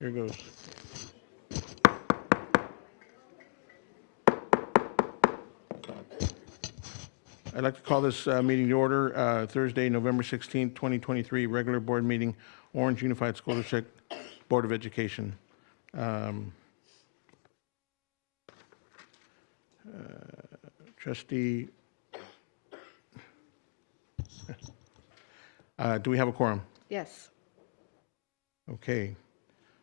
Here goes. I'd like to call this meeting to order, Thursday, November 16th, 2023, regular board meeting, Orange Unified School District Board of Education. Um, Trustee, do we have a quorum? Yes. Okay.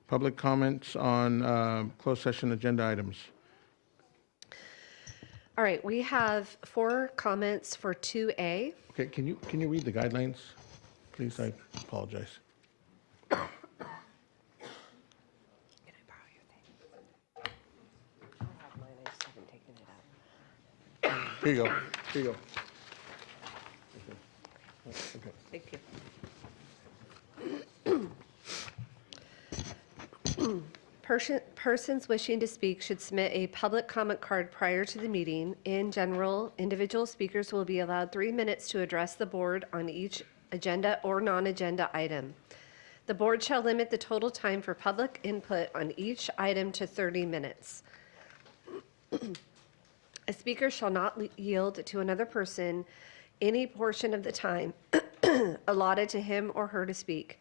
Public comments on closed session agenda items. All right, we have 4 comments for 2A. Okay, can you read the guidelines, please? I apologize. Can I borrow your thing? I have mine, I just haven't taken it out. Here you go. Here you go. Okay. Thank you. Persons wishing to speak should submit a public comment card prior to the meeting. In general, individual speakers will be allowed 3 minutes to address the board on each agenda or non-agenda item. The board shall limit the total time for public input on each item to 30 minutes. A speaker shall not yield to another person any portion of the time allotted to him or her to speak.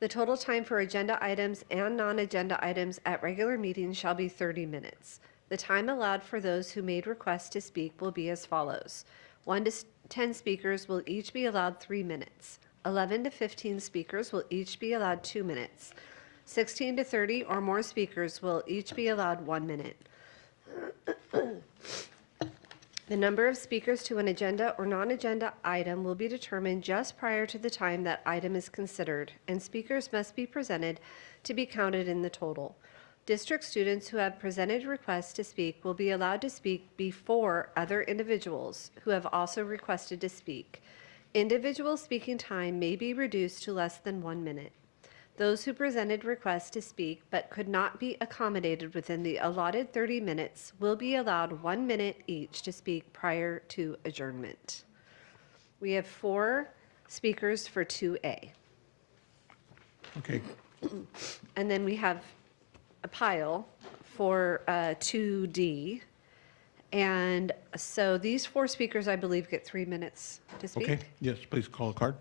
The total time for agenda items and non-agenda items at regular meetings shall be 30 minutes. The time allowed for those who made requests to speak will be as follows. 1 to 10 speakers will each be allowed 3 minutes. 11 to 15 speakers will each be allowed 2 minutes. 16 to 30 or more speakers will each be allowed 1 minute. The number of speakers to an agenda or non-agenda item will be determined just prior to the time that item is considered, and speakers must be presented to be counted in the total. District students who have presented requests to speak will be allowed to speak before other individuals who have also requested to speak. Individual speaking time may be reduced to less than 1 minute. Those who presented requests to speak but could not be accommodated within the allotted 30 minutes will be allowed 1 minute each to speak prior to adjournment. We have 4 speakers for 2A. Okay. And then we have a pile for 2D. And so these 4 speakers, I believe, get 3 minutes to speak. Okay, yes, please call a card.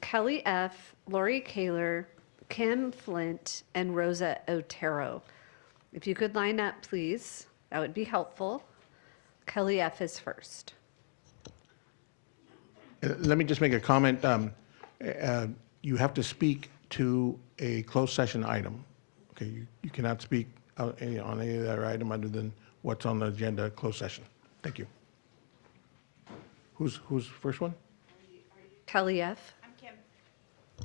Kelly F., Lori Kaler, Kim Flint, and Rosa Otero. If you could line up, please, that would be helpful. Kelly F. is first. Let me just make a comment. You have to speak to a closed session item. Okay, you cannot speak on any other item other than what's on the agenda, closed session. Thank you. Who's first one? Kelly F. I'm Kim.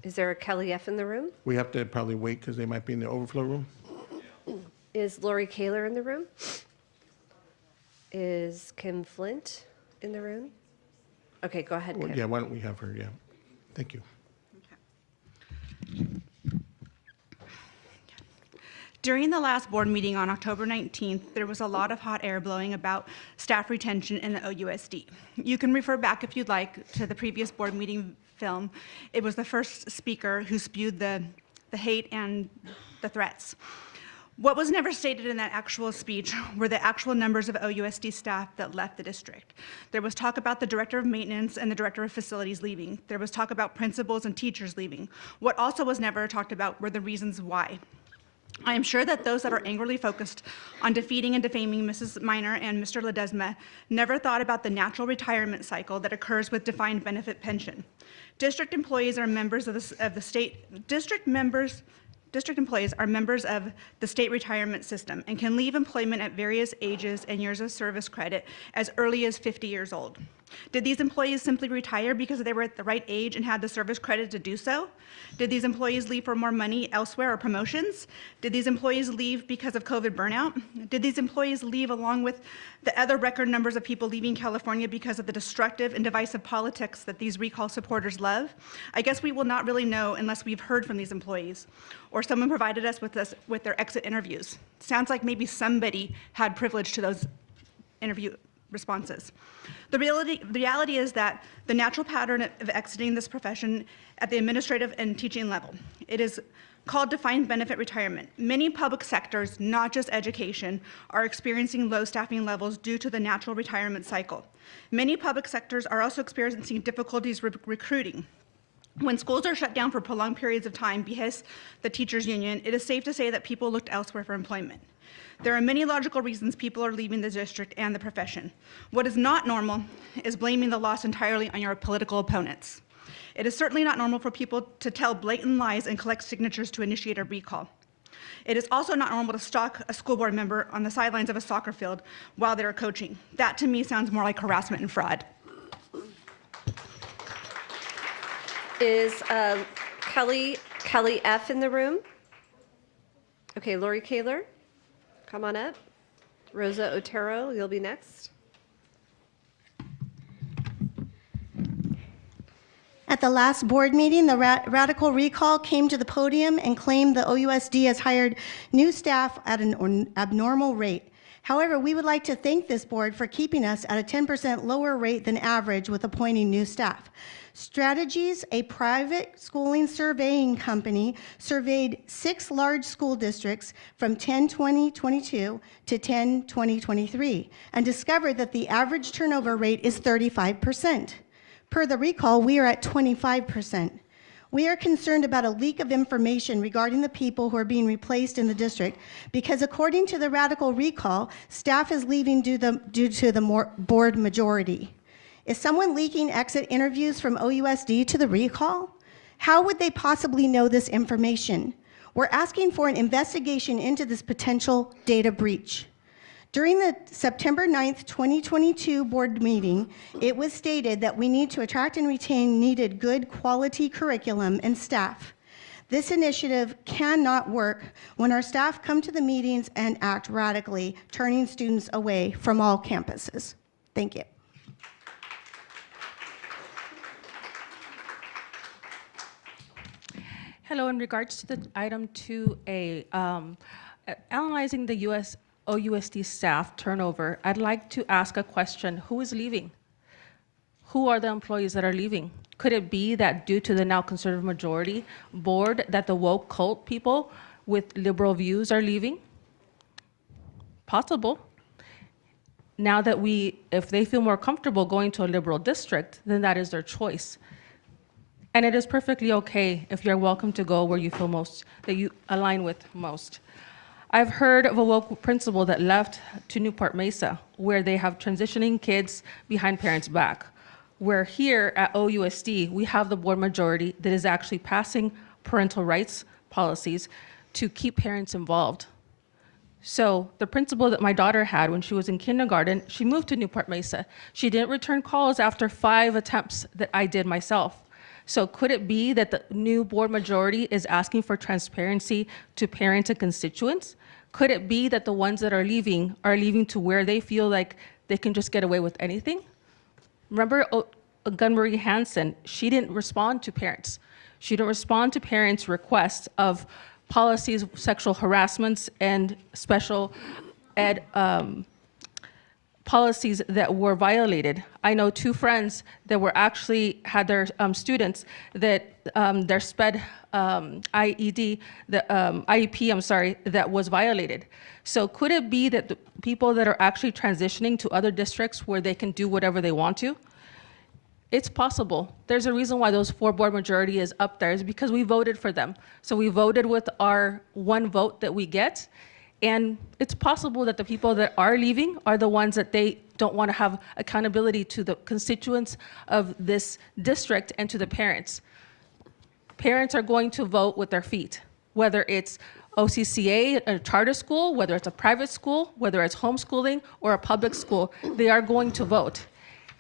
Is there a Kelly F. in the room? We have to probably wait because they might be in the overflow room. Is Lori Kaler in the room? Is Kim Flint in the room? Okay, go ahead, Well, Kim. yeah, why don't we have her? Yeah. Thank you. During the last board meeting on October 19th, there was a lot of hot air blowing about staff retention in the OUSD. You can refer back, if you'd like, to the previous board meeting film. It was the first speaker who spewed the hate and the threats. What was never stated in that actual speech were the actual numbers of OUSD staff that left the district. There was talk about the director of maintenance and the director of facilities leaving. There was talk about principals and teachers leaving. What also was never talked about were the reasons why. I am sure that those that are angrily focused on defeating and defaming Mrs. Minor and Mr. Ledesma never thought about the natural retirement cycle that occurs with defined benefit pension. District employees are members of the state. District employees are members of the state retirement system and can leave employment at various ages and years of service credit as early as 50 years old. Did these employees simply retire because they were at the right age and had the service credit to do so? Did these employees leave for more money elsewhere or promotions? Did these employees leave because of COVID burnout? Did these employees leave along with the other record numbers of people leaving California because of the destructive and divisive politics that these recall supporters love? I guess we will not really know unless we've heard from these employees or someone provided us with their exit interviews. Sounds like maybe somebody had privilege to those interview responses. The reality is that the natural pattern of exiting this profession at the administrative and teaching level. It is called defined benefit retirement. Many public sectors, not just education, are experiencing low staffing levels due to the natural retirement cycle. Many public sectors are also experiencing difficulties recruiting. When schools are shut down for prolonged periods of time, behest the teachers union, it is safe to say that people looked elsewhere for employment. There are many logical reasons people are leaving the district and the profession. What is not normal is blaming the loss entirely on your political opponents. It is certainly not normal for people to tell blatant lies and collect signatures to initiate a recall. It is also not normal to stalk a school board member on the sidelines of a soccer field while they're coaching. That to me sounds more like harassment and fraud. Is Kelly F. in the room? Okay, Lori Kaler, come on up. Rosa Otero, you'll be next. At the last board meeting, the Radical Recall came to the podium and claimed the OUSD has hired new staff at an abnormal rate. However, we would like to thank this board for keeping us at a 10% lower rate than average with appointing new staff. Strategies, a private schooling surveying company, surveyed 6 large school districts from 10-2022 to 10-2023 and discovered that the average turnover rate is 35%. Per the recall, we are at 25%. We are concerned about a leak of information regarding the people who are being replaced in the district because according to the Radical Recall, staff is leaving due to the board majority. Is someone leaking exit interviews from OUSD to the recall? How would they possibly know this information? We're asking for an investigation into this potential data breach. During the September 9th, 2022 board meeting, it was stated that we need to attract and retain needed good quality curriculum and staff. This initiative cannot work when our staff come to the meetings and act radically, turning students away from all campuses. Thank you. Hello, in regards to the item 2A, analyzing the OUSD staff turnover, I'd like to ask a question. Who is leaving? Who are the employees that are leaving? Could it be that due to the now conservative majority board that the woke cult people with liberal views are leaving? Possible. Now that if they feel more comfortable going to a liberal district, then that is their choice. And it is perfectly okay if you're welcome to go where you feel that you align with most. I've heard of a woke principal that left to Newport Mesa, where they have transitioning kids behind parents' back. Where here at OUSD, we have the board majority that is actually passing parental rights policies to keep parents involved. So the principal that my daughter had when she was in kindergarten, she moved to Newport Mesa. She didn't return calls after 5 attempts that I did myself. So could it be that the new board majority is asking for transparency to parents and constituents? Could it be that the ones that are leaving to where they feel like they can just get away with anything? Remember Gunn-Marie Hansen, she didn't respond to parents. She didn't respond to parents' requests of policies, sexual harassments, and special ed policies that were violated. I know 2 friends that were actually had their students that their SPED IEP, that was violated. So could it be that the people that are actually transitioning to other districts where they can do whatever they want to? It's possible. There's a reason why those 4 board majority is up there is because we voted for them. So we voted with our 1 vote that we get. And it's possible that the people that are leaving are the ones that they don't want to have accountability to the constituents of this district and to the parents. Parents are going to vote with their feet, whether it's OCCA, a charter school, whether it's a private school, whether it's homeschooling or a public school, they are going to vote.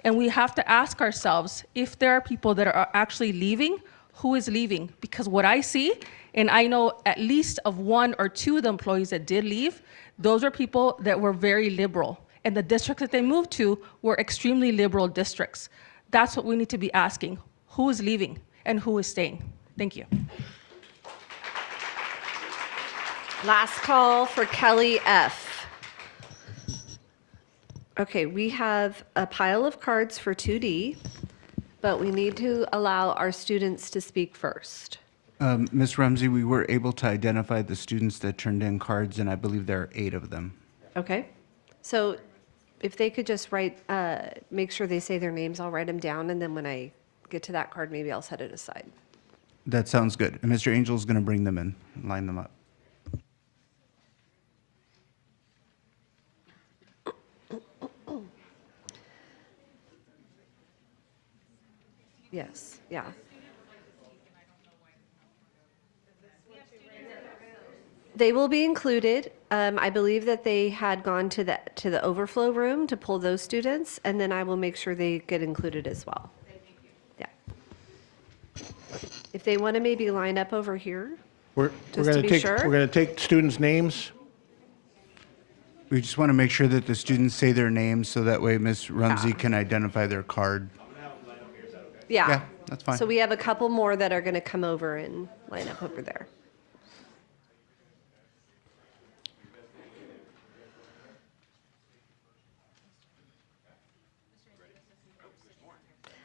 And we have to ask ourselves, if there are people that are actually leaving, who is leaving? Because what I see, and I know at least of 1 or 2 of the employees that did leave, those are people that were very liberal. And the districts that they moved to were extremely liberal districts. That's what we need to be asking. Who is leaving and who is staying? Thank you. Last call for Kelly F. Okay, we have a pile of cards for 2D, but we need to allow our students to speak first. Ms. Rumsey, we were able to identify the students that turned in cards, and I believe there are 8 of them. Okay. So if they could just write, make sure they say their names, I'll write them down, and then when I get to that card, maybe I'll set it aside. That sounds good. And Mr. Angel's going to bring them in, line them up. Yes, yeah. They will be included. I believe that they had gone to the overflow room to pull those students, and then I will make sure they get included as well. Yeah. If they want to maybe line up over here, We're Just going to to be take, sure? we're going to take students' names. We just want to make sure that the students say their names so that way Ms. Rumsey can identify their card. yeah. Yeah, that's fine. So we have a couple more that are going to come over and line up over there.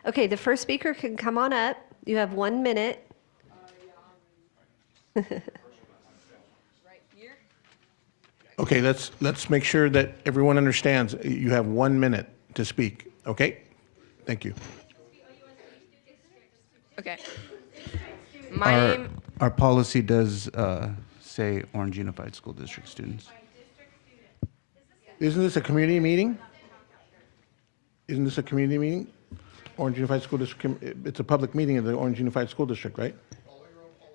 Okay, the first speaker can come on up. You have 1 minute. Okay, let's make sure that everyone understands. You have 1 minute to speak, okay? Thank you. Okay. My name, Our policy does say Orange Unified School District students. Isn't this a community meeting? Isn't this a community meeting? Orange Unified School District, it's a public meeting of the Orange Unified School District, right?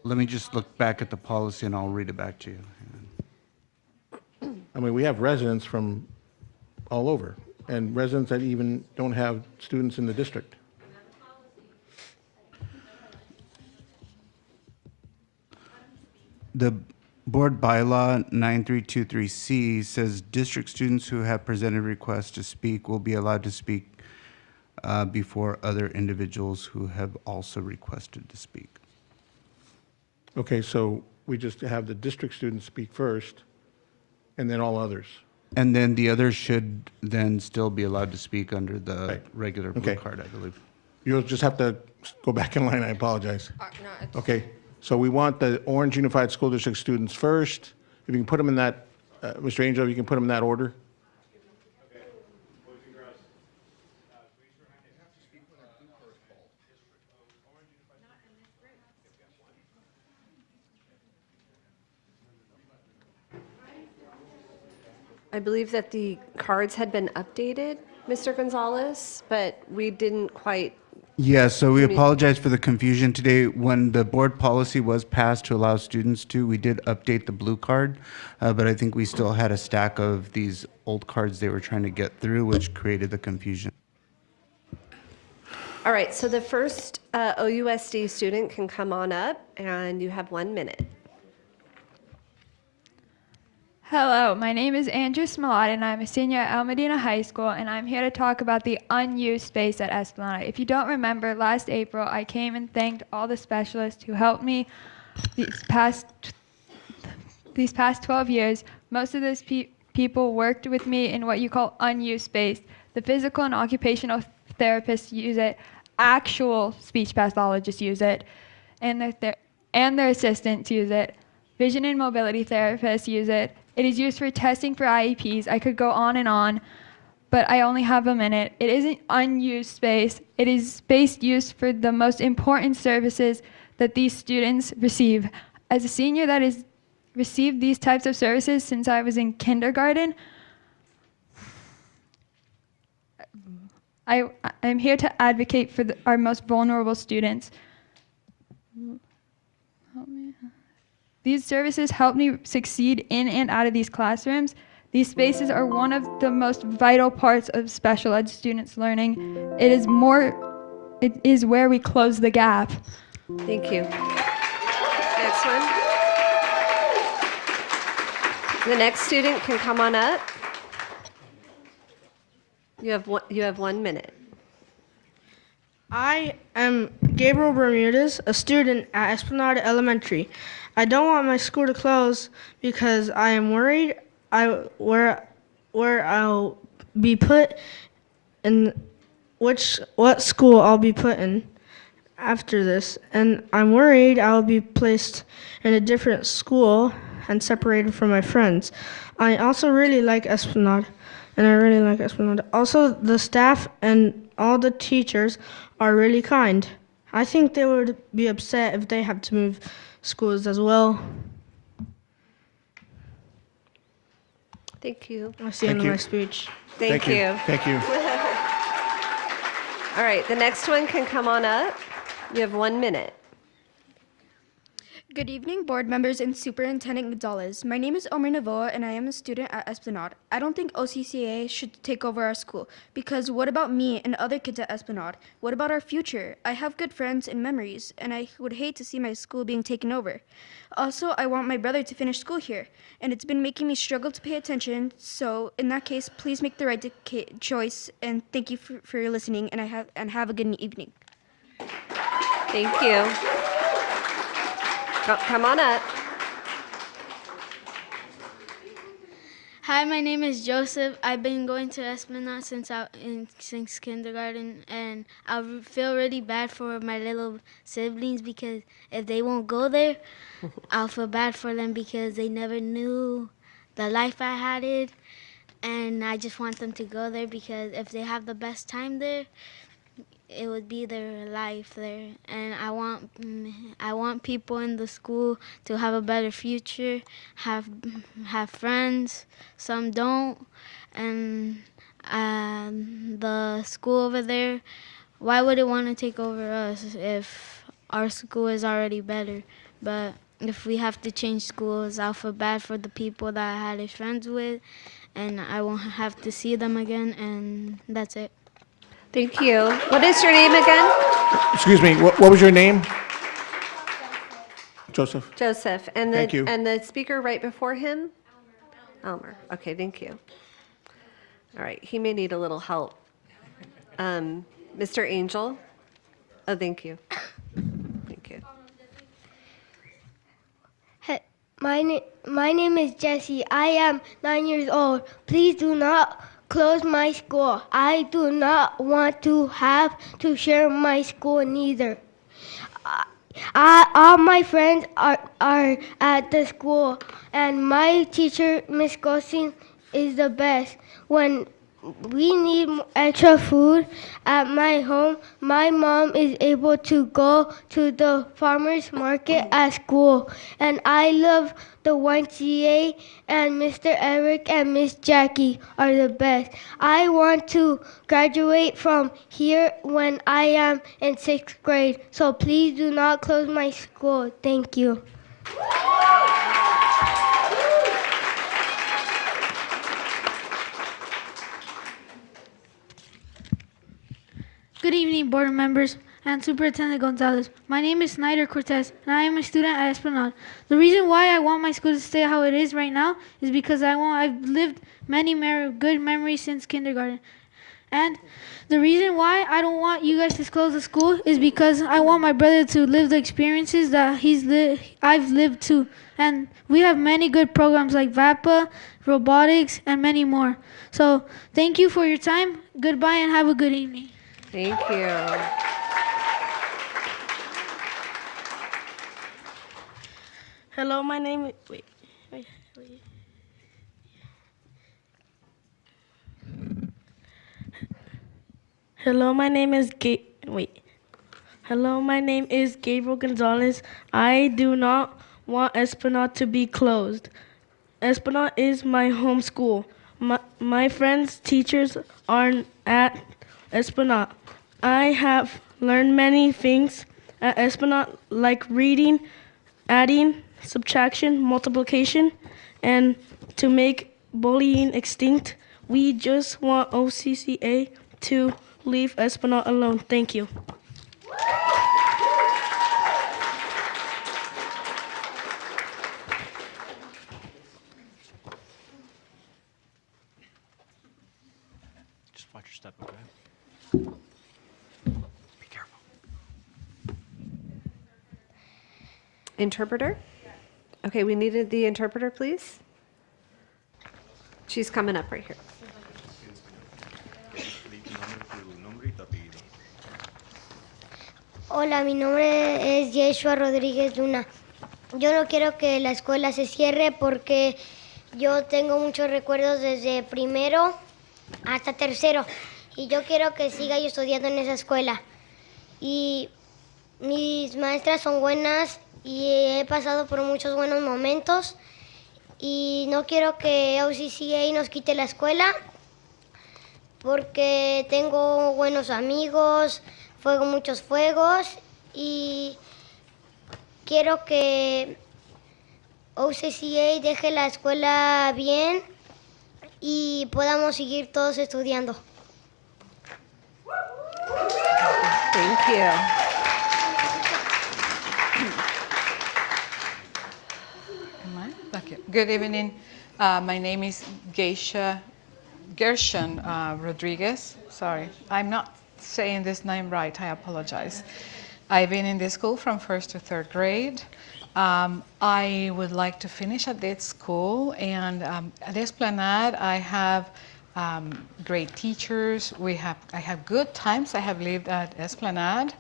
Let me just look back at the policy and I'll read it back to you. Hang on. I mean, we have residents from all over, and residents that even don't have students in the district. The board bylaw 9323C says district students who have presented requests to speak will be allowed to speak before other individuals who have also requested to speak. Okay, so we just have the district students speak first, and then all others. And then the others should then still be allowed to speak under the Right. regular blue Okay. card, I believe. You'll just have to go back in line, I apologize. no, it's, Okay, so we want the Orange Unified School District students first. If you can put them in that, Mr. Angel, you can put them in that order? I believe that the cards had been updated, Mr. Gonzalez, but we didn't quite, Yeah, so we I mean- apologize for the confusion today. When the board policy was passed to allow students to, we did update the blue card, but I think we still had a stack of these old cards they were trying to get through, which created the confusion. all right, so the first OUSD student can come on up, and you have 1 minute. Hello, my name is Andrew Smollett, and I'm a senior at El Medina High School, and I'm here to talk about the unused space at Esplanade. If you don't remember, last April, I came and thanked all the specialists who helped me these past 12 years. Most of those people worked with me in what you call unused space. The physical and occupational therapists use it, actual speech pathologists use it, and their assistants use it. Vision and mobility therapists use it. It is used for testing for IEPs. I could go on, but I only have a minute. It isn't unused space. It is space used for the most important services that these students receive. As a senior that has received these types of services since I was in kindergarten, I'm here to advocate for our most vulnerable students. These services help me succeed in and out of these classrooms. These spaces are one of the most vital parts of special ed students' learning. It is where we close the gap. Thank you. Next one. The next student can come on up. You have 1 minute. I am Gabriel Bermudez, a student at Esplanade Elementary. I don't want my school to close because I am worried where I'll be put in, what school I'll be put in. after this, and I'm worried I'll be placed in a different school and separated from my friends. I also really like Esplanade, and I really like Esplanade. Also, the staff and all the teachers are really kind. I think they would be upset if they have to move schools as well. Thank you. That's the Thank end of you. my speech. Thank you. Thank you. All right, the next one can come on up. You have 1 minute. Good evening, board members and Superintendent Gonzalez. My name is Omer Navoa, and I am a student at Esplanade. I don't think OCCA should take over our school, because what about me and other kids at Esplanade? What about our future? I have good friends and memories, and I would hate to see my school being taken over. Also, I want my brother to finish school here, and it's been making me struggle to pay attention, so in that case, please make the right choice, and thank you for your listening, and have a good evening. Thank you. Come on up. Hi, my name is Joseph. I've been going to Esplanade since kindergarten, and I feel really bad for my little siblings because if they won't go there, I'll feel bad for them because they never knew the life I had it, and I just want them to go there because if they have the best time there, it would be their life there, and I want people in the school to have a better future, have friends. Some don't, and the school over there, why would it want to take over us if our school is already better? But if we have to change schools, I'll feel bad for the people that I had as friends with, and I won't have to see them again, and that's it. Thank you. What is your name again? Excuse me, what was your name? Joseph? Joseph. And Thank you. And the speaker right before him? Elmer. Okay, thank you. All right, he may need a little help. Mr. Angel? Oh, thank you. Thank you. My name is Jesse. I am 9 years old. Please do not close my school. I do not want to have to share my school neither. All my friends are at the school, and my teacher, Miss Gosing, is the best. When we need extra food at my home, my mom is able to go to the farmer's market at school. And I love the YMCA, and Mr. Eric and Miss Jackie are the best. I want to graduate from here when I am in 6th grade, so please do not close my school. Thank you. Good evening, board members and Superintendent Gonzalez. My name is Snyder Cortez, and I am a student at Esplanade. The reason why I want my school to stay how it is right now is because I've lived many good memories since kindergarten. And the reason why I don't want you guys to close the school is because I want my brother to live the experiences that I've lived too. And we have many good programs like VAPA, robotics, and many more. So thank you for your time. Goodbye and have a good evening. Thank you. Hello, my name is... Wait. Hello, my name is Hello, my name is Gabriel Gonzalez. I do not want Esplanade to be closed. Esplanade is my home school. My friends' teachers are at Esplanade. I have learned many things at Esplanade, like reading, adding, subtraction, multiplication, and to make bullying extinct. We just want OCCA to leave Esplanade alone. Thank you. Just watch your step, okay? Be careful. Interpreter? Okay, we needed the interpreter, please. She's coming up right here. Hola, mi nombre es Yeshua Rodríguez Luna. Yo no quiero que la escuela se cierre porque yo tengo muchos recuerdos desde primero hasta tercero y yo quiero que siga yo estudiando en esa escuela. Y mis maestras son buenas y he pasado por muchos buenos momentos y no quiero que OCCA nos quite la escuela porque tengo buenos amigos, juego muchos juegos y quiero que OCCA deje la escuela bien y podamos seguir todos estudiando. Thank you. Good evening. My name is Gershon Rodriguez. Sorry, I'm not saying this name right. I apologize. I've been in this school from 1st to 3rd grade. I would like to finish at this school, and at Esplanade, I have great teachers. I have good times. I have lived at Esplanade,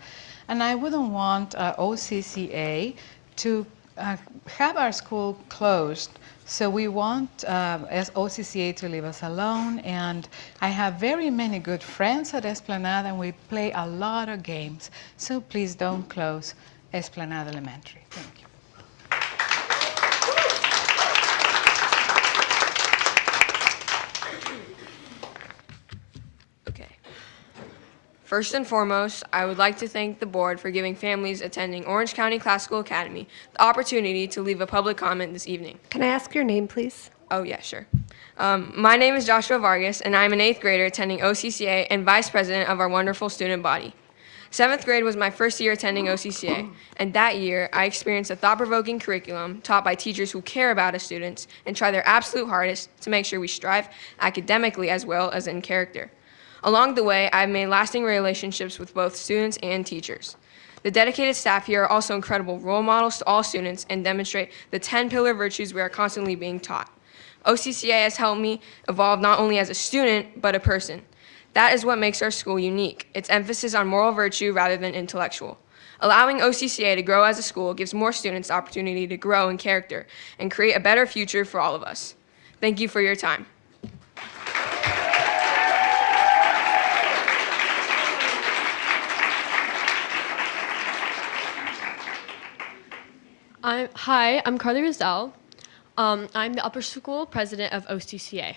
and I wouldn't want OCCA to have our school closed. So we want as OCCA to leave us alone, and I have very many good friends at Esplanade, and we play a lot of games. So please don't close Esplanade Elementary. Thank you. First and foremost, I would like to thank the board for giving families attending Orange County Classical Academy the opportunity to leave a public comment this evening. Can I ask your name, please? Oh, yeah, sure. My name is Joshua Vargas, and I'm an 8th grader attending OCCA and vice president of our wonderful student body. 7th grade was my first year attending OCCA, and that year I experienced a thought-provoking curriculum taught by teachers who care about us students and try their absolute hardest to make sure we strive academically as well as in character. Along the way, I've made lasting relationships with both students and teachers. The dedicated staff here are also incredible role models to all students and demonstrate the 10 pillar virtues we are constantly being taught. OCCA has helped me evolve not only as a student, but a person. That is what makes our school unique, its emphasis on moral virtue rather than intellectual. Allowing OCCA to grow as a school gives more students the opportunity to grow in character and create a better future for all of us. Thank you for your time. Hi, I'm Carly Rizal. I'm the upper school president of OCCA.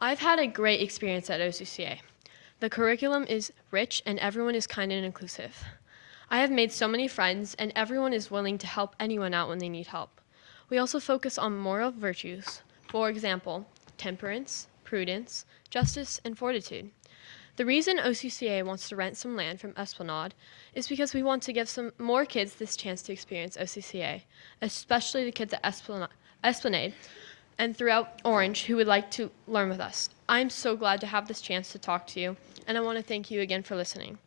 I've had a great experience at OCCA. The curriculum is rich and everyone is kind and inclusive. I have made so many friends and everyone is willing to help anyone out when they need help. We also focus on moral virtues, for example, temperance, prudence, justice, and fortitude. The reason OCCA wants to rent some land from Esplanade is because we want to give some more kids this chance to experience OCCA, especially the kids at Esplanade and throughout Orange who would like to learn with us. I'm so glad to have this chance to talk to you, and I want to thank you again for listening.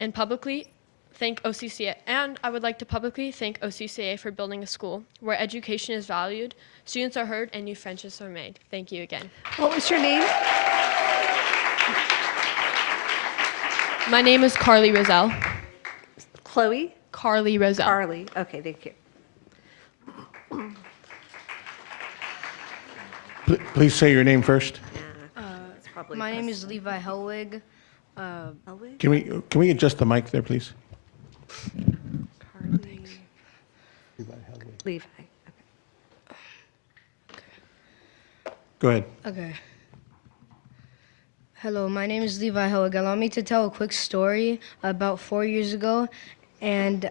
And publicly thank OCCA, and I would like to publicly thank OCCA for building a school where education is valued, students are heard, and new friendships are made. Thank you again. What was your name? My name is Carly Rizal. Chloe? Carly Rizal. Carly. Okay, thank you. Please say your name first. My name is Levi Helwig. Can we adjust the mic there, please? Levi. Go ahead. Okay. Hello, my name is Levi Helwig. Allow me to tell a quick story about 4 years ago, and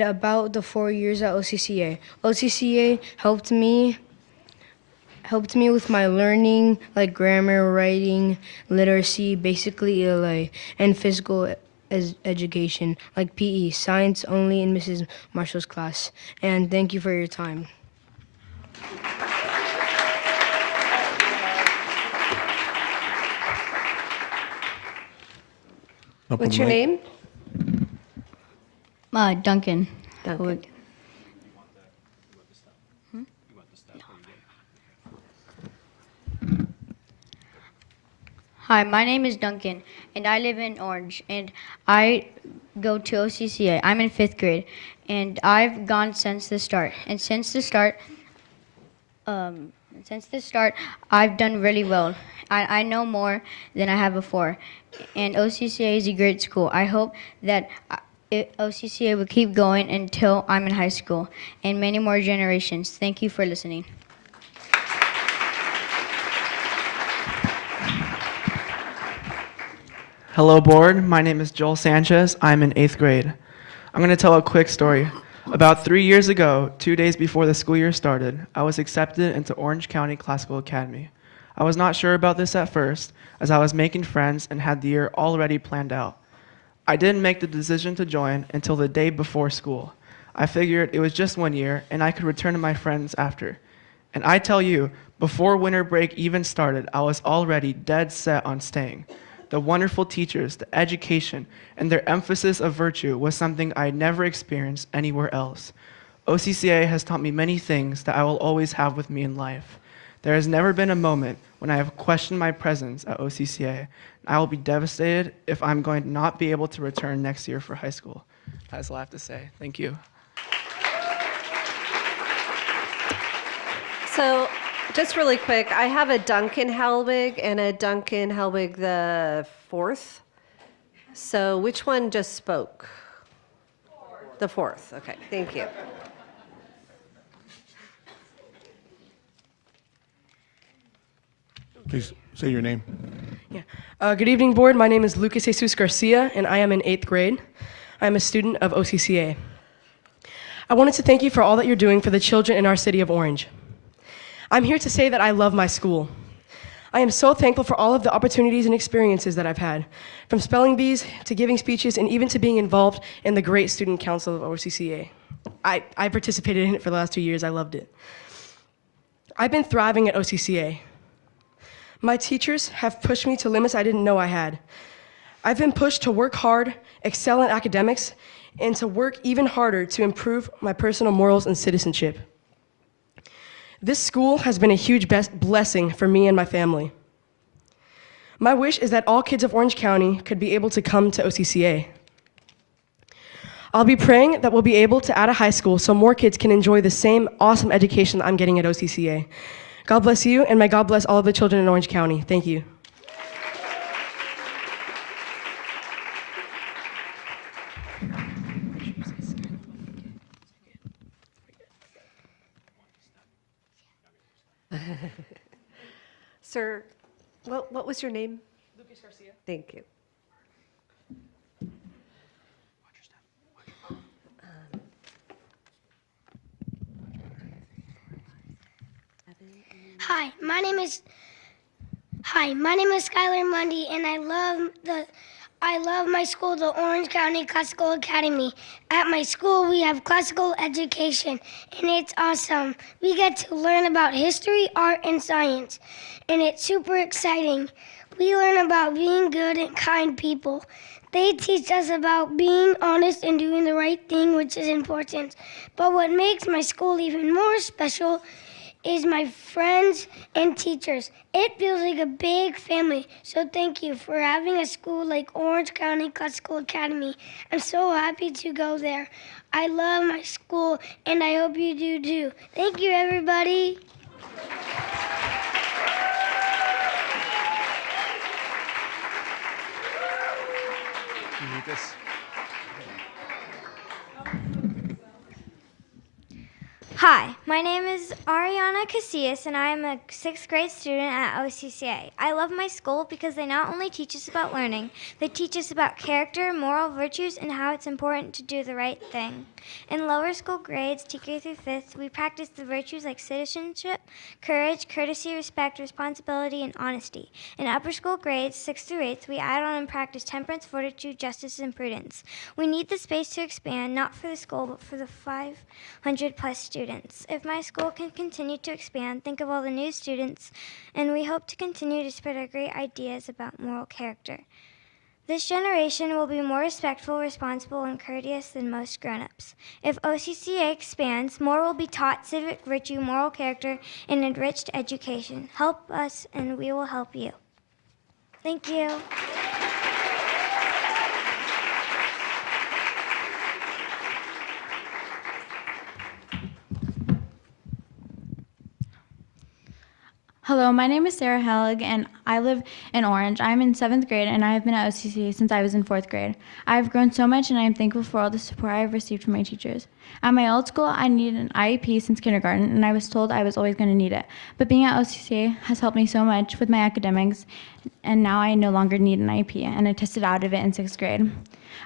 about the 4 years at OCCA. OCCA helped me with my learning, like grammar, writing, literacy, basically ELA, and physical education, like PE, science only in Mrs. Marshall's class. And thank you for your time. What's your name? Duncan. Duncan. Hi, my name is Duncan, and I live in Orange, and I go to OCCA. I'm in 5th grade, and I've gone since the start. And since the start, I've done really well. I know more than I have before, and OCCA is a great school. I hope that OCCA will keep going until I'm in high school, and many more generations. Thank you for listening. Hello, board. My name is Joel Sanchez. I'm in 8th grade. I'm going to tell a quick story. About 3 years ago, 2 days before the school year started, I was accepted into Orange County Classical Academy. I was not sure about this at first, as I was making friends and had the year already planned out. I didn't make the decision to join until the day before school. I figured it was just 1 year and I could return to my friends after. And I tell you, before winter break even started, I was already dead set on staying. The wonderful teachers, the education, and their emphasis of virtue was something I had never experienced anywhere else. OCCA has taught me many things that I will always have with me in life. There has never been a moment when I have questioned my presence at OCCA. I will be devastated if I'm going to not be able to return next year for high school. That's all I have to say. Thank you. So, just really quick, I have a Duncan Helbig and a Duncan Helbig the fourth. So which one just spoke? The fourth. Okay, thank you. Please say your name. Yeah. Good evening, board. My name is Lucas Jesus Garcia, and I am in 8th grade. I'm a student of OCCA. I wanted to thank you for all that you're doing for the children in our city of Orange. I'm here to say that I love my school. I am so thankful for all of the opportunities and experiences that I've had, from spelling bees to giving speeches and even to being involved in the great student council of OCCA. I participated in it for the last 2 years. I loved it. I've been thriving at OCCA. My teachers have pushed me to limits I didn't know I had. I've been pushed to work hard, excel in academics, and to work even harder to improve my personal morals and citizenship. This school has been a huge blessing for me and my family. My wish is that all kids of Orange County could be able to come to OCCA. I'll be praying that we'll be able to add a high school so more kids can enjoy the same awesome education I'm getting at OCCA. God bless you, and may God bless all of the children in Orange County. Thank you. Sir, what was your name? Lucas Garcia. Thank you. Hi, my name is Skylar Mundy, and I love my school, the Orange County Classical Academy. At my school, we have classical education, and it's awesome. We get to learn about history, art, and science, and it's super exciting. We learn about being good and kind people. They teach us about being honest and doing the right thing, which is important. But what makes my school even more special is my friends and teachers. It feels like a big family, so thank you for having a school like Orange County Classical Academy. I'm so happy to go there. I love my school, and I hope you do too. Thank you, everybody. Lucas. Hi, my name is Ariana Casillas, and I am a 6th grade student at OCCA. I love my school because they not only teach us about learning, they teach us about character, moral virtues, and how it's important to do the right thing. In lower school grades, TK through 5th, we practice the virtues like citizenship, courage, courtesy, respect, responsibility, and honesty. In upper school grades, 6th through 8th, we add on and practice temperance, fortitude, justice, and prudence. We need the space to expand, not for the school, but for the 500 plus students. If my school can continue to expand, think of all the new students, and we hope to continue to spread our great ideas about moral character. This generation will be more respectful, responsible, and courteous than most grown-ups. If OCCA expands, more will be taught civic virtue, moral character, and enriched education. Help us, and we will help you. Thank you. Hello, my name is Sarah Hellig, and I live in Orange. I'm in 7th grade, and I have been at OCCA since I was in 4th grade. I have grown so much, and I am thankful for all the support I have received from my teachers. At my old school, I needed an IEP since kindergarten, and I was told I was always going to need it. But being at OCCA has helped me so much with my academics, and now I no longer need an IEP, and I tested out of it in 6th grade.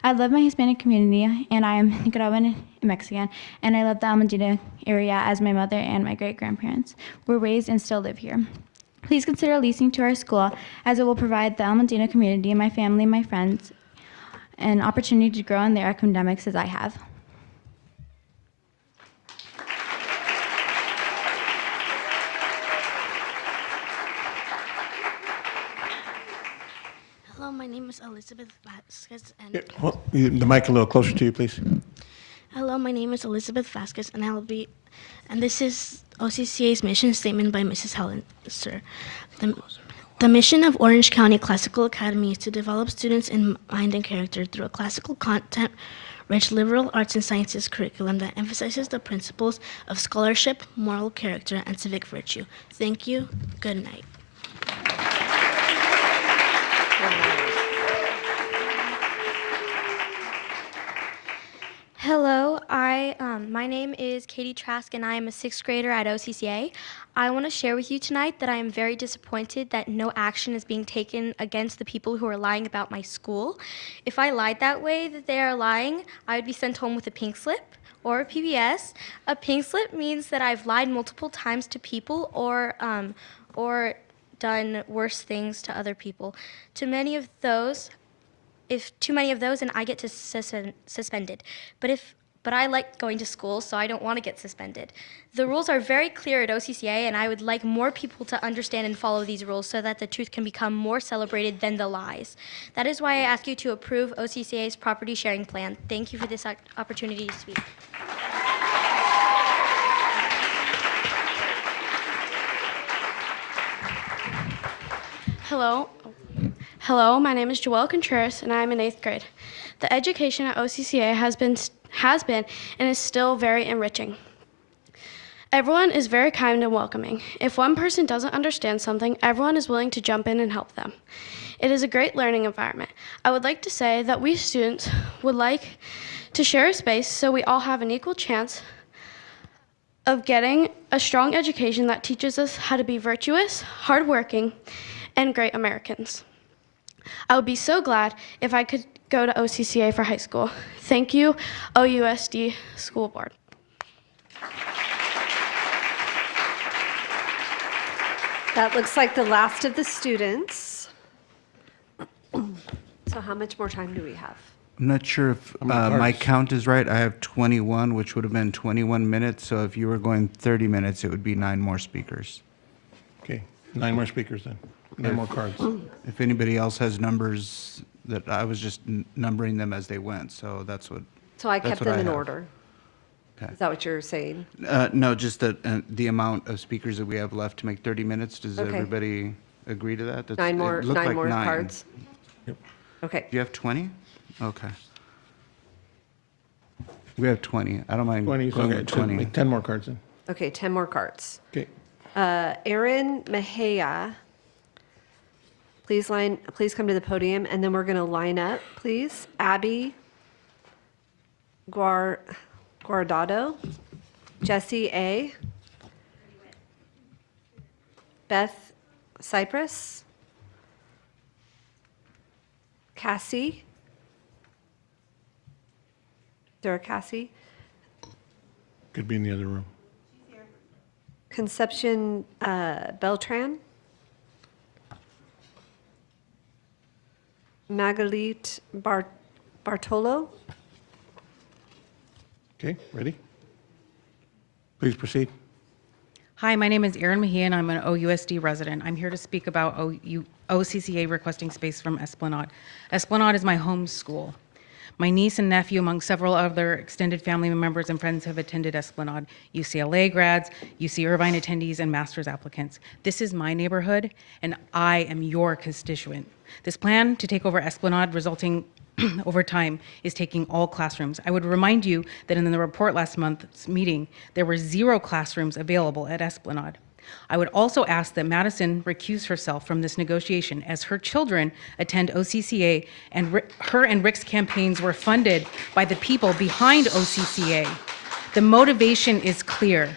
I love my Hispanic community, and I am Nicaraguan and Mexican, and I love the Almadena area as my mother and my great-grandparents were raised and still live here. Please consider leasing to our school, as it will provide the Almadena community, my family, my friends, an opportunity to grow in their academics as I have. Hello, my name is Elizabeth Vasquez, and Yeah, well, the mic a little closer to you, please. hello, my name is Elizabeth Vasquez, and this is OCCA's mission statement by Mrs. Helen Sir. The mission of Orange County Classical Academy is to develop students in mind and character through a classical content-rich liberal arts and sciences curriculum that emphasizes the principles of scholarship, moral character, and civic virtue. Thank you. Good night. Hello, my name is Katie Trask, and I am a 6th grader at OCCA. I want to share with you tonight that I am very disappointed that no action is being taken against the people who are lying about my school. If I lied that way that they are lying, I would be sent home with a pink slip or a PBS. A pink slip means that I've lied multiple times to people or done worse things to other people. Too many of those, and I get to suspended. But I like going to school, so I don't want to get suspended. The rules are very clear at OCCA, and I would like more people to understand and follow these rules so that the truth can become more celebrated than the lies. That is why I ask you to approve OCCA's property sharing plan. Thank you for this opportunity to speak. Hello, my name is Joelle Contreras, and I am in 8th grade. The education at OCCA has been and is still very enriching. Everyone is very kind and welcoming. If one person doesn't understand something, everyone is willing to jump in and help them. It is a great learning environment. I would like to say that we students would like to share a space so we all have an equal chance of getting a strong education that teaches us how to be virtuous, hardworking, and great Americans. I would be so glad if I could go to OCCA for high school. Thank you, OUSD School Board. That looks like the last of the students. So how much more time do we have? I'm not sure if many my cards? count is right. I have 21, which would have been 21 minutes. So if you were going 30 minutes, it would be 9 more speakers. Okay, 9 more speakers then, 9 more cards. If anybody else has numbers, that I was just numbering them as they went. So that's what. So I that's kept what them in have. order. Okay. Is that what you're saying? No, just that the amount of speakers that we have left to make 30 minutes. Does Okay. everybody agree to that? That's, Nine it more, looked nine like more 9. cards? Okay. Do you have 20? Okay. We have 20. I don't mind 20, going okay, with 20. make 10 more cards then. Okay, 10 more cards. Okay. Aaron Mejia, please come to the podium, and then we're going to line up, please. Abby Guardado, Jesse A., Beth Cypress, Cassie, Sarah Cassie, Could be in the other room. Conception Beltran, Magalit Bartolo. Okay, ready? Please proceed. Hi, my name is Erin Mejia, and I'm an OUSD resident. I'm here to speak about OCCA requesting space from Esplanade. Esplanade is my home school. My niece and nephew, among several other extended family members and friends, have attended Esplanade. UCLA grads, UC Irvine attendees, and master's applicants. This is my neighborhood, and I am your constituent. This plan to take over Esplanade, resulting over time, is taking all classrooms. I would remind you that in the report last month's meeting, there were 0 classrooms available at Esplanade. I would also ask that Madison recuse herself from this negotiation, as her children attend OCCA, and her and Rick's campaigns were funded by the people behind OCCA. The motivation is clear.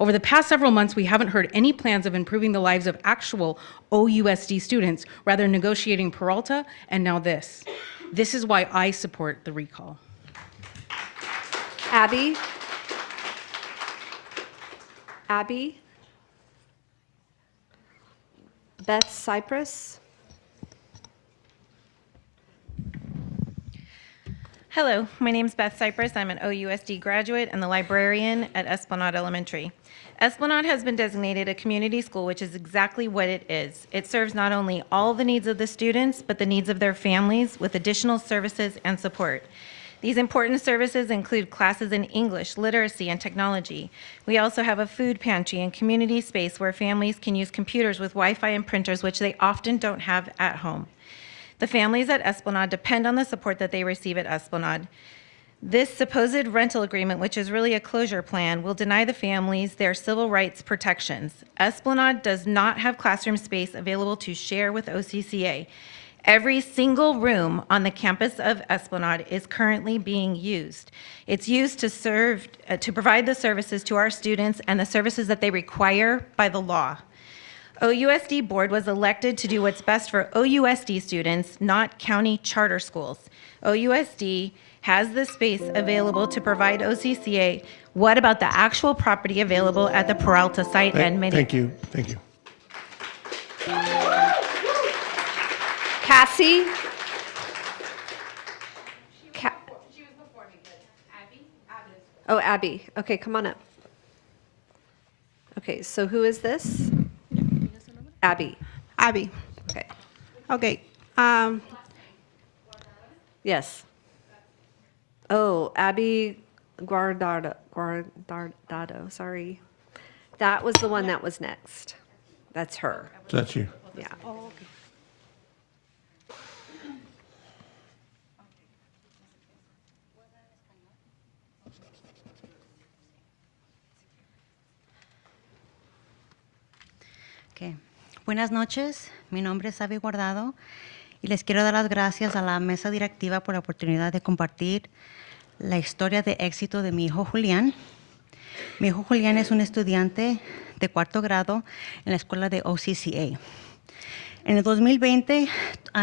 Over the past several months, we haven't heard any plans of improving the lives of actual OUSD students, rather negotiating Peralta, and now this. This is why I support the recall. Abby? Abby? Beth Cypress? Hello, my name is Beth Cypress. I'm an OUSD graduate and the librarian at Esplanade Elementary. Esplanade has been designated a community school, which is exactly what it is. It serves not only all the needs of the students, but the needs of their families with additional services and support. These important services include classes in English, literacy, and technology. We also have a food pantry and community space where families can use computers with Wi-Fi and printers, which they often don't have at home. The families at Esplanade depend on the support that they receive at Esplanade. This supposed rental agreement, which is really a closure plan, will deny the families their civil rights protections. Esplanade does not have classroom space available to share with OCCA. Every single room on the campus of Esplanade is currently being used. It's used to provide the services to our students and the services that they require by the law. OUSD board was elected to do what's best for OUSD students, not county charter schools. OUSD has the space available to provide OCCA. What about the actual property available at the Peralta site and many? Thank you, thank you. Cassie? Oh, Abby. Okay, come on up. Okay, so who is this? Abby. Abby. Okay. Okay. Yes. Oh, Abby Guardado, sorry. That was the one that was next. That's her. So that's you. Yeah. Okay. Buenas noches, mi nombre es Abby Guardado y les quiero dar las gracias a la mesa directiva por la oportunidad de compartir la historia de éxito de mi hijo Julián. Mi hijo Julián es un estudiante de 4º grado en la escuela de OCCA. En el 2020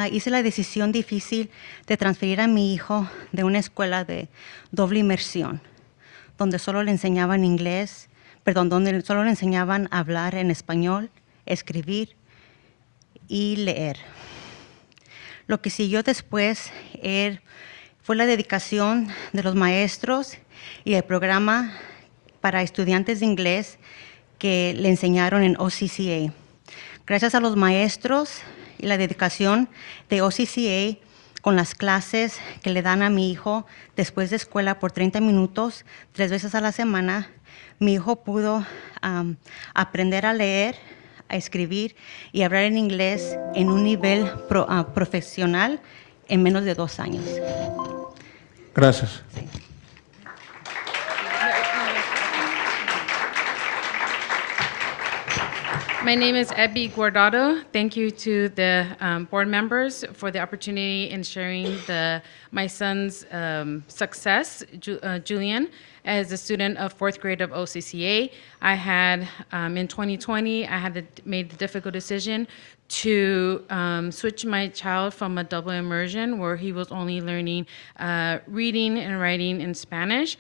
hice la decisión difícil de transferir a mi hijo de una escuela de doble inmersión, donde solo le enseñaban inglés, donde solo le enseñaban a hablar en español, escribir y leer. Lo que siguió después fue la dedicación de los maestros y el programa para estudiantes de inglés que le enseñaron en OCCA. Gracias a los maestros y la dedicación de OCCA con las clases que le dan a mi hijo después de escuela por 30 minutos, 3 veces a la semana, mi hijo pudo aprender a leer, a escribir y hablar en inglés en un nivel profesional en menos de 2 años. Gracias. Sí. My name is Abby Guardado. Thank you to the board members for the opportunity in sharing my son's success, Julian, as a student of 4th grade of OCCA. I had, in 2020, I had made the difficult decision to switch my child from a double immersion where he was only learning reading and writing in Spanish.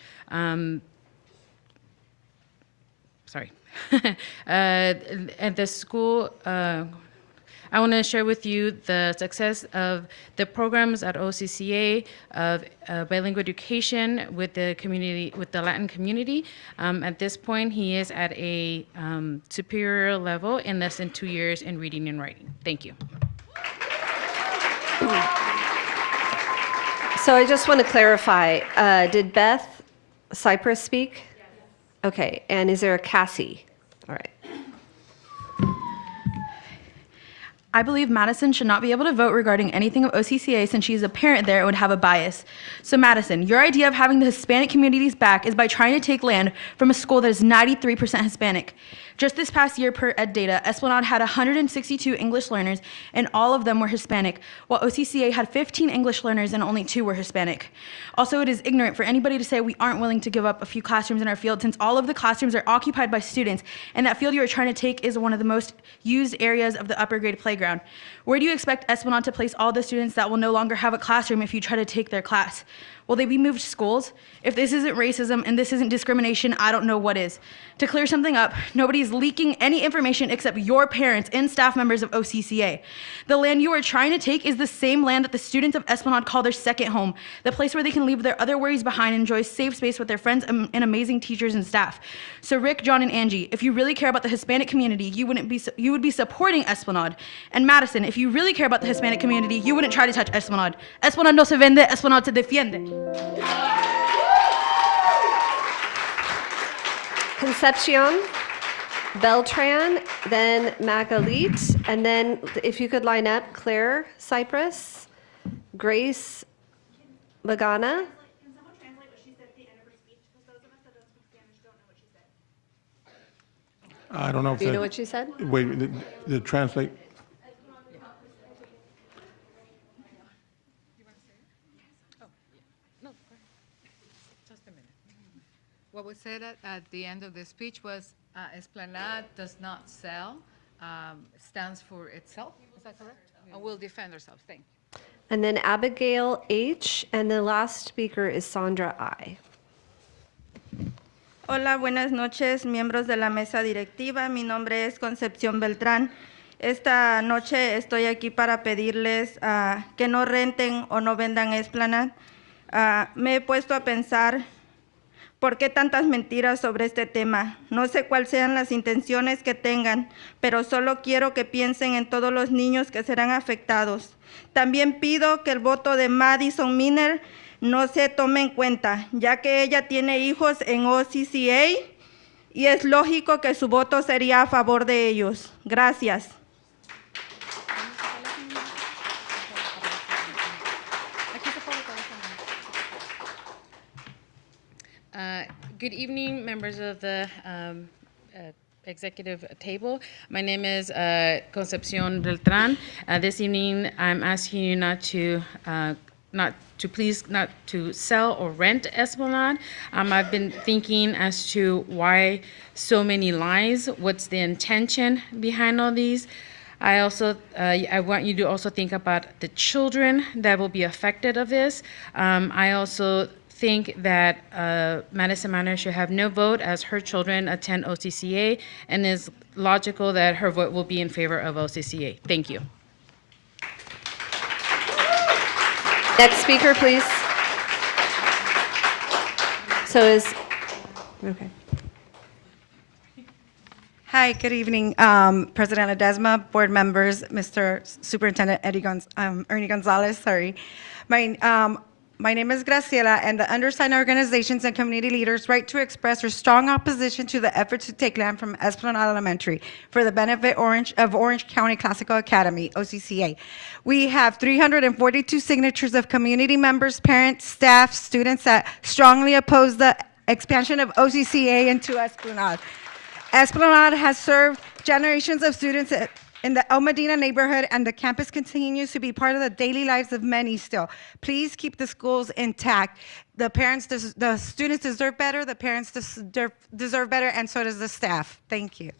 At the school, I want to share with you the success of the programs at OCCA of bilingual education with the community, with the Latin community. At this point, he is at a superior level in less than 2 years in reading and writing. Thank you. So I just want to clarify, did Beth Cypress speak? Okay, and is there a Cassie? All right. I believe Madison should not be able to vote regarding anything of OCCA since she is a parent there and would have a bias. So Madison, your idea of having the Hispanic communities back is by trying to take land from a school that is 93% Hispanic. Just this past year, per Ed Data, Esplanade had 162 English learners, and all of them were Hispanic, while OCCA had 15 English learners and only 2 were Hispanic. Also, it is ignorant for anybody to say we aren't willing to give up a few classrooms in our field since all of the classrooms are occupied by students, and that field you are trying to take is one of the most used areas of the upper grade playground. Where do you expect Esplanade to place all the students that will no longer have a classroom if you try to take their class? Will they be moved schools? If this isn't racism and this isn't discrimination, I don't know what is. To clear something up, nobody's leaking any information except your parents and staff members of OCCA. The land you are trying to take is the same land that the students of Esplanade call their second home, the place where they can leave their other worries behind and enjoy safe space with their friends and amazing teachers and staff. So Rick, John, and Angie, if you really care about the Hispanic community, you would be supporting Esplanade. And Madison, if you really care about the Hispanic community, you wouldn't try to touch Esplanade. Esplanade no se vende, Esplanade se defiende. Concepcion, Beltran, then Magalit, and then if you could line up Claire Cypress, Grace Magana. I don't know if Do you that- know what she said? Wait, the translate. What was said at the end of the speech was Esplanade does not sell, stands for itself. Is that correct? And we'll defend ourselves. Thank you. And then Abigail H., and the last speaker is Sandra I. Hola, buenas noches, miembros de la mesa directiva. Mi nombre es Concepción Beltrán. Esta noche estoy aquí para pedirles que no renten o no vendan Esplanade. Me he puesto a pensar por qué tantas mentiras sobre este tema. No sé cuáles sean las intenciones que tengan, pero solo quiero que piensen en todos los niños que serán afectados. También pido que el voto de Madison Miner no se tome en cuenta, ya que ella tiene hijos en OCCA y es lógico que su voto sería a favor de ellos. Gracias. Good evening, members of the executive table. My name is Concepcion Beltran. This evening, I'm asking you not to sell or rent Esplanade. I've been thinking as to why so many lies. What's the intention behind all these? I also, I want you to also think about the children that will be affected of this. I also think that Madison Manor should have no vote as her children attend OCCA, and it's logical that her vote will be in favor of OCCA. Thank you. Next speaker, please. Okay. Hi, good evening, President Ledesma, board members, Mr. Superintendent Ernie Gonzalez, sorry. My name is Graciela, and the undersigned organizations and community leaders write to express our strong opposition to the efforts to take land from Esplanade Elementary for the benefit of Orange County Classical Academy, OCCA. We have 342 signatures of community members, parents, staff, students that strongly oppose the expansion of OCCA into Esplanade. Esplanade has served generations of students in the El Medina neighborhood, and the campus continues to be part of the daily lives of many still. Please keep the schools intact. The students deserve better, the parents deserve better, and so does the staff. Thank you.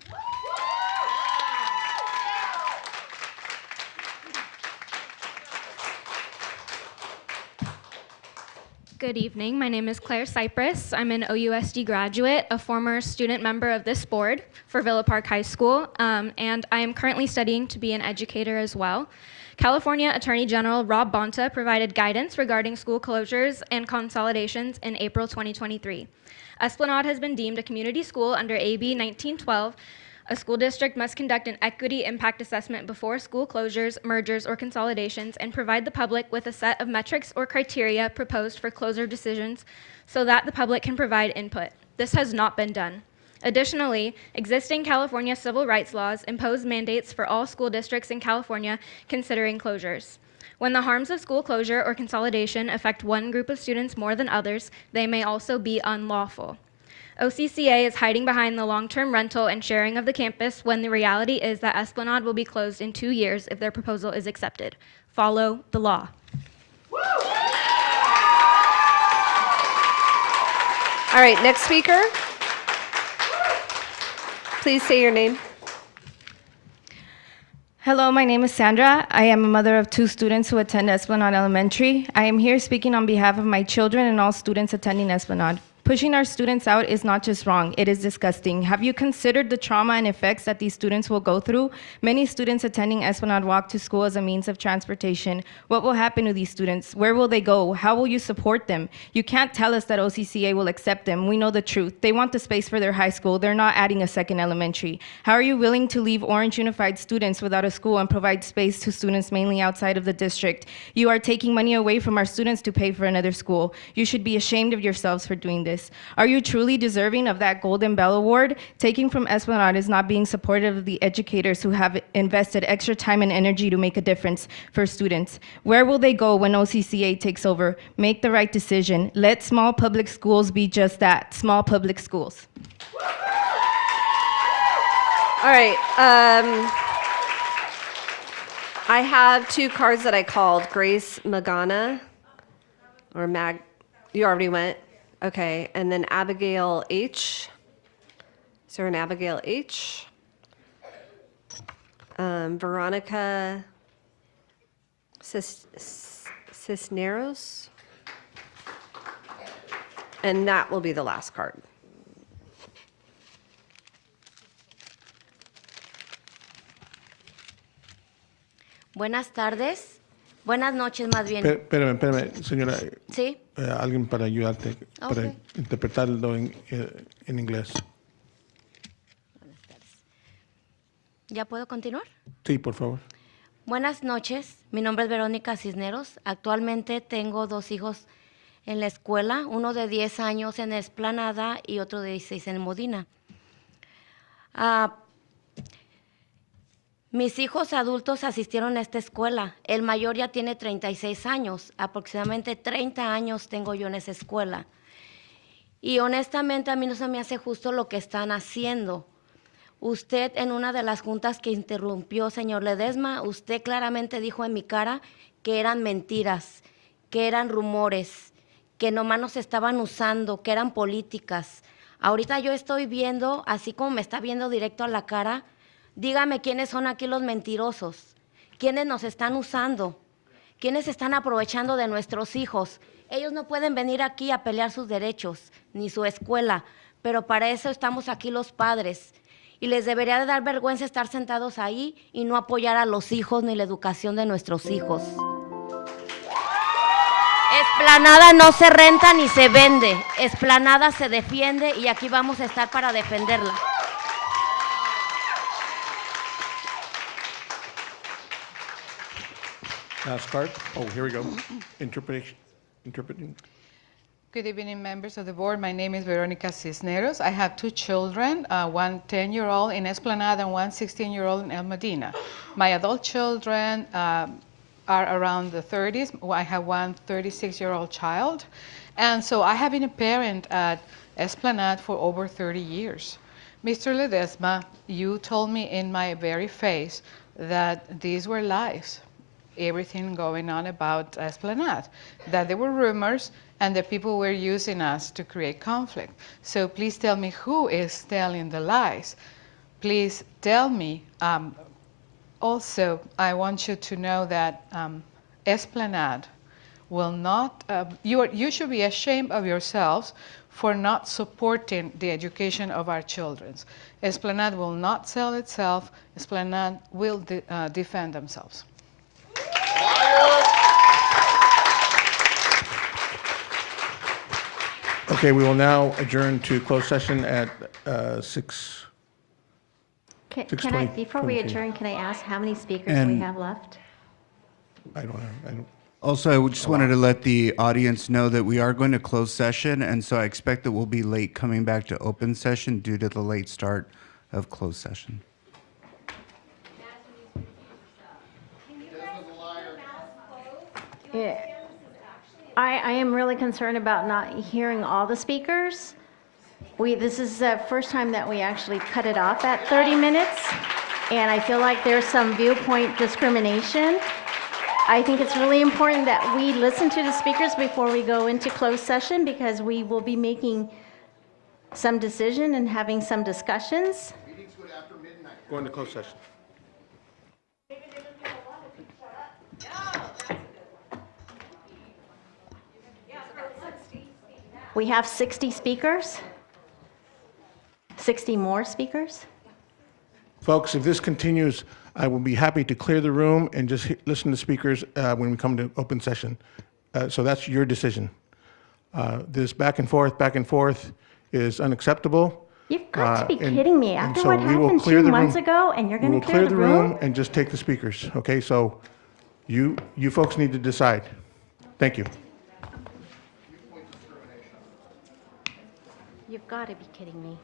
Good evening. My name is Claire Cypress. I'm an OUSD graduate, a former student member of this board for Villa Park High School, and I am currently studying to be an educator as well. California Attorney General Rob Bonta provided guidance regarding school closures and consolidations in April 2023. Esplanade has been deemed a community school under AB 1912, A school district must conduct an equity impact assessment before school closures, mergers, or consolidations and provide the public with a set of metrics or criteria proposed for closure decisions so that the public can provide input. This has not been done. Additionally, existing California civil rights laws impose mandates for all school districts in California considering closures. When the harms of school closure or consolidation affect one group of students more than others, they may also be unlawful. OCCA is hiding behind the long-term rental and sharing of the campus when the reality is that Esplanade will be closed in 2 years if their proposal is accepted. Follow the law. All right, next speaker. Please say your name. Hello, my name is Sandra. I am a mother of 2 students who attend Esplanade Elementary. I am here speaking on behalf of my children and all students attending Esplanade. Pushing our students out is not just wrong, it is disgusting. Have you considered the trauma and effects that these students will go through? Many students attending Esplanade walk to school as a means of transportation. What will happen to these students? Where will they go? How will you support them? You can't tell us that OCCA will accept them. We know the truth. They want the space for their high school. They're not adding a second elementary. How are you willing to leave Orange Unified students without a school and provide space to students mainly outside of the district? You are taking money away from our students to pay for another school. You should be ashamed of yourselves for doing this. Are you truly deserving of that Golden Bell Award? Taking from Esplanade is not being supportive of the educators who have invested extra time and energy to make a difference for students. Where will they go when OCCA takes over? Make the right decision. Let small public schools be just that, small public schools. All right. I have 2 cards that I called. Grace Magana, or you already went? Okay, and then Abigail H. Is there an Abigail H? Veronica Cisneros. And that will be the last card. Buenas tardes. Buenas noches, más bien. Espérame, señora. Sí. Alguien para ayudarte, para Okay. interpretarlo en inglés. ¿Ya puedo continuar? Sí, por favor. Buenas noches. Mi nombre es Verónica Cisneros. Actualmente tengo 2 hijos en la escuela, uno de 10 años en Esplanada y otro de 16 en Modena. Mis hijos adultos asistieron a esta escuela. El mayor ya tiene 36 años. Aproximadamente 30 años tengo yo en esa escuela. Y honestamente a mí no se me hace justo lo que están haciendo. Usted en una de las juntas que interrumpió, señor Ledesma, usted claramente dijo en mi cara que eran mentiras, que eran rumores, que nomás nos estaban usando, que eran políticas. Ahorita yo estoy viendo, así como me está viendo directo a la cara, dígame quiénes son aquí los mentirosos, quiénes nos están usando, quiénes están aprovechando de nuestros hijos. Ellos no pueden venir aquí a pelear sus derechos, ni su escuela, pero para eso estamos aquí los padres. Y les debería de dar vergüenza estar sentados ahí y no apoyar a los hijos ni la educación de nuestros hijos. Esplanada no se renta ni se vende, Esplanada se defiende y aquí vamos a estar para defenderla. Last card. Oh, here we go. Interpreting. Good evening, members of the board. My name is Veronica Cisneros. I have 2 children, one 10-year-old in Esplanade and one 16-year-old in El Medina. My adult children are around the 30s. I have one 36-year-old child. And so I have been a parent at Esplanade for over 30 years. Mr. Ledesma, you told me in my very face that these were lies. Everything going on about Esplanade, that there were rumors and that people were using us to create conflict. So please tell me who is telling the lies. Please tell me. Also, I want you to know that Esplanade will not, you should be ashamed of yourselves for not supporting the education of our children. Esplanade will not sell itself. Esplanade will defend themselves. Okay, we will now adjourn to closed session at 6. Can I, before we 6:22. adjourn, can I ask how many speakers we And- have left? I don't. Also, I just wanted to let the audience know that we are going to close session, and so I expect that we'll be late coming back to open session due to the late start of closed session. Yeah. I am really concerned about not hearing all the speakers. This is the first time that we actually cut it off at 30 minutes, and I feel like there's some viewpoint discrimination. I think it's really important that we listen to the speakers before we go into closed session, because we will be making some decision and having some discussions. Go into closed session. We have 60 speakers, 60 more speakers. Folks, if this continues, I will be happy to clear the room and just listen to speakers when we come to open session. So that's your decision. This back and forth is unacceptable. You've got to be and- kidding me. and After so what we will happened clear 2 the months room. ago, and you're We going will to clear the room? and just take the speakers, okay? So you folks need to decide. Thank you. You've got to be kidding me.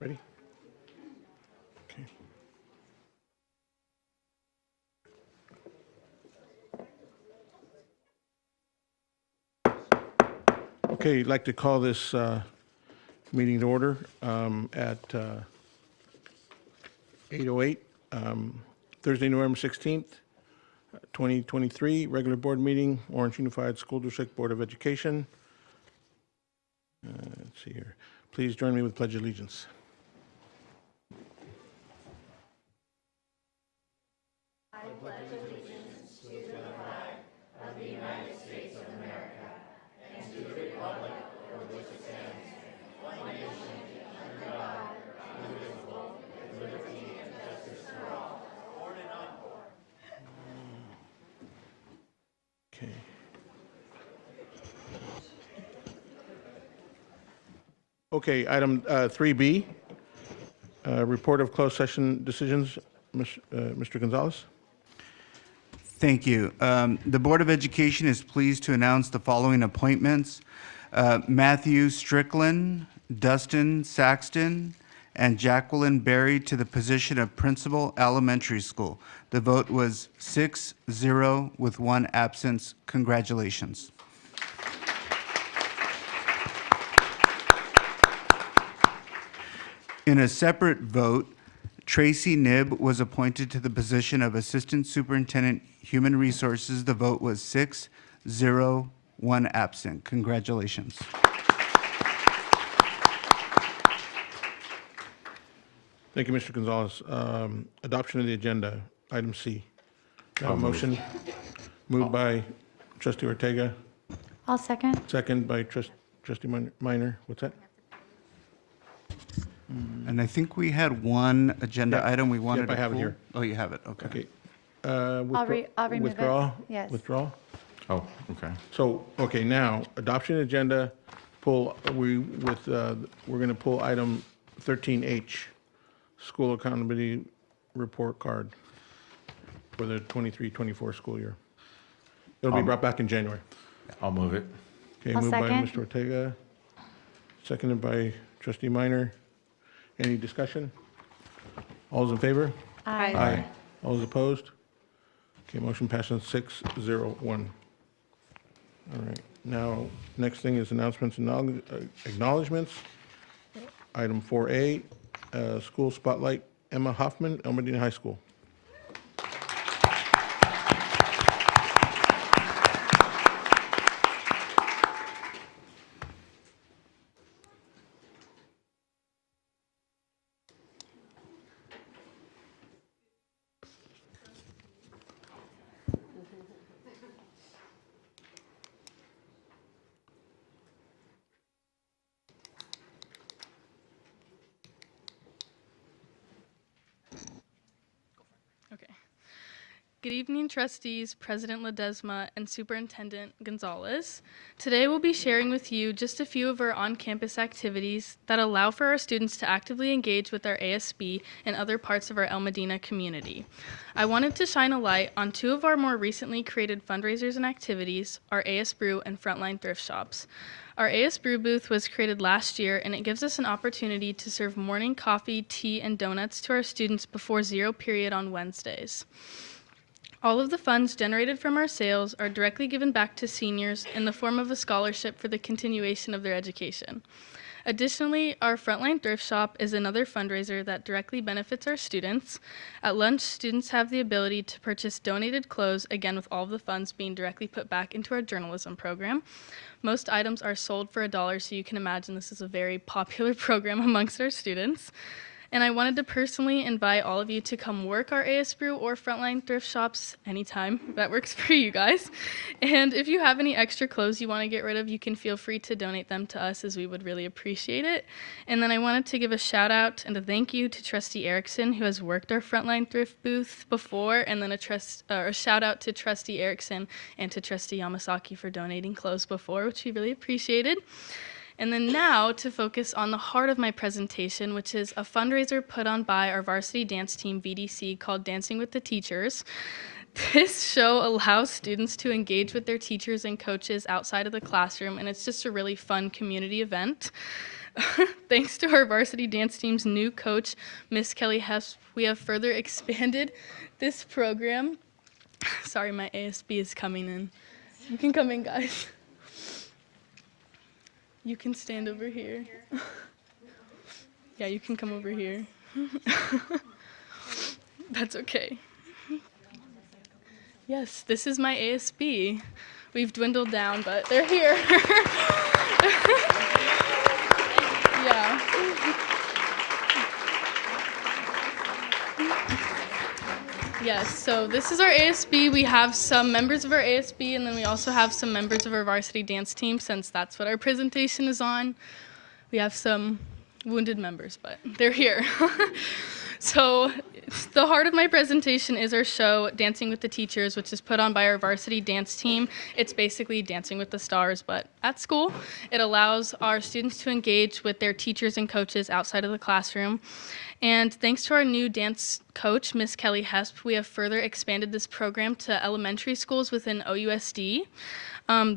Ready? Okay. Okay, I'd like to call this meeting to order at 8:08, Thursday, November 16th, 2023, regular board meeting, Orange Unified School District Board of Education. Let's see here. Please join me with Pledge of Allegiance. Okay. Okay, item 3B, report of closed session decisions. Mr. Gonzalez? Thank you. The Board of Education is pleased to announce the following appointments. Matthew Strickland, Dustin Saxton, and Jacqueline Berry to the position of Principal Elementary School. The vote was 6-0 with 1 absence. Congratulations. In a separate vote, Tracy Knibb was appointed to the position of Assistant Superintendent, Human Resources. The vote was 6-0, 1 absent. Congratulations. Thank you, Mr. Gonzalez. Adoption of the agenda, item C. Motion moved by Trustee Ortega, I'll second. second by Trustee Minor. What's that? And I think we had one agenda Yep. item we wanted Yep, to I have it pull. here. Oh, you have it, okay. Okay. I'll remove it. Withdraw? Yes. Withdraw? Oh, okay. So, okay, now, adoption agenda, we're going to pull item 13H, school accountability report card for the 23-24 school year. It'll be brought back in January. I'll move it. Okay, I'll moved by second. Mr. Ortega, seconded by Trustee Minor. Any discussion? All those in favor? Aye. All those opposed? Okay, motion passes 6-0-1. All right, now, next thing is announcements and acknowledgements. Item 4A, school spotlight, Emma Hoffman, El Medina High School. Okay. Good evening, trustees, President Ledesma, and Superintendent Gonzalez. Today we'll be sharing with you just a few of our on-campus activities that allow for our students to actively engage with our ASB and other parts of our El Medina community. I wanted to shine a light on 2 of our more recently created fundraisers and activities, our AS Brew and Frontline Thrift Shops. Our AS Brew booth was created last year, and it gives us an opportunity to serve morning coffee, tea, and donuts to our students before zero period on Wednesdays. All of the funds generated from our sales are directly given back to seniors in the form of a scholarship for the continuation of their education. Additionally, our Frontline Thrift Shop is another fundraiser that directly benefits our students. At lunch, students have the ability to purchase donated clothes, again with all of the funds being directly put back into our journalism program. Most items are sold for $1, so you can imagine this is a very popular program amongst our students. And I wanted to personally invite all of you to come work our AS Brew or Frontline Thrift Shops anytime. That works for you guys. And if you have any extra clothes you want to get rid of, you can feel free to donate them to us, as we would really appreciate it. And then I wanted to give a shout out and a thank you to Trustee Erickson, who has worked our Frontline Thrift booth before, and then a shout out to Trustee Erickson and to Trustee Yamasaki for donating clothes before, which we really appreciated. And then now to focus on the heart of my presentation, which is a fundraiser put on by our varsity dance team, VDC, called Dancing with the Teachers. This show allows students to engage with their teachers and coaches outside of the classroom, and it's just a really fun community event. Thanks to our varsity dance team's new coach, Miss Kelly Hess, we have further expanded this program. Sorry, my ASB is coming in. You can come in, guys. You can stand over here. Yeah, you can come over here. That's okay. Yes, this is my ASB. We've dwindled down, but they're here. Yeah. Yes, so this is our ASB. We have some members of our ASB, and then we also have some members of our varsity dance team, since that's what our presentation is on. We have some wounded members, but they're here. So the heart of my presentation is our show, Dancing with the Teachers, which is put on by our varsity dance team. It's basically Dancing with the Stars, but at school. It allows our students to engage with their teachers and coaches outside of the classroom. And thanks to our new dance coach, Miss Kelly Hesp, we have further expanded this program to elementary schools within OUSD.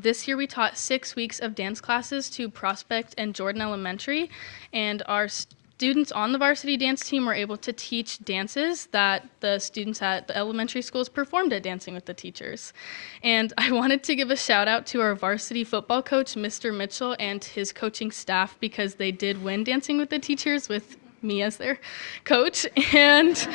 This year we taught 6 weeks of dance classes to Prospect and Jordan Elementary, and our students on the varsity dance team were able to teach dances that the students at the elementary schools performed at Dancing with the Teachers. And I wanted to give a shout out to our varsity football coach, Mr. Mitchell, and his coaching staff, because they did win Dancing with the Teachers with me as their coach. And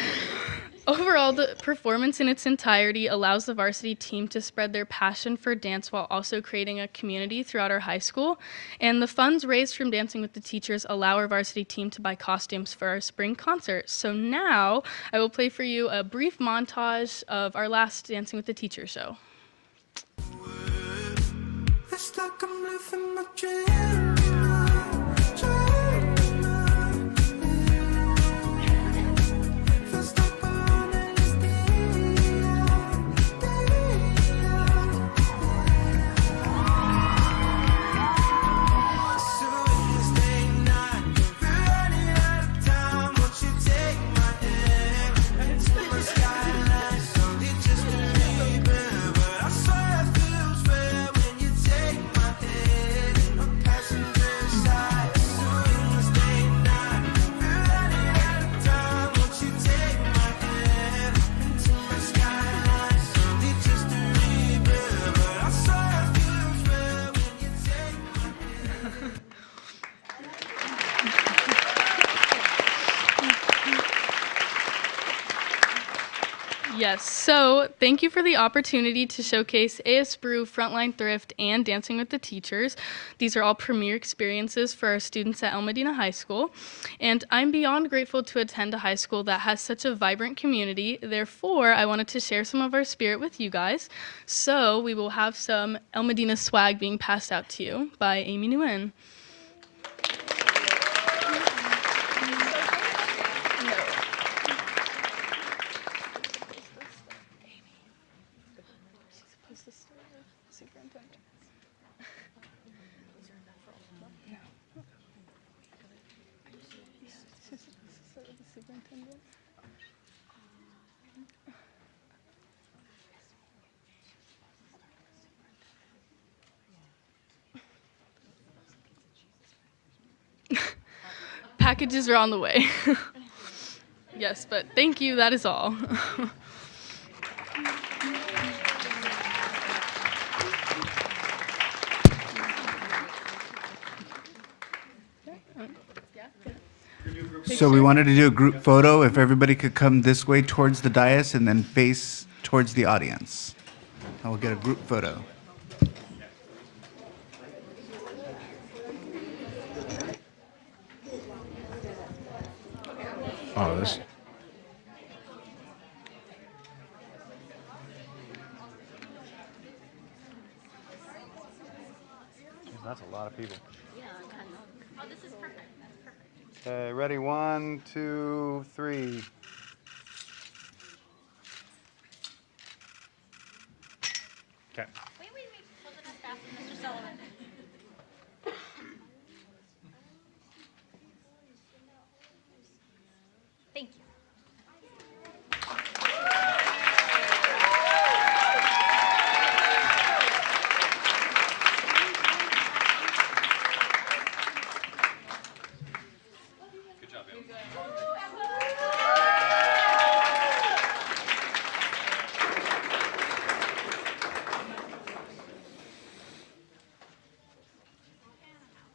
overall, the performance in its entirety allows the varsity team to spread their passion for dance while also creating a community throughout our high school. And the funds raised from Dancing with the Teachers allow our varsity team to buy costumes for our spring concert. So now I will play for you a brief montage of our last Dancing with the Teachers show. It's like I'm living my dream. Yes, so thank you for the opportunity to showcase AS Brew, Frontline Thrift, and Dancing with the Teachers. These are all premier experiences for our students at El Medina High School. And I'm beyond grateful to attend a high school that has such a vibrant community. Therefore, I wanted to share some of our spirit with you guys. So we will have some El Medina swag being passed out to you by Amy Nguyen. Packages are on the way. Yes, but thank you, that is all. So we wanted to do a group photo. If everybody could come this way towards the dais and then face towards the audience. I will get a group photo. Oh, this. That's a lot of people. Oh, this is perfect. That's perfect. Okay, ready? 1, 2, 3. Okay. Wait. Hold it as fast as Mr. Sullivan. Thank you.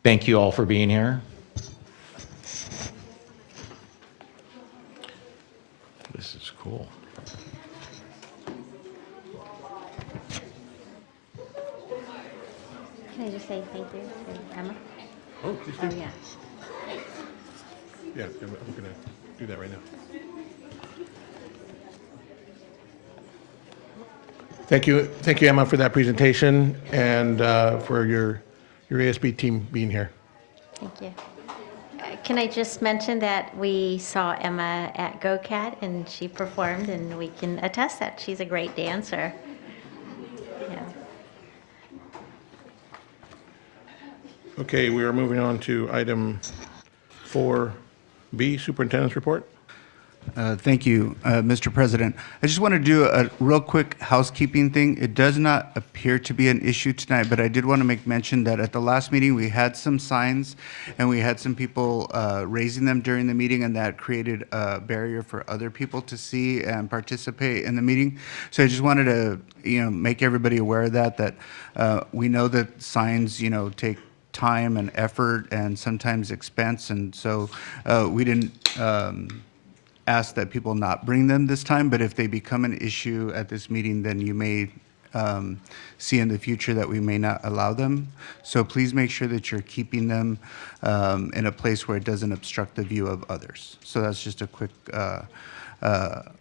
Thank you all for being here. This is cool. Can I just say thank you to Emma? Oh, please do. Oh, yeah. Yeah, I'm going to do that right now. Thank you, Emma, for that presentation and for your ASB team being here. Thank you. Can I just mention that we saw Emma at GoCat and she performed, and we can attest that she's a great dancer. Yeah. Okay, we are moving on to item 4B, Superintendent's Report. Thank you, Mr. President. I just want to do a real quick housekeeping thing. It does not appear to be an issue tonight, but I did want to make mention that at the last meeting, we had some signs and we had some people raising them during the meeting, and that created a barrier for other people to see and participate in the meeting. So I just wanted to, make everybody aware of that we know that signs, take time and effort and sometimes expense, and so we didn't ask that people not bring them this time, but if they become an issue at this meeting, then you may see in the future that we may not allow them. So please make sure that you're keeping them in a place where it doesn't obstruct the view of others. So that's just a quick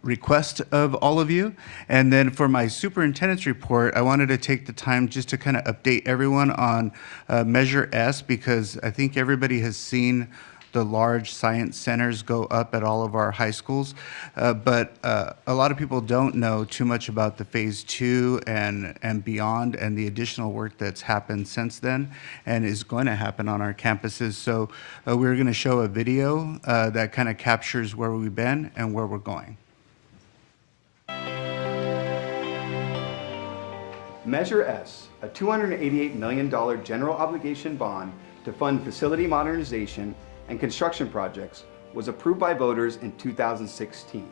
request of all of you. And then for my superintendent's report, I wanted to take the time just to kind of update everyone on Measure S, because I think everybody has seen the large science centers go up at all of our high schools. But a lot of people don't know too much about the phase 2 and beyond, and the additional work that's happened since then and is going to happen on our campuses. So we're going to show a video that kind of captures where we've been and where we're going. Measure S, a $288 million general obligation bond to fund facility modernization and construction projects, was approved by voters in 2016.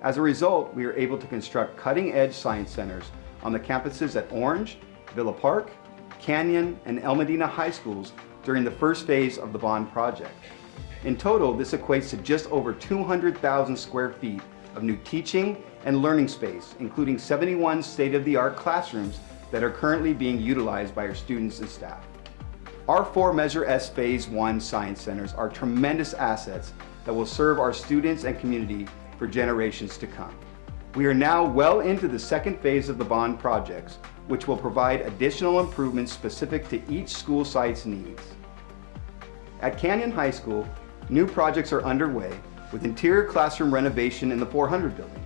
As a result, we are able to construct cutting-edge science centers on the campuses at Orange, Villa Park, Canyon, and El Medina High Schools during the first phase of the bond project. In total, this equates to just over 200,000 square feet of new teaching and learning space, including 71 state-of-the-art classrooms that are currently being utilized by our students and staff. Our 4 Measure S Phase 1 Science Centers are tremendous assets that will serve our students and community for generations to come. We are now well into the second phase of the bond projects, which will provide additional improvements specific to each school site's needs. At Canyon High School, new projects are underway with interior classroom renovation in the 400 building.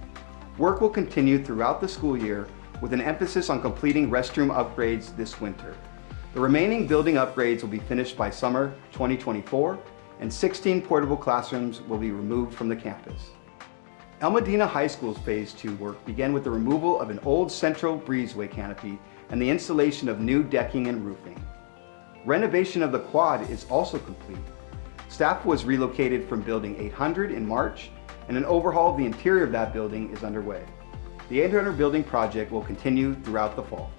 Work will continue throughout the school year with an emphasis on completing restroom upgrades this winter. The remaining building upgrades will be finished by summer 2024, and 16 portable classrooms will be removed from the campus. El Medina High School's Phase 2 work began with the removal of an old central breezeway canopy and the installation of new decking and roofing. Renovation of the quad is also complete. Staff was relocated from Building 800 in March, and an overhaul of the interior of that building is underway. The 800 building project will continue throughout the fall.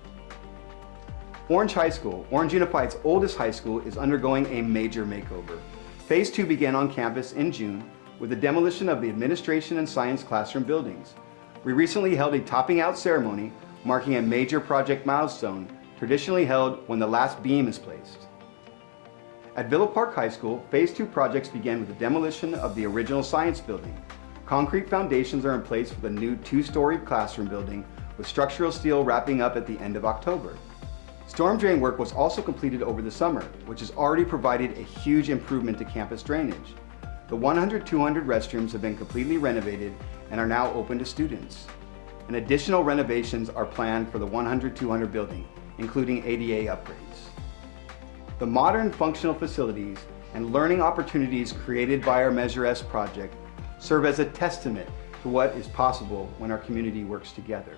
Orange High School, Orange Unified's oldest high school, is undergoing a major makeover. Phase 2 began on campus in June with the demolition of the administration and science classroom buildings. We recently held a topping out ceremony marking a major project milestone traditionally held when the last beam is placed. At Villa Park High School, Phase 2 projects began with the demolition of the original science building. Concrete foundations are in place for the new 2-story classroom building, with structural steel wrapping up at the end of October. Storm drain work was also completed over the summer, which has already provided a huge improvement to campus drainage. The 100-200 restrooms have been completely renovated and are now open to students. And additional renovations are planned for the 100-200 building, including ADA upgrades. The modern functional facilities and learning opportunities created by our Measure S project serve as a testament to what is possible when our community works together.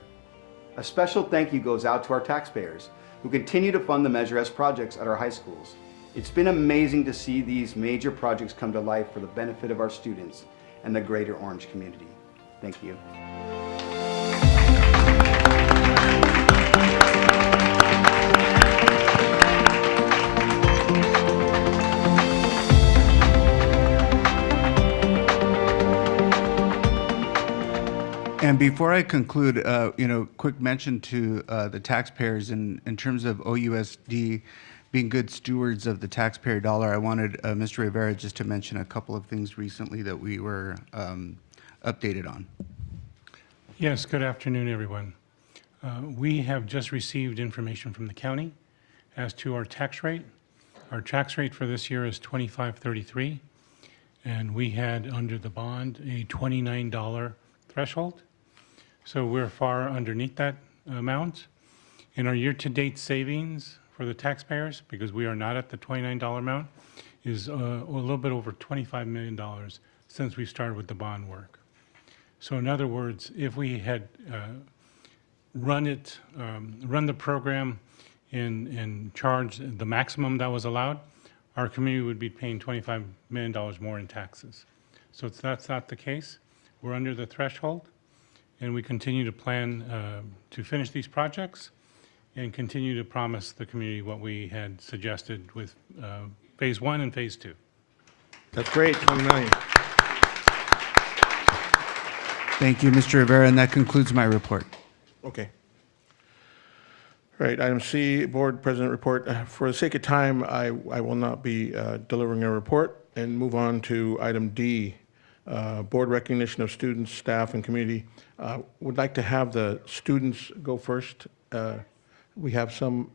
A special thank you goes out to our taxpayers who continue to fund the Measure S projects at our high schools. It's been amazing to see these major projects come to life for the benefit of our students and the greater Orange community. Thank you. And before I conclude, quick mention to the taxpayers in terms of OUSD being good stewards of the taxpayer dollar. I wanted Mr. Rivera just to mention a couple of things recently that we were updated on. Yes, good afternoon, everyone. We have just received information from the county as to our tax rate. Our tax rate for this year is $25.33, and we had under the bond a $29 threshold. So we're far underneath that amount. In our year-to-date savings for the taxpayers, because we are not at the $29 amount, is a little bit over $25 million since we started with the bond work. So in other words, if we had run the program and charged the maximum that was allowed, our community would be paying $25 million more in taxes. So that's not the case. We're under the threshold, and we continue to plan to finish these projects and continue to promise the community what we had suggested with phase 1 and phase 2. That's great, 20 million. Thank you, Mr. Rivera, and that concludes my report. Okay. All right, item C, Board President Report. For the sake of time, I will not be delivering a report, and move on to item D, Board Recognition of Students, Staff, and Community. Would like to have the students go first. We have some.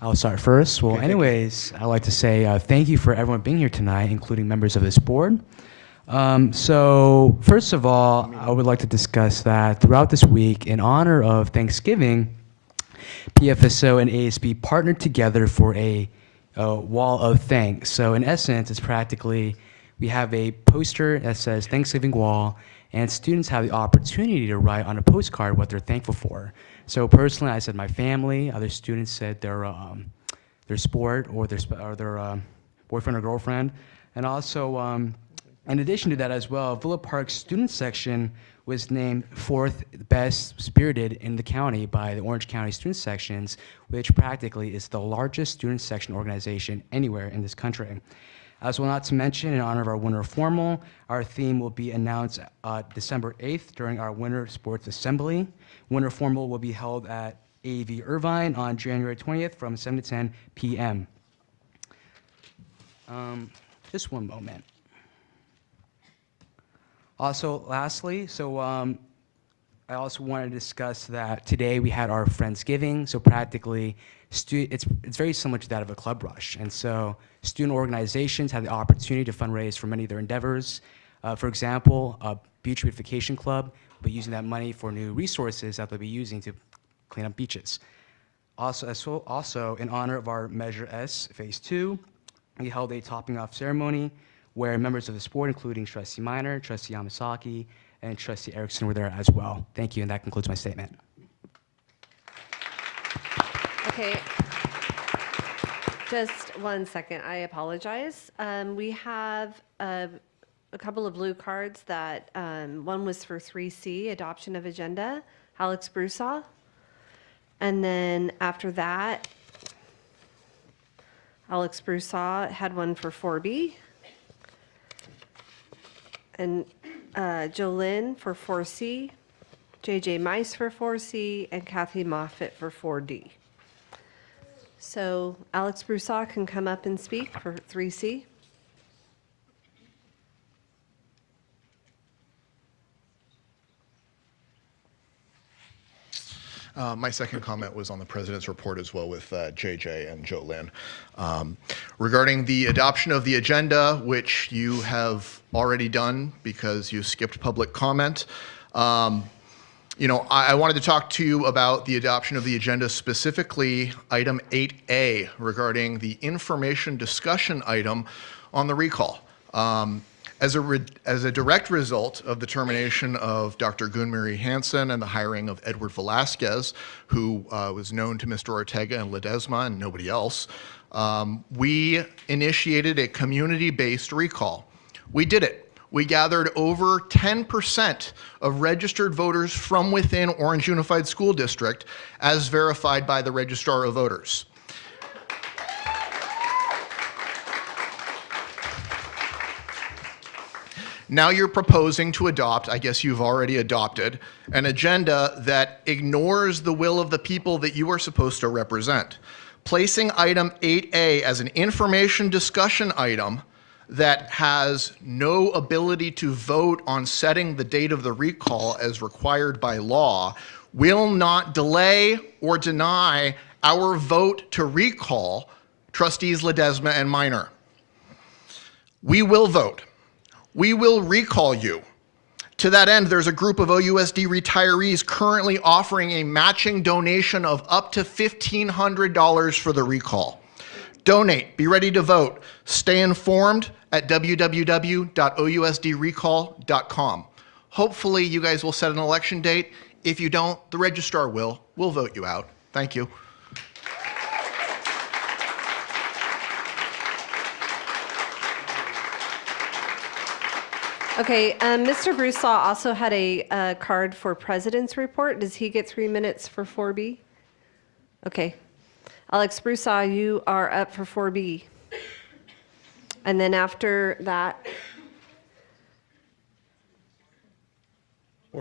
I'll start first. Well, Okay, anyways, I'd like to say thank you for everyone being here tonight, including members of this board. So first of all, I would like to discuss that throughout this week, in honor of Thanksgiving, PFSO and ASB partnered together for a wall of thanks. So in essence, it's practically, we have a poster that says Thanksgiving wall, and students have the opportunity to write on a postcard what they're thankful for. So personally, I said my family. Other students said their sport or their boyfriend or girlfriend, and also. In addition to that as well, Villa Park's student section was named 4th best spirited in the county by the Orange County Student Sections, which practically is the largest student section organization anywhere in this country. As well, not to mention, in honor of our Winter Formal, our theme will be announced December 8th during our Winter Sports Assembly. Winter Formal will be held at AV Irvine on January 20th from 7 to 10 p.m. Just one moment. Also, lastly, I also wanted to discuss that today we had our Friendsgiving. So practically, it's very similar to that of a club rush. And so student organizations have the opportunity to fundraise for many of their endeavors. For example, a beach beautification club will be using that money for new resources that they'll be using to clean up beaches. Also, in honor of our Measure S Phase 2, we held a topping off ceremony where members of this board, including Trustee Minor, Trustee Yamasaki, and Trustee Erickson were there as well. Thank you, and that concludes my statement. Okay. Just 1 second, I apologize. We have a couple of blue cards that, one was for 3C, Adoption of Agenda, Alex Broussard. And then after that, Alex Broussard had one for 4B. And Jolynn for 4C, JJ Mice for 4C, and Kathy Moffitt for 4D. So Alex Broussard can come up and speak for 3C. My second comment was on the president's report as well with JJ and Jolynn. Regarding the adoption of the agenda, which you have already done because you skipped public comment, I wanted to talk to you about the adoption of the agenda, specifically item 8A regarding the information discussion item on the recall. As a direct result of the termination of Dr. Gunmarie Hansen and the hiring of Edward Velasquez, who was known to Mr. Ortega and Ledesma and nobody else, we initiated a community-based recall. We did it. We gathered over 10% of registered voters from within Orange Unified School District, as verified by the Registrar of Voters. Now you're proposing to adopt, I guess you've already adopted, an agenda that ignores the will of the people that you are supposed to represent. Placing item 8A as an information discussion item that has no ability to vote on setting the date of the recall as required by law will not delay or deny our vote to recall trustees Ledesma and Minor. We will vote. We will recall you. To that end, there's a group of OUSD retirees currently offering a matching donation of up to $1,500 for the recall. Donate, be ready to vote. Stay informed at www.ousdrecall.com. Hopefully you guys will set an election date. If you don't, the registrar will. We'll vote you out. Thank you. Okay, Mr. Broussard also had a card for President's Report. Does he get 3 minutes for 4B? Okay. Alex Broussard, you are up for 4B. And then after that,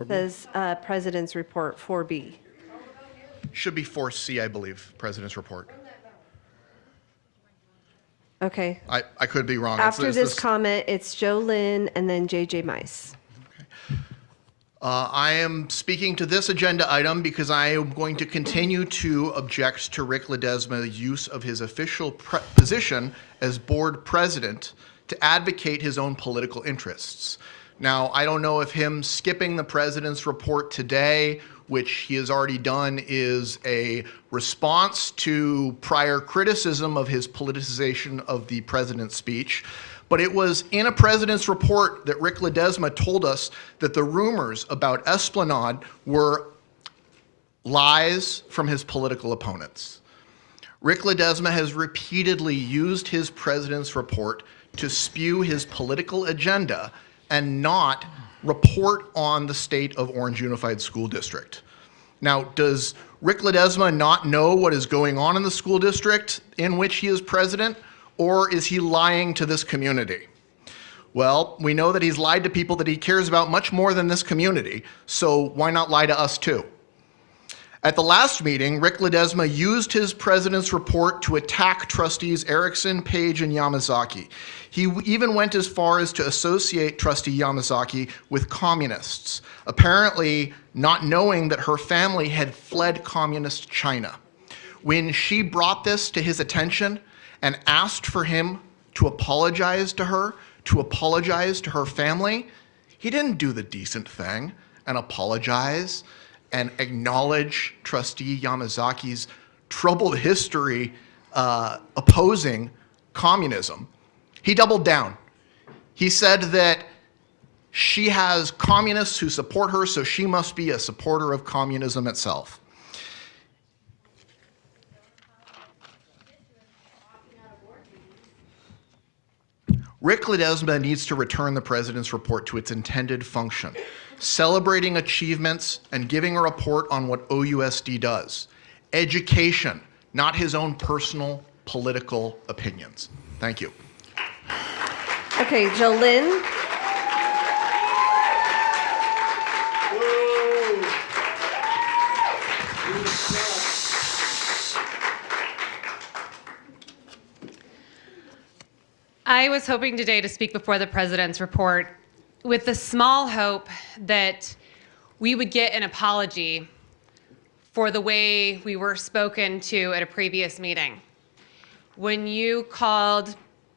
says President's Report 4B. Should be 4C, I believe, President's Report. Okay. I could be wrong. After this comment, it's Joe Lynn and then JJ Mice. I am speaking to this agenda item because I am going to continue to object to Rick Ledesma's use of his official position as board president to advocate his own political interests. Now, I don't know if him skipping the president's report today, which he has already done, is a response to prior criticism of his politicization of the president's speech. But it was in a president's report that Rick Ledesma told us that the rumors about Esplanade were lies from his political opponents. Rick Ledesma has repeatedly used his president's report to spew his political agenda and not report on the state of Orange Unified School District. Now, does Rick Ledesma not know what is going on in the school district in which he is president, or is he lying to this community? Well, we know that he's lied to people that he cares about much more than this community, so why not lie to us too? At the last meeting, Rick Ledesma used his president's report to attack trustees Erickson, Page, and Yamazaki. He even went as far as to associate trustee Yamazaki with communists, apparently not knowing that her family had fled communist China. When she brought this to his attention and asked for him to apologize to her family, he didn't do the decent thing and apologize and acknowledge trustee Yamazaki's troubled history opposing communism. He doubled down. He said that she has communists who support her, so she must be a supporter of communism itself. Rick Ledesma needs to return the president's report to its intended function, celebrating achievements and giving a report on what OUSD does. Education, not his own personal political opinions. Thank you. Okay, Jolynn. I was hoping today to speak before the president's report with the small hope that we would get an apology for the way we were spoken to at a previous meeting. When you called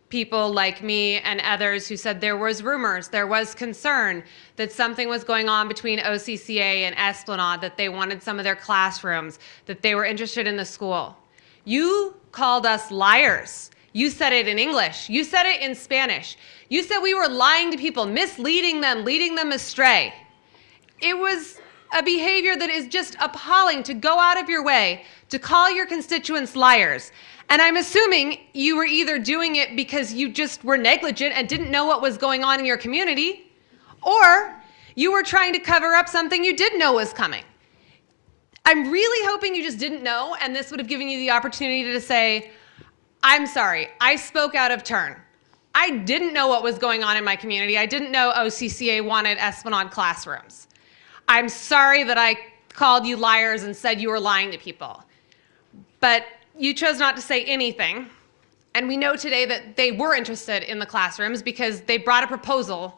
people like me and others who said there was rumors, there was concern that something was going on between OCCA and Esplanade, that they wanted some of their classrooms, that they were interested in the school. You called us liars. You said it in English. You said it in Spanish. You said we were lying to people, misleading them, leading them astray. It was a behavior that is just appalling, to go out of your way to call your constituents liars. And I'm assuming you were either doing it because you just were negligent and didn't know what was going on in your community, or you were trying to cover up something you did know was coming. I'm really hoping you just didn't know, and this would have given you the opportunity to say, I'm sorry, I spoke out of turn. I didn't know what was going on in my community. I didn't know OCCA wanted Esplanade classrooms. I'm sorry that I called you liars and said you were lying to people. But you chose not to say anything. And we know today that they were interested in the classrooms because they brought a proposal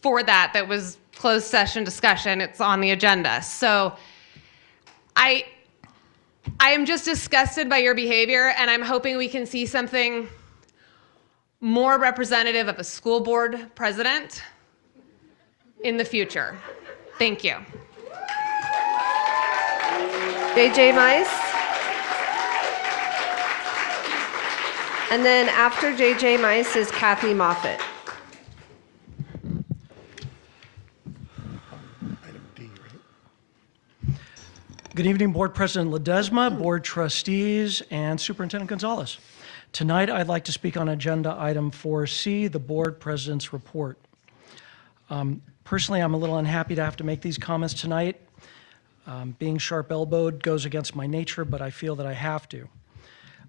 for that was closed session discussion. It's on the agenda. So I am just disgusted by your behavior, and I'm hoping we can see something more representative of a school board president in the future. Thank you. JJ Mize. And then after JJ Mize is Kathy Moffitt. Good evening, Board President Ledesma, Board Trustees, and Superintendent Gonzalez. Tonight, I'd like to speak on Agenda Item 4C, the Board President's Report. Personally, I'm a little unhappy to have to make these comments tonight. Being sharp-elbowed goes against my nature, but I feel that I have to.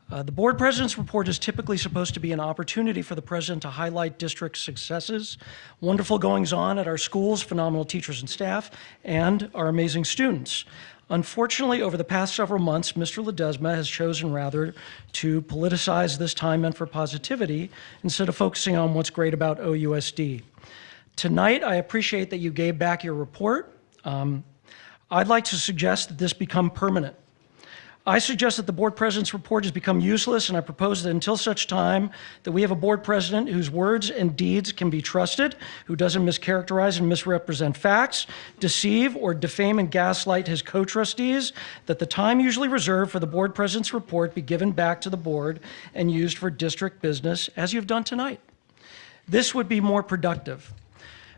The Board President's Report is typically supposed to be an opportunity for the President to highlight district successes, wonderful goings-on at our schools, phenomenal teachers and staff, and our amazing students. Unfortunately, over the past several months, Mr. Ledesma has chosen rather to politicize this time meant for positivity instead of focusing on what's great about OUSD. Tonight, I appreciate that you gave back your report. I'd like to suggest that this become permanent. I suggest that the Board President's report has become useless, and I propose that until such time that we have a Board President whose words and deeds can be trusted, who doesn't mischaracterize and misrepresent facts, deceive or defame and gaslight his co-trustees, that the time usually reserved for the Board President's report be given back to the Board and used for district business, as you've done tonight. This would be more productive.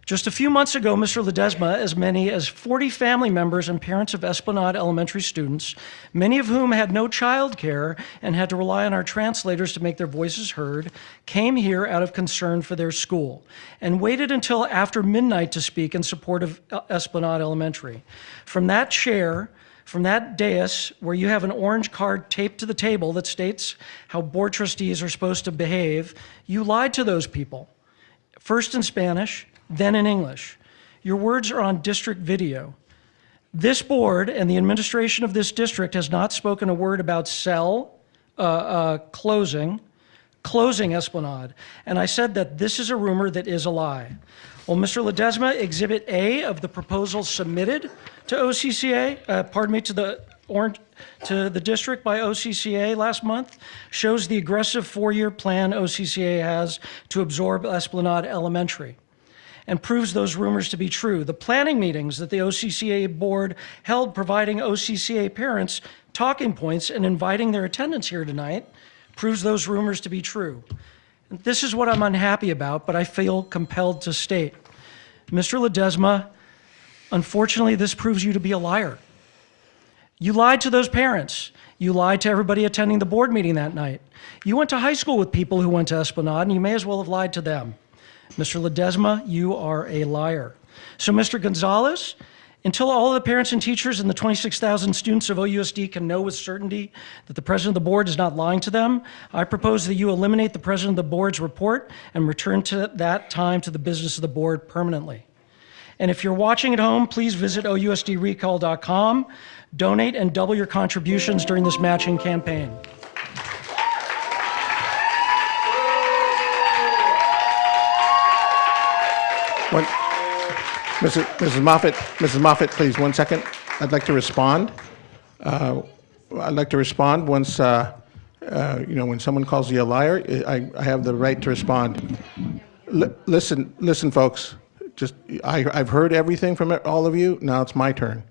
Just a few months ago, Mr. Ledesma, as many as 40 family members and parents of Esplanade Elementary students, many of whom had no child care and had to rely on our translators to make their voices heard, came here out of concern for their school and waited until after midnight to speak in support of Esplanade Elementary. From that chair, from that dais where you have an orange card taped to the table that states how board trustees are supposed to behave, you lied to those people, first in Spanish, then in English. Your words are on district video. This board and the administration of this district has not spoken a word about closing Esplanade. And I said that this is a rumor that is a lie. Well, Mr. Ledesma, Exhibit A of the proposal submitted to OCCA, to the district by OCCA last month shows the aggressive 4-year plan OCCA has to absorb Esplanade Elementary, and proves those rumors to be true. The planning meetings that the OCCA board held providing OCCA parents talking points and inviting their attendance here tonight proves those rumors to be true. And this is what I'm unhappy about, but I feel compelled to state. Mr. Ledesma, unfortunately, this proves you to be a liar. You lied to those parents. You lied to everybody attending the board meeting that night. You went to high school with people who went to Esplanade, and you may as well have lied to them. Mr. Ledesma, you are a liar. So, Mr. Gonzalez, until all of the parents and teachers and the 26,000 students of OUSD can know with certainty that the president of the board is not lying to them, I propose that you eliminate the president of the board's report and return to that time to the business of the board permanently. And if you're watching at home, please visit OUSDrecall.com, donate and double your contributions during this matching campaign. Mrs. Moffitt, please, 1 second. I'd like to respond. Once, when someone calls you a liar, I have the right to respond. Listen, folks. I've heard everything from all of you. Now it's my turn.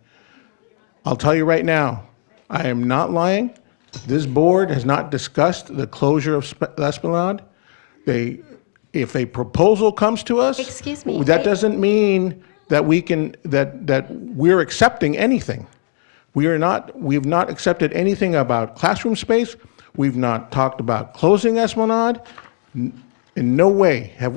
I'll tell you right now, I am not lying. This board has not discussed the closure of Esplanade. If a proposal comes to us, Excuse me. that doesn't mean that that we're accepting anything. We've not accepted anything about classroom space. We've not talked about closing Esplanade. In no way have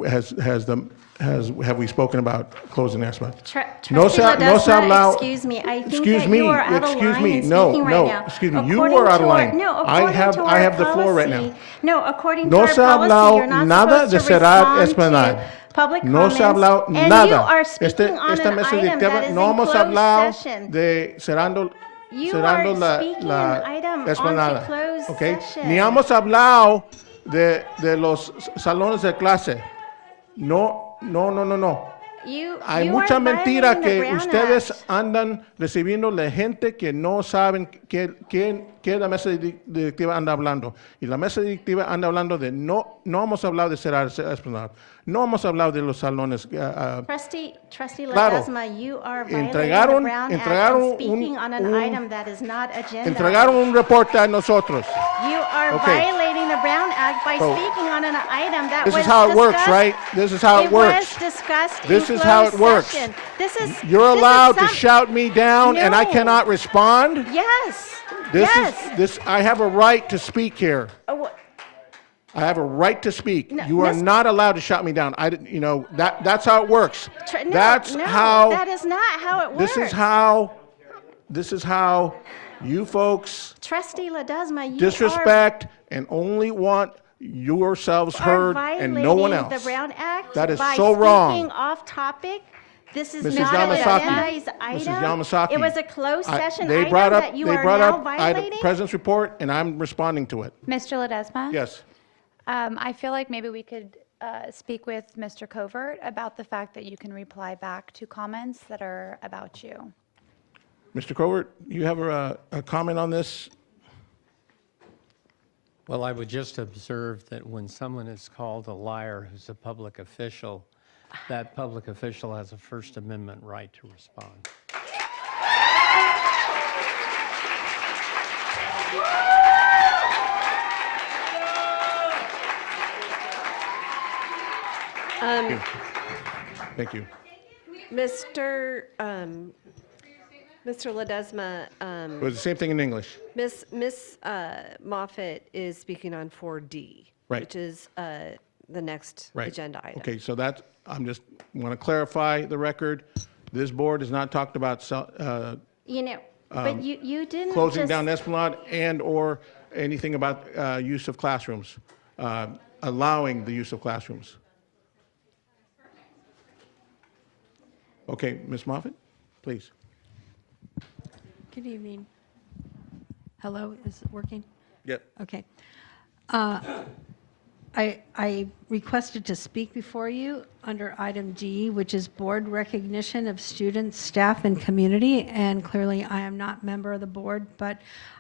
we spoken about closing Esplanade. No Trustee no se ha Ledesma, hablado. excuse me, I think Excuse that me, you are out of excuse line me. in No, speaking right no, now. excuse me. You According are out to of our- line. No, I according have to I our have the floor right now. policy- No, according to No our se ha policy, hablado you're not nada supposed de to cerrar respond Esplanade. to public No se ha comments, hablado and nada. you are speaking on Esta an mesa item directiva that is no in hemos closed hablado session. de cerrando You cerrando are speaking an item onto Esplanada. closed ¿Ok? session. Ni hemos hablado de los salones de clase. No, no, no, no, no. Hay you mucha are mentira violating the que Brown ustedes Act. andan recibiendo de gente que no saben qué la mesa directiva anda hablando. Y la mesa directiva anda hablando de no hemos hablado de cerrar Esplanade. No hemos hablado de los salones. Trustee Claro. Ledesma, you are violating Entregaron- the Brown Act entregaron and speaking on an un- item that is not agenda. Entregaron un reporte a nosotros. You are Okay. violating the Brown Act by So, speaking on an item that This was is how it works, discussed- right? This is how it works. was discussed This in is how it closed works. session. This is You're this is allowed to some- shout me down and I No. cannot respond? Yes. This yes. is I have a right to speak here. Wh- I have a right to speak. No, You are Miss- not allowed to shut me down. That's how it works. no, That's no, how that is not how it works. this is how you folks Trustee Ledesma, you disrespect and only want yourselves are heard and no one violating else. the Brown Act That is by so wrong. speaking off topic. This is Mrs. not Yamasaki. an agendized Mrs. item. Yamasaki. It was a closed session They item brought up, that you they are brought now up violating. President's report and I'm responding to it. Mr. Ledesma? Yes. I feel like maybe we could speak with Mr. Covert about the fact that you can reply back to comments that are about you. Mr. Covert, you have a comment on this? Well, I would just observe that when someone is called a liar who's a public official, that public official has a First Amendment right to respond. Thank you. Mr. Ledesma, It was the same thing in English. Miss Moffett is speaking on 4D, Right. which is the next Right. agenda item. Okay, so I'm just want to clarify the record. This board has not talked about You know, but you didn't closing just- down Esplanade and/or anything about use of classrooms, allowing the use of classrooms. Okay, Ms. Moffett, please. Good evening. Hello, is it working? Yep. Okay. I requested to speak before you under item D, which is board recognition of students, staff, and community. And clearly, I am not member of the board, but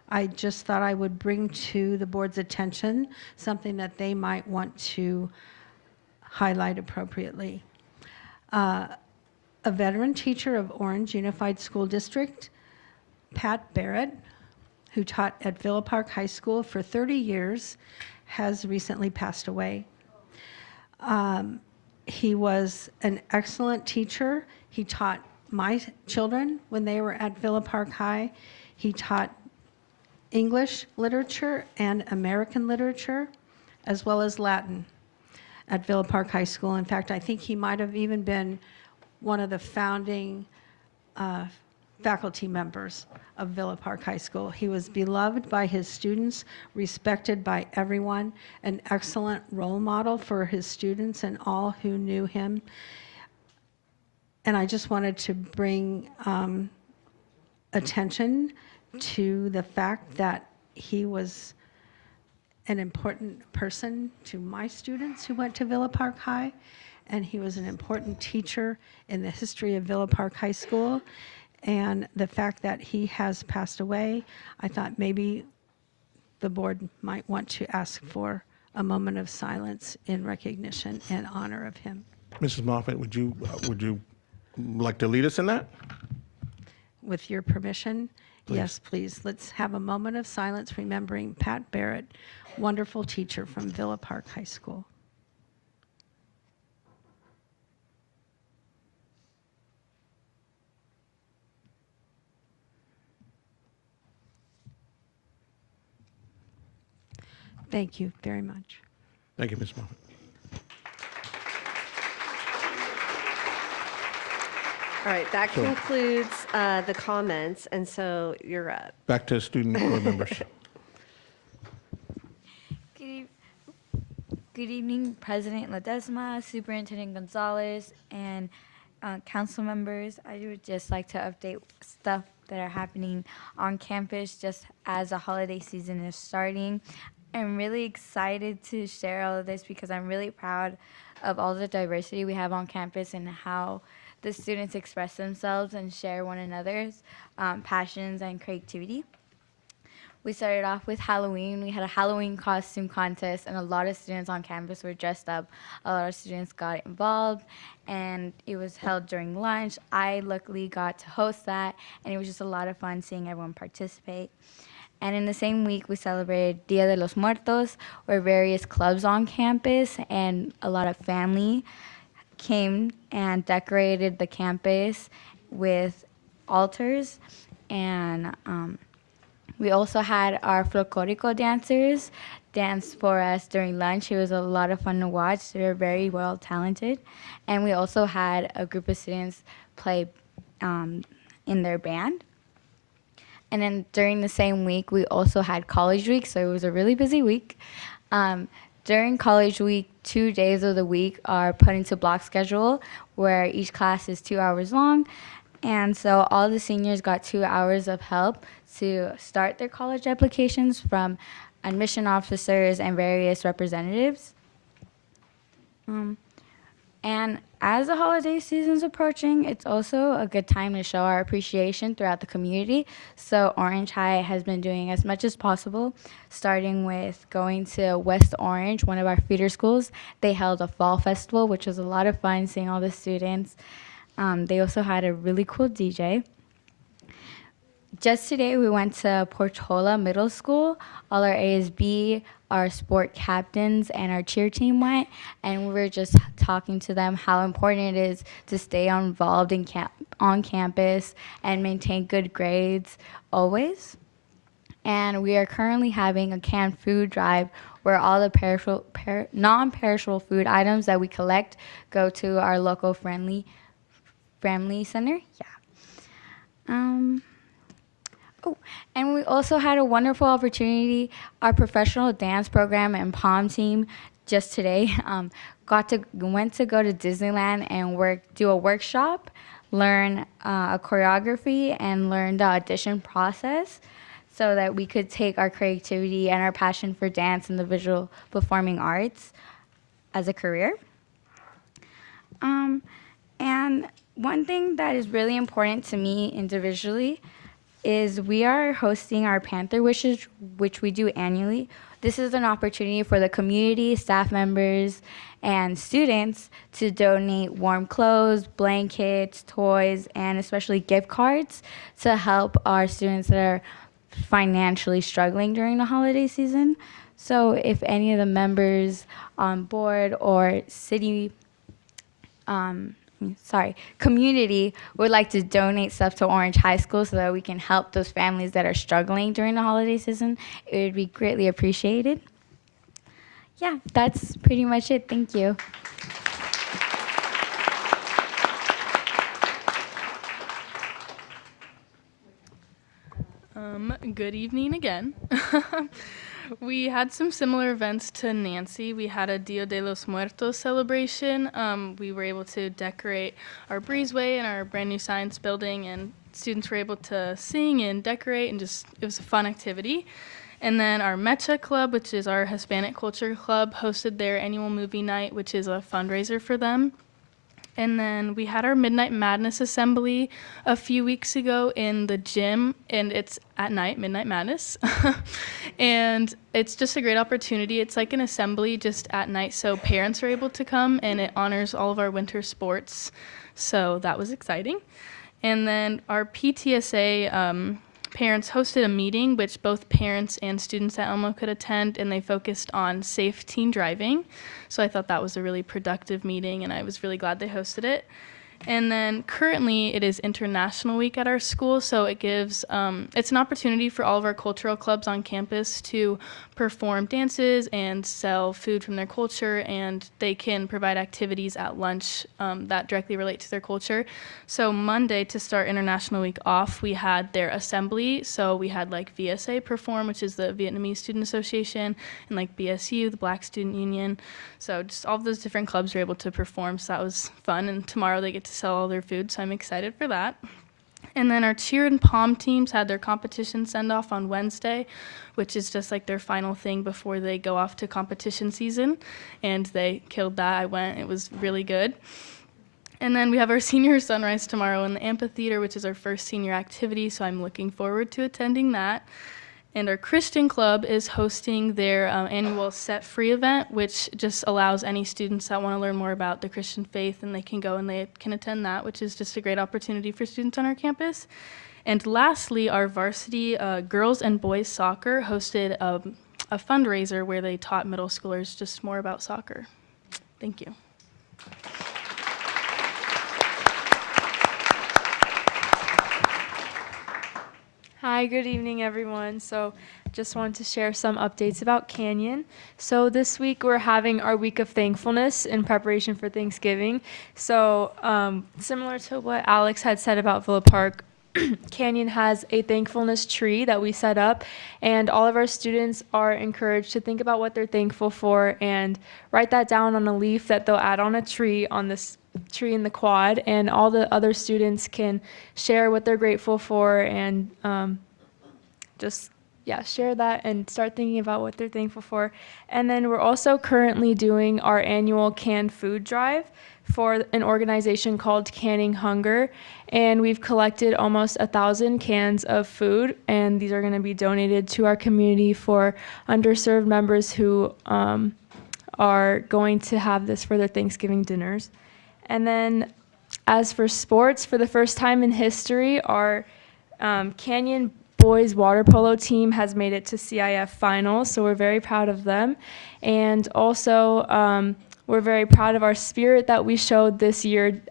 I just thought I would bring to the board's attention something that they might want to highlight appropriately. A veteran teacher of Orange Unified School District, Pat Barrett, who taught at Villa Park High School for 30 years, has recently passed away. He was an excellent teacher. He taught my children when they were at Villa Park High. He taught English literature and American literature, as well as Latin at Villa Park High School. In fact, I think he might have even been one of the founding faculty members of Villa Park High School. He was beloved by his students, respected by everyone, an excellent role model for his students and all who knew him. And I just wanted to bring attention to the fact that he was an important person to my students who went to Villa Park High, and he was an important teacher in the history of Villa Park High School. And the fact that he has passed away, I thought maybe the board might want to ask for a moment of silence in recognition and honor of him. Mrs. Moffett, would you like to lead us in that? With your permission, yes, please. Let's have a moment of silence remembering Pat Barrett, wonderful teacher from Villa Park High School. Thank you very much. Thank you, Ms. Moffett. All right, that So- concludes the comments, and so you're up. Back to student board members. Good evening, President Ledesma, Superintendent Gonzalez, and council members. I would just like to update stuff that are happening on campus just as the holiday season is starting. I'm really excited to share all of this because I'm really proud of all the diversity we have on campus and how the students express themselves and share one another's passions and creativity. We started off with Halloween. We had a Halloween costume contest, and a lot of students on campus were dressed up. A lot of students got involved, and it was held during lunch. I luckily got to host that, and it was just a lot of fun seeing everyone participate. And in the same week, we celebrated Dia de los Muertos, where various clubs on campus and a lot of family came and decorated the campus with altars. And we also had our folklorico dancers dance for us during lunch. It was a lot of fun to watch. They were very well talented. And we also had a group of students play in their band. And then during the same week, we also had College Week, so it was a really busy week. During College Week, 2 days of the week are put into block schedule, where each class is 2 hours long. And so all the seniors got 2 hours of help to start their college applications from admission officers and various representatives. And as the holiday season's approaching, it's also a good time to show our appreciation throughout the community. So Orange High has been doing as much as possible, starting with going to West Orange, one of our feeder schools. They held a fall festival, which was a lot of fun seeing all the students. They also had a really cool DJ. Just today, we went to Portola Middle School. All our ASB, our sport captains, and our cheer team went, and we were just talking to them how important it is to stay involved on campus and maintain good grades always. And we are currently having a canned food drive where all the non-perishable food items that we collect go to our local family center. Oh, and we also had a wonderful opportunity. Our professional dance program and POM team just today went to go to Disneyland and do a workshop, learn a choreography, and learn the audition process so that we could take our creativity and our passion for dance and the visual performing arts as a career. And one thing that is really important to me individually is we are hosting our Panther Wishes, which we do annually. This is an opportunity for the community, staff members, and students to donate warm clothes, blankets, toys, and especially gift cards to help our students that are financially struggling during the holiday season. So if any of the members on board or community would like to donate stuff to Orange High School so that we can help those families that are struggling during the holiday season, it would be greatly appreciated. Yeah, that's pretty much it. Thank you. Good evening again. We had some similar events to Nancy. We had a Dia de los Muertos celebration. We were able to decorate our breezeway and our brand new science building, and students were able to sing and decorate, and it was a fun activity. And then our Mecha Club, which is our Hispanic Culture Club, hosted their annual movie night, which is a fundraiser for them. And then we had our Midnight Madness assembly a few weeks ago in the gym, and it's at night, Midnight Madness. And it's just a great opportunity. It's like an assembly just at night, so parents are able to come, and it honors all of our winter sports. So that was exciting. And then our PTSA parents hosted a meeting, which both parents and students at Elmo could attend, and they focused on safe teen driving. So I thought that was a really productive meeting, and I was really glad they hosted it. And then currently it is International Week at our school, so it gives, it's an opportunity for all of our cultural clubs on campus to perform dances and sell food from their culture, and they can provide activities at lunch that directly relate to their culture. So Monday, to start International Week off, we had their assembly. So we had like VSA perform, which is the Vietnamese Student Association, and like BSU, the Black Student Union. So just all of those different clubs were able to perform, so that was fun. And tomorrow they get to sell all their food, so I'm excited for that. And then our cheer and pom teams had their competition send-off on Wednesday, which is just like their final thing before they go off to competition season. And they killed that. I went. It was really good. And then we have our senior sunrise tomorrow in the amphitheater, which is our first senior activity, so I'm looking forward to attending that. And our Christian club is hosting their annual Set Free event, which just allows any students that want to learn more about the Christian faith, and they can go and they can attend that, which is just a great opportunity for students on our campus. And lastly, our varsity girls and boys soccer hosted a fundraiser where they taught middle schoolers just more about soccer. Thank you. Hi, good evening, everyone. So just wanted to share some updates about Canyon. So this week we're having our week of thankfulness in preparation for Thanksgiving. So similar to what Alex had said about Villa Park, Canyon has a thankfulness tree that we set up, and all of our students are encouraged to think about what they're thankful for and write that down on a leaf that they'll add on a tree on this tree in the quad, and all the other students can share what they're grateful for and share that and start thinking about what they're thankful for. And then we're also currently doing our annual canned food drive for an organization called Canning Hunger, and we've collected almost 1,000 cans of food, and these are going to be donated to our community for underserved members who are going to have this for their Thanksgiving dinners. And then as for sports, for the first time in history, our Canyon boys water polo team has made it to CIF finals, so we're very proud of them. And also, we're very proud of our spirit that we showed this year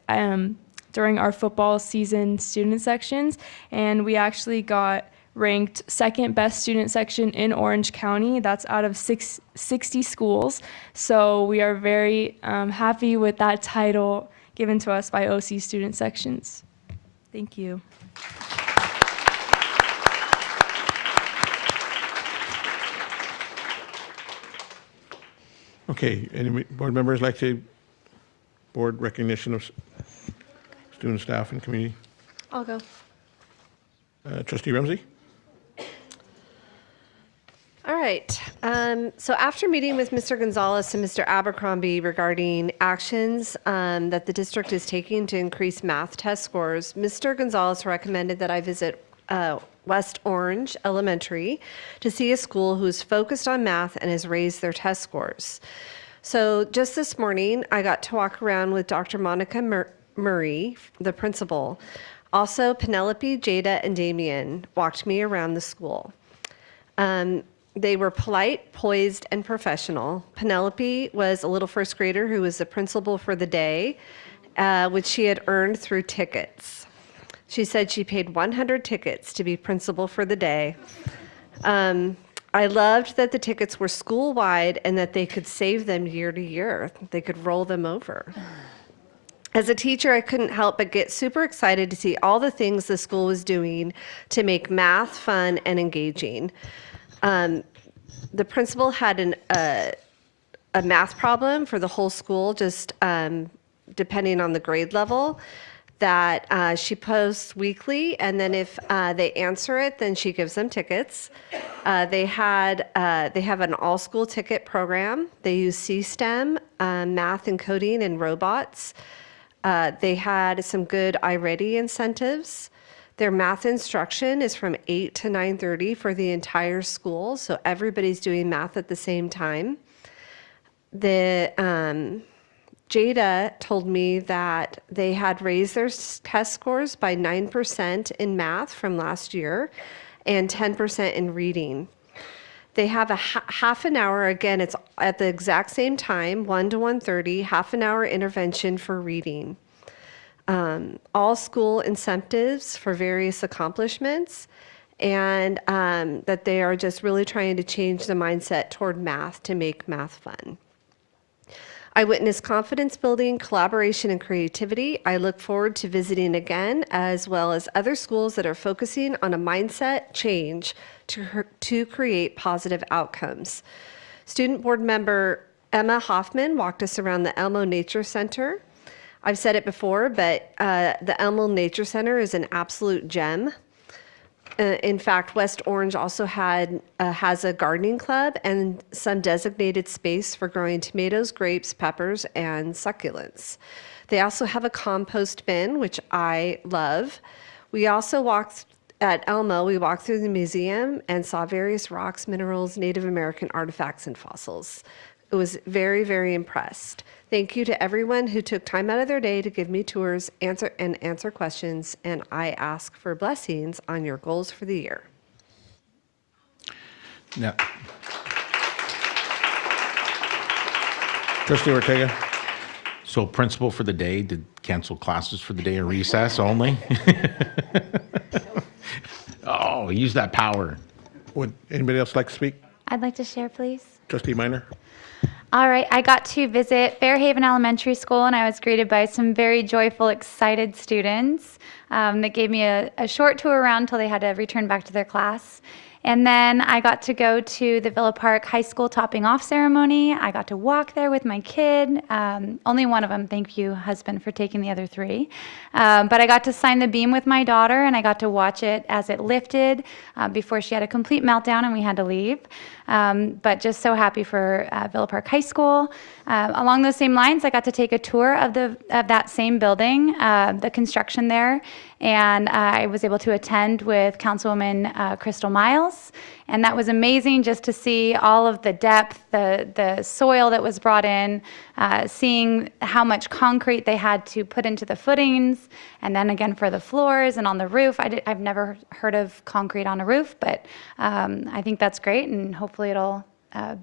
during our football season student sections, and we actually got ranked second best student section in Orange County. That's out of 60 schools. So we are very happy with that title given to us by OC student sections. Thank you. Okay, any board members like to board recognition of student, staff, and community? I'll go. Trustee Ramsey? All right. So after meeting with Mr. Gonzalez and Mr. Abercrombie regarding actions that the district is taking to increase math test scores, Mr. Gonzalez recommended that I visit West Orange Elementary to see a school who's focused on math and has raised their test scores. So just this morning, I got to walk around with Dr. Monica Murray, the principal. Also, Penelope, Jada, and Damien walked me around the school. They were polite, poised, and professional. Penelope was a little first grader who was the principal for the day, which she had earned through tickets. She said she paid 100 tickets to be principal for the day. I loved that the tickets were school-wide and that they could save them year to year. They could roll them over. As a teacher, I couldn't help but get super excited to see all the things the school was doing to make math fun and engaging. The principal had a math problem for the whole school, just depending on the grade level, that she posts weekly, and then if they answer it, then she gives them tickets. They have an all-school ticket program. They use C-STEM, math and coding and robots. They had some good iReady incentives. Their math instruction is from 8 to 9:30 for the entire school, so everybody's doing math at the same time. Jada told me that they had raised their test scores by 9% in math from last year and 10% in reading. They have a half an hour, again, it's at the exact same time, 1 to 1:30, half an hour intervention for reading. All school incentives for various accomplishments, and that they are just really trying to change the mindset toward math to make math fun. I witnessed confidence building, collaboration, and creativity. I look forward to visiting again, as well as other schools that are focusing on a mindset change to create positive outcomes. Student board member Emma Hoffman walked us around the Elmo Nature Center. I've said it before, but the Elmo Nature Center is an absolute gem. In fact, West Orange also has a gardening club and some designated space for growing tomatoes, grapes, peppers, and succulents. They also have a compost bin, which I love. We also walked at Elmo, we walked through the museum and saw various rocks, minerals, Native American artifacts, and fossils. I was very, very impressed. Thank you to everyone who took time out of their day to give me tours, answer questions, and I ask for blessings on your goals for the year. Now, Trustee Ortega. So principal for the day, did cancel classes for the day or recess only? Oh, use that power. Would anybody else like to speak? I'd like to share, please. Trustee Minor? All right, I got to visit Fairhaven Elementary School, and I was greeted by some very joyful, excited students that gave me a short tour around until they had to return back to their class. And then I got to go to the Villa Park High School topping off ceremony. I got to walk there with my kid. Only one of them, thank you, husband, for taking the other three. But I got to sign the beam with my daughter, and I got to watch it as it lifted before she had a complete meltdown and we had to leave. But just so happy for Villa Park High School. Along those same lines, I got to take a tour of that same building, the construction there, and I was able to attend with Councilwoman Crystal Miles, and that was amazing just to see all of the depth, the soil that was brought in, seeing how much concrete they had to put into the footings, and then again for the floors and on the roof. I've never heard of concrete on a roof, but I think that's great, and hopefully it'll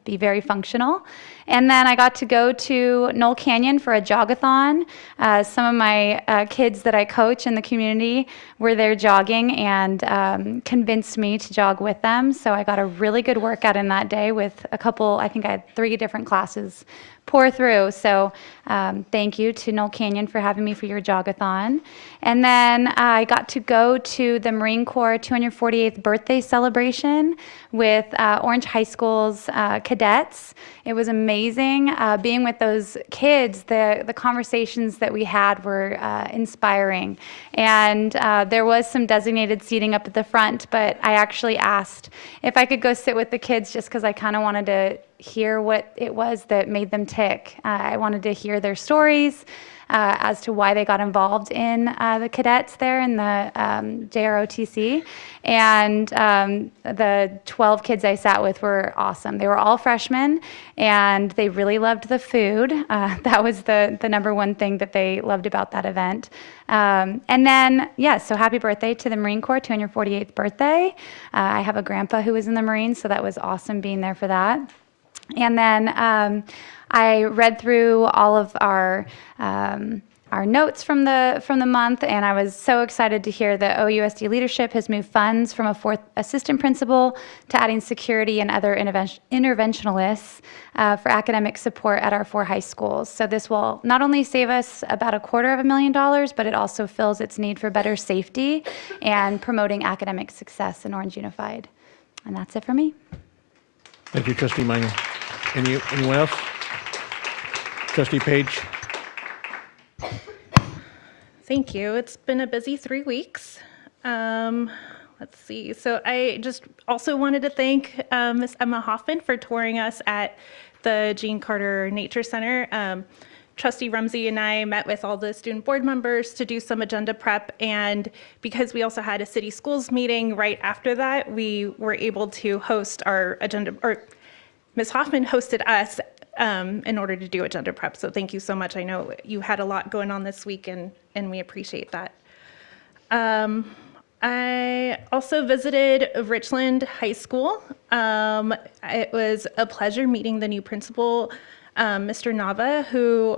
be very functional. And then I got to go to Knoll Canyon for a jogathon. Some of my kids that I coach in the community were there jogging and convinced me to jog with them. So I got a really good workout in that day with a couple, I think I had 3 different classes pour through. So thank you to Knoll Canyon for having me for your jogathon. And then I got to go to the Marine Corps 248th birthday celebration with Orange High School's cadets. It was amazing being with those kids. The conversations that we had were inspiring. And there was some designated seating up at the front, but I actually asked if I could go sit with the kids just because I kind of wanted to hear what it was that made them tick. I wanted to hear their stories as to why they got involved in the cadets there in the JROTC. And the 12 kids I sat with were awesome. They were all freshmen, and they really loved the food. That was the number one thing that they loved about that event. And then, so happy birthday to the Marine Corps, 248th birthday. I have a grandpa who was in the Marines, so that was awesome being there for that. And then I read through all of our notes from the month, and I was so excited to hear that OUSD leadership has moved funds from a 4th assistant principal to adding security and other interventionalists for academic support at our 4 high schools. So this will not only save us about $250,000, but it also fills its need for better safety and promoting academic success in Orange Unified. And that's it for me. Thank you, Trustee Minor. Anyone else? Trustee Page? Thank you. It's been a busy 3 weeks. Let's see. So I just also wanted to thank Ms. Emma Hoffman for touring us at the Gene Carter Nature Center. Trustee Rumsey and I met with all the student board members to do some agenda prep, and because we also had a city schools meeting right after that, we were able to host our agenda, or Ms. Hoffman hosted us in order to do agenda prep. So thank you so much. I know you had a lot going on this week, and we appreciate that. I also visited Richland High School. It was a pleasure meeting the new principal, Mr. Nava, who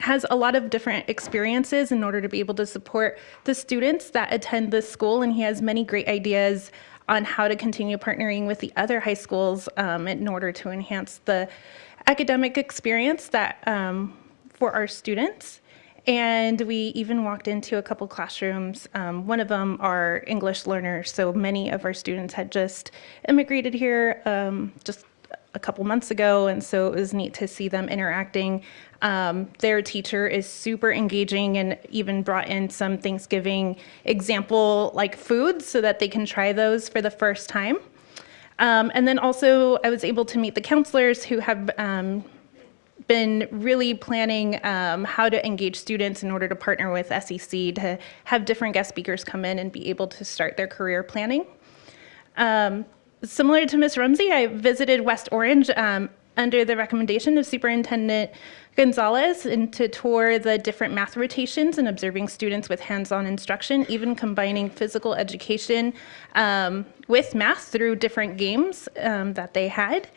has a lot of different experiences in order to be able to support the students that attend this school, and he has many great ideas on how to continue partnering with the other high schools in order to enhance the academic experience that for our students. And we even walked into a couple classrooms. One of them are English learners, so many of our students had just immigrated here just a couple months ago, and so it was neat to see them interacting. Their teacher is super engaging and even brought in some Thanksgiving example like foods so that they can try those for the first time. And then also I was able to meet the counselors who have been really planning how to engage students in order to partner with SEC to have different guest speakers come in and be able to start their career planning. Similar to Ms. Rumsey, I visited West Orange under the recommendation of Superintendent Gonzalez and to tour the different math rotations and observing students with hands-on instruction, even combining physical education with math through different games that they had.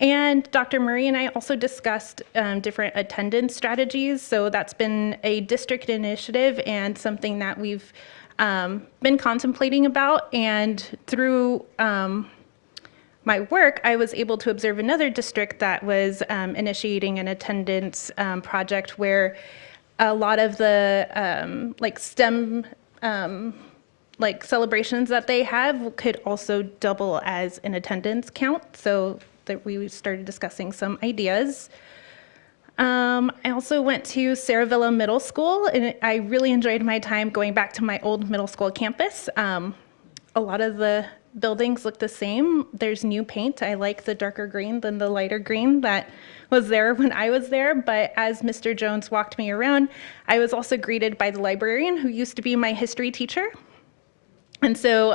And Dr. Murray and I also discussed different attendance strategies. So that's been a district initiative and something that we've been contemplating about. And through my work, I was able to observe another district that was initiating an attendance project where a lot of the like STEM like celebrations that they have could also double as an attendance count. So that we started discussing some ideas. I also went to Saravilla Middle School, and I really enjoyed my time going back to my old middle school campus. A lot of the buildings look the same. There's new paint. I like the darker green than the lighter green that was there when I was there. But as Mr. Jones walked me around, I was also greeted by the librarian who used to be my history teacher. And so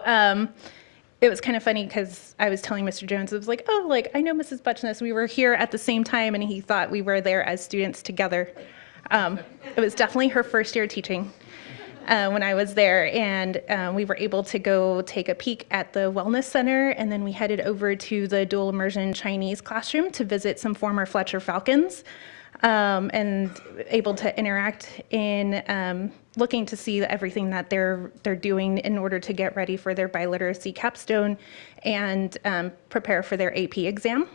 it was kind of funny because I was telling Mr. Jones, it was like, oh, like, I know Mrs. Butchness. We were here at the same time, and he thought we were there as students together. It was definitely her first year teaching when I was there, and we were able to go take a peek at the Wellness Center, and then we headed over to the dual immersion Chinese classroom to visit some former Fletcher Falcons, and able to interact in looking to see everything that they're doing in order to get ready for their biliteracy capstone and prepare for their AP exam.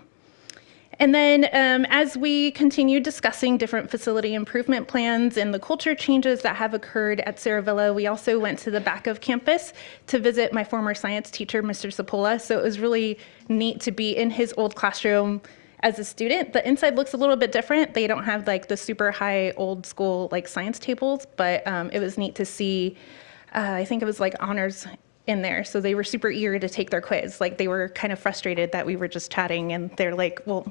And then as we continued discussing different facility improvement plans and the culture changes that have occurred at Saravilla, we also went to the back of campus to visit my former science teacher, Mr. Sapola. So it was really neat to be in his old classroom as a student. The inside looks a little bit different. They don't have like the super high old school like science tables, but it was neat to see, I think it was like honors in there. So they were super eager to take their quiz. Like they were kind of frustrated that we were just chatting, and they're like, well,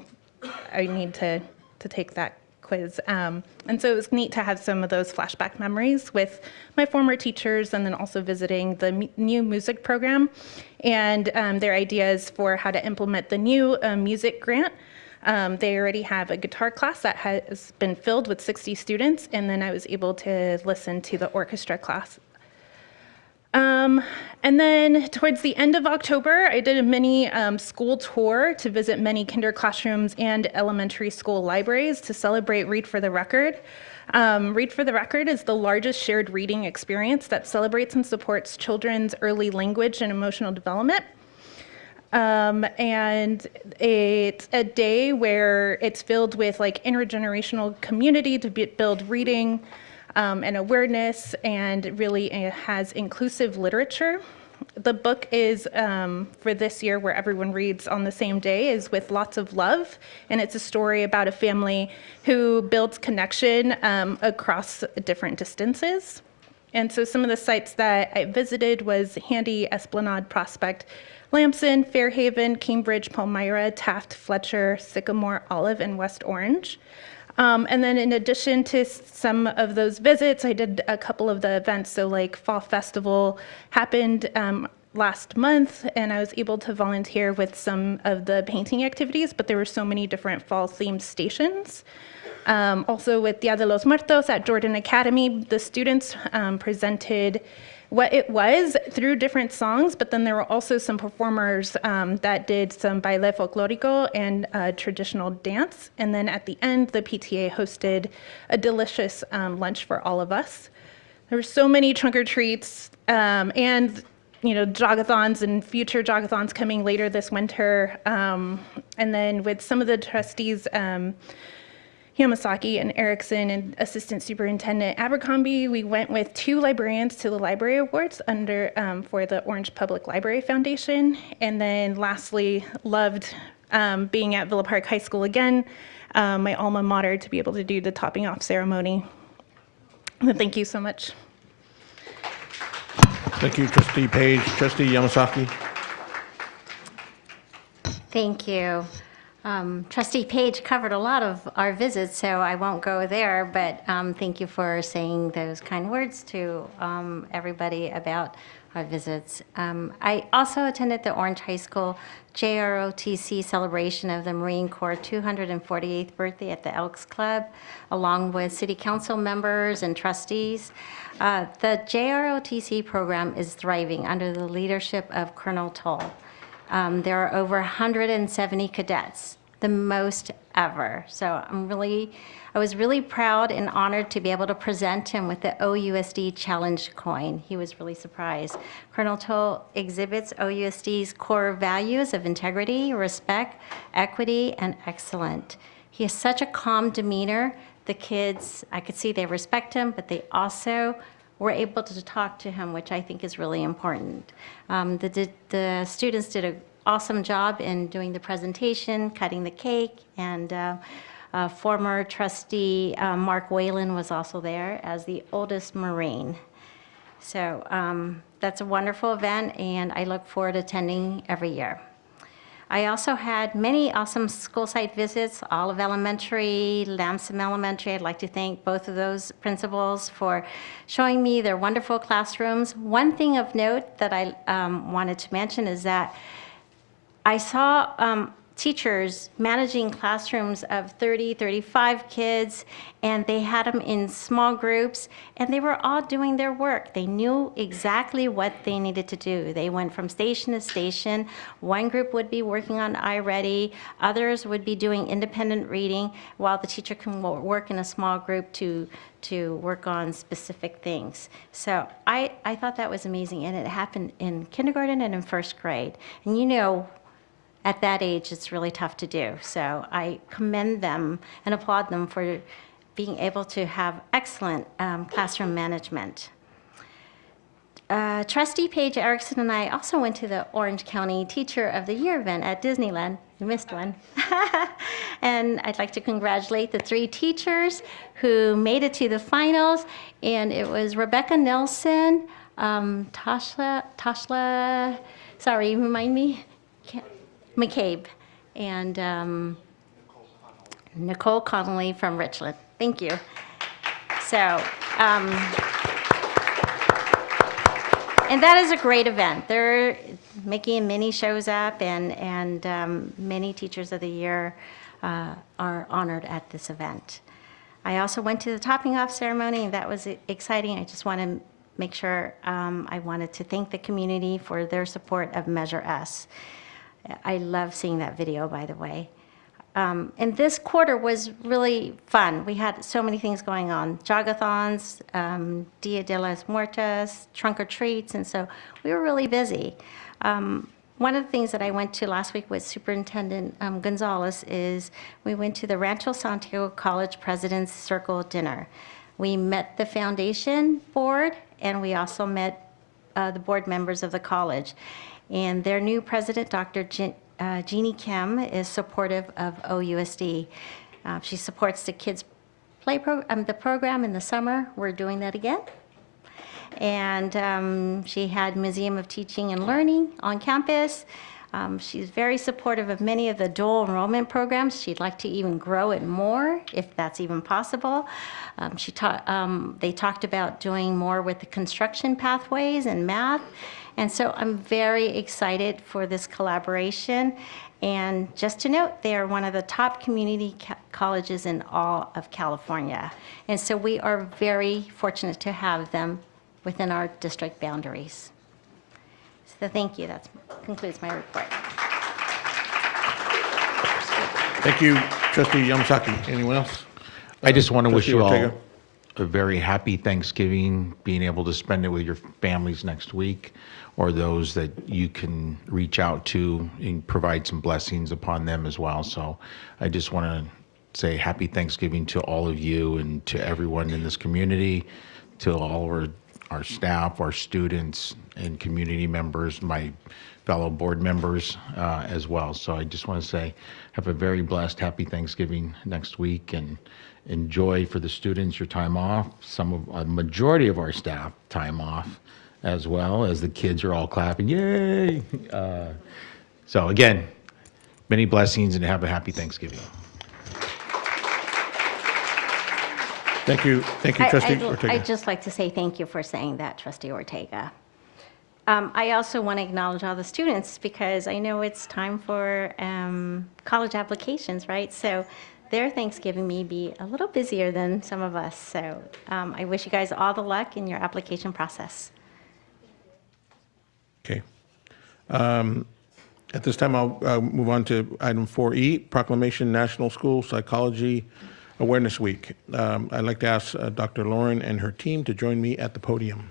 I need to take that quiz. And so it was neat to have some of those flashback memories with my former teachers, and then also visiting the new music program and their ideas for how to implement the new music grant. They already have a guitar class that has been filled with 60 students, and then I was able to listen to the orchestra class. And then towards the end of October, I did a mini school tour to visit many kinder classrooms and elementary school libraries to celebrate Read for the Record. Read for the Record is the largest shared reading experience that celebrates and supports children's early language and emotional development. And it's a day where it's filled with like intergenerational community to build reading and awareness, and really has inclusive literature. The book is for this year, where everyone reads on the same day, is With Lots of Love, and it's a story about a family who builds connection across different distances. And so some of the sites that I visited was Handy, Esplanade, Prospect, Lamson, Fairhaven, Cambridge, Palmyra, Taft, Fletcher, Sycamore, Olive, and West Orange. And then in addition to some of those visits, I did a couple of the events. So like Fall Festival happened last month, and I was able to volunteer with some of the painting activities, but there were so many different fall themed stations. Also with Dia de los Muertos at Jordan Academy, the students presented what it was through different songs, but then there were also some performers that did some baile folklorico and traditional dance. And then at the end, the PTA hosted a delicious lunch for all of us. There were so many trunk or treats and jogathons and future jogathons coming later this winter. And then with some of the trustees, Yamasaki and Erickson and Assistant Superintendent Abercrombie, we went with 2 librarians to the Library Awards for the Orange Public Library Foundation. And then lastly, loved being at Villa Park High School again, my alma mater, to be able to do the topping off ceremony. Thank you so much. Thank you, Trustee Page. Trustee Yamasaki. Thank you. Trustee Page covered a lot of our visits, so I won't go there, but thank you for saying those kind words to everybody about our visits. I also attended the Orange High School JROTC celebration of the Marine Corps 248th birthday at the Elks Club, along with city council members and trustees. The JROTC program is thriving under the leadership of Colonel Toll. There are over 170 cadets, the most ever. So I was really proud and honored to be able to present him with the OUSD Challenge coin. He was really surprised. Colonel Toll exhibits OUSD's core values of integrity, respect, equity, and excellence. He has such a calm demeanor. The kids, I could see they respect him, but they also were able to talk to him, which I think is really important. The students did an awesome job in doing the presentation, cutting the cake, and former trustee Mark Whalen was also there as the oldest Marine. So that's a wonderful event, and I look forward to attending every year. I also had many awesome school site visits, Olive Elementary, Lamson Elementary. I'd like to thank both of those principals for showing me their wonderful classrooms. One thing of note that I wanted to mention is that I saw teachers managing classrooms of 30, 35 kids, and they had them in small groups, and they were all doing their work. They knew exactly what they needed to do. They went from station to station. One group would be working on iReady, others would be doing independent reading, while the teacher can work in a small group to work on specific things. So I thought that was amazing, and it happened in kindergarten and in first grade. And at that age, it's really tough to do. So I commend them and applaud them for being able to have excellent classroom management. Trustee Paige Erickson and I also went to the Orange County Teacher of the Year event at Disneyland. You missed one. And I'd like to congratulate the 3 teachers who made it to the finals. And it was Rebecca Nelson, Tashla, sorry, remind me? McCabe, and Nicole Connolly from Richland. Thank you. So, and that is a great event. Mickey and Minnie shows up, and many Teachers of the Year are honored at this event. I also went to the topping off ceremony, and that was exciting. I just want to make sure I wanted to thank the community for their support of Measure S. I love seeing that video, by the way. And this quarter was really fun. We had so many things going on. Jogathons, Dia de las Muertas, trunk or treats, and so we were really busy. One of the things that I went to last week with Superintendent Gonzalez is we went to the Rancho Santiago College President's Circle dinner. We met the foundation board, and we also met the board members of the college. And their new president, Dr. Jeannie Kim, is supportive of OUSD. She supports the kids' play the program in the summer. We're doing that again. And she had Museum of Teaching and Learning on campus. She's very supportive of many of the dual enrollment programs. She'd like to even grow it more, if that's even possible. They talked about doing more with the construction pathways and math. And so I'm very excited for this collaboration. And just to note, they are one of the top community colleges in all of California. And so we are very fortunate to have them within our district boundaries. So thank you. That concludes my report. Thank you, Trustee Yamasaki. Anyone else? I just want to wish Trustee you all Ortega. a very happy Thanksgiving, being able to spend it with your families next week, or those that you can reach out to and provide some blessings upon them as well. So I just want to say happy Thanksgiving to all of you and to everyone in this community, to all our staff, our students, and community members, my fellow board members as well. So I just want to say have a very blessed, happy Thanksgiving next week, and enjoy for the students your time off. A majority of our staff time off, as well as the kids are all clapping, yay! So again, many blessings and have a happy Thanksgiving. Thank you, Trustee Ortega. I'd just like to say thank you for saying that, Trustee Ortega. I also want to acknowledge all the students because I know it's time for college applications, right? So their Thanksgiving may be a little busier than some of us. So I wish you guys all the luck in your application process. Okay. At this time, I'll move on to item 4E, Proclamation National School Psychology Awareness Week. I'd like to ask Dr. Lauren and her team to join me at the podium.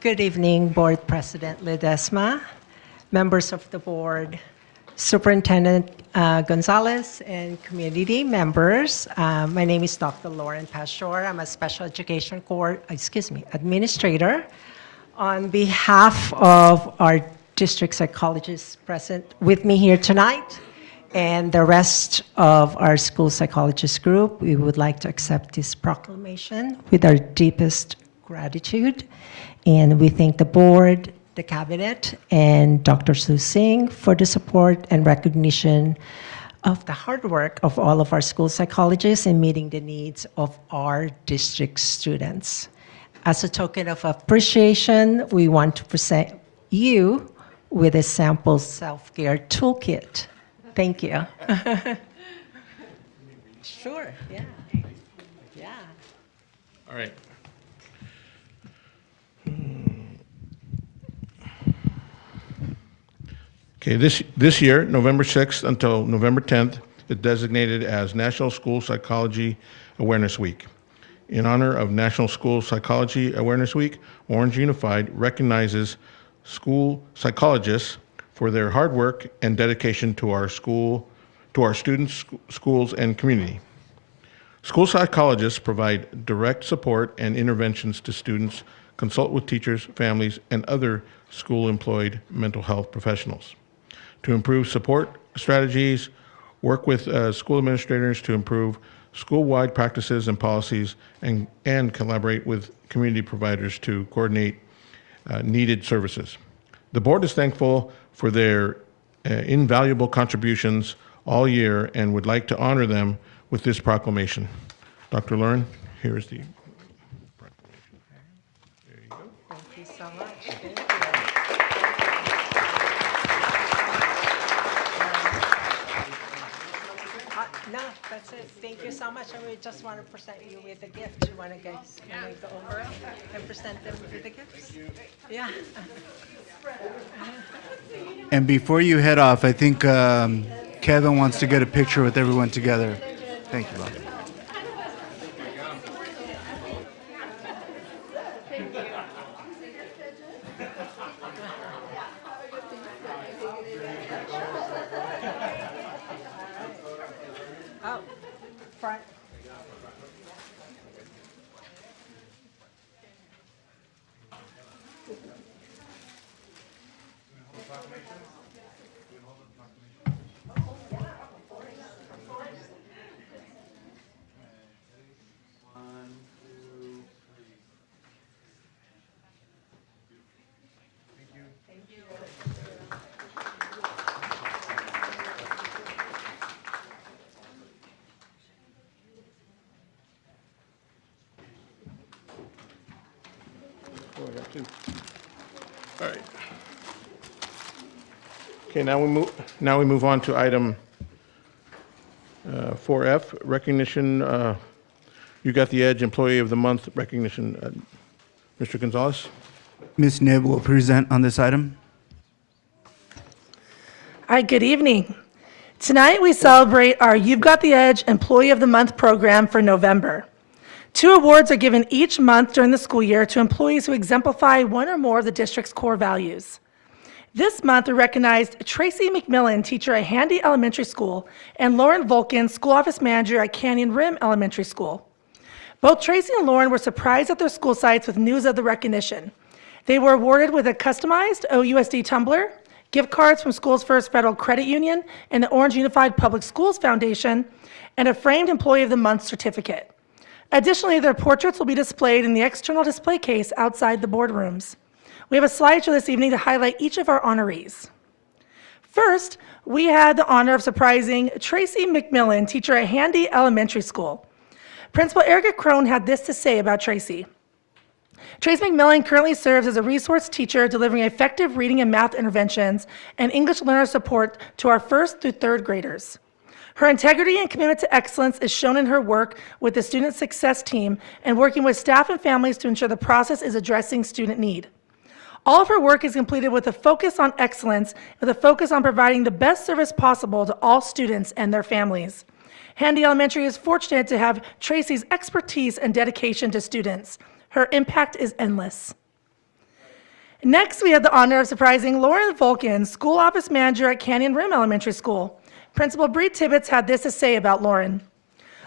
Good evening, Board President Ledesma, members of the board, Superintendent Gonzalez, and community members. My name is Dr. Lauren Pashor. I'm a special education administrator. On behalf of our district psychologists present with me here tonight and the rest of our school psychologist group, we would like to accept this proclamation with our deepest gratitude. And we thank the board, the cabinet, and Dr. Sue Singh for the support and recognition of the hard work of all of our school psychologists in meeting the needs of our district students. As a token of appreciation, we want to present you with a sample self-care toolkit. Thank you. Sure, yeah. Yeah. All right. Okay, this year, November 6th until November 10th, is designated as National School Psychology Awareness Week. In honor of National School Psychology Awareness Week, Orange Unified recognizes school psychologists for their hard work and dedication to our students, schools, and community. School psychologists provide direct support and interventions to students, consult with teachers, families, and other school-employed mental health professionals to improve support strategies, work with school administrators to improve school-wide practices and policies, and collaborate with community providers to coordinate needed services. The board is thankful for their invaluable contributions all year and would like to honor them with this proclamation. Dr. Lauren, here is the proclamation. There you go. Thank you so much. Thank you. No, that's it. Thank you so much. And we just want to present you with a gift. You want to go over and present them with the gifts? Yeah. And before you head off, I think Kevin wants to get a picture with everyone together. Thank you, Bob. Oh, front. All right. Okay, now we move on to item 4F, recognition, You Got the Edge Employee of the Month recognition. Mr. Gonzalez? Ms. Nib will present on this item. Hi, good evening. Tonight we celebrate our You've Got the Edge Employee of the Month program for November. 2 awards are given each month during the school year to employees who exemplify one or more of the district's core values. This month we recognized Tracy McMillan, teacher at Handy Elementary School, and Lauren Volkin, school office manager at Canyon Rim Elementary School. Both Tracy and Lauren were surprised at their school sites with news of the recognition. They were awarded with a customized OUSD tumbler, gift cards from Schools First Federal Credit Union and the Orange Unified Public Schools Foundation, and a framed Employee of the Month certificate. Additionally, their portraits will be displayed in the external display case outside the boardrooms. We have a slideshow this evening to highlight each of our honorees. First, we had the honor of surprising Tracy McMillan, teacher at Handy Elementary School. Principal Erica Crone had this to say about Tracy. Tracy McMillan currently serves as a resource teacher delivering effective reading and math interventions and English learner support to our 1st through 3rd graders. Her integrity and commitment to excellence is shown in her work with the Student Success Team and working with staff and families to ensure the process is addressing student need. All of her work is completed with a focus on excellence, with a focus on providing the best service possible to all students and their families. Handy Elementary is fortunate to have Tracy's expertise and dedication to students. Her impact is endless. Next, we had the honor of surprising Lauren Volkin, school office manager at Canyon Rim Elementary School. Principal Bree Tibbetts had this to say about Lauren.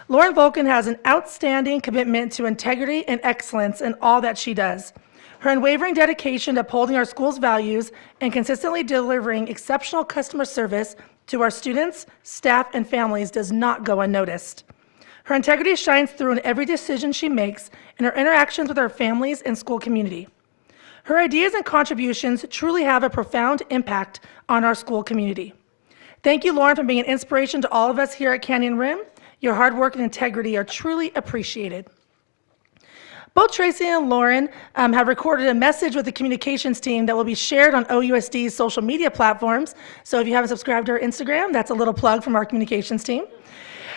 Lauren Volkin has an outstanding commitment to integrity and excellence in all that she does. Her unwavering dedication to upholding our school's values and consistently delivering exceptional customer service to our students, staff, and families does not go unnoticed. Her integrity shines through in every decision she makes and her interactions with our families and school community. Her ideas and contributions truly have a profound impact on our school community. Thank you, Lauren, for being an inspiration to all of us here at Canyon Rim. Your hard work and integrity are truly appreciated. Both Tracy and Lauren have recorded a message with the communications team that will be shared on OUSD's social media platforms. So if you haven't subscribed to our Instagram, that's a little plug from our communications team.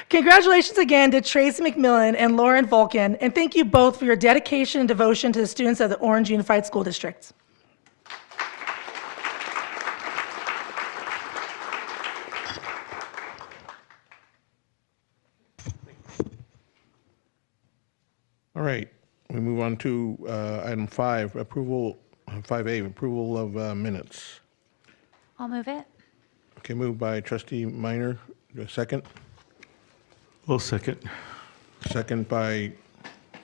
Congratulations again to Tracy McMillan and Lauren Volkin, and thank you both for your dedication and devotion to the students of the Orange Unified School District. All right, we move on to item 5, approval, 5A, approval of minutes. I'll move it. Okay, moved by trustee Minor. Do a second? Will second. Second by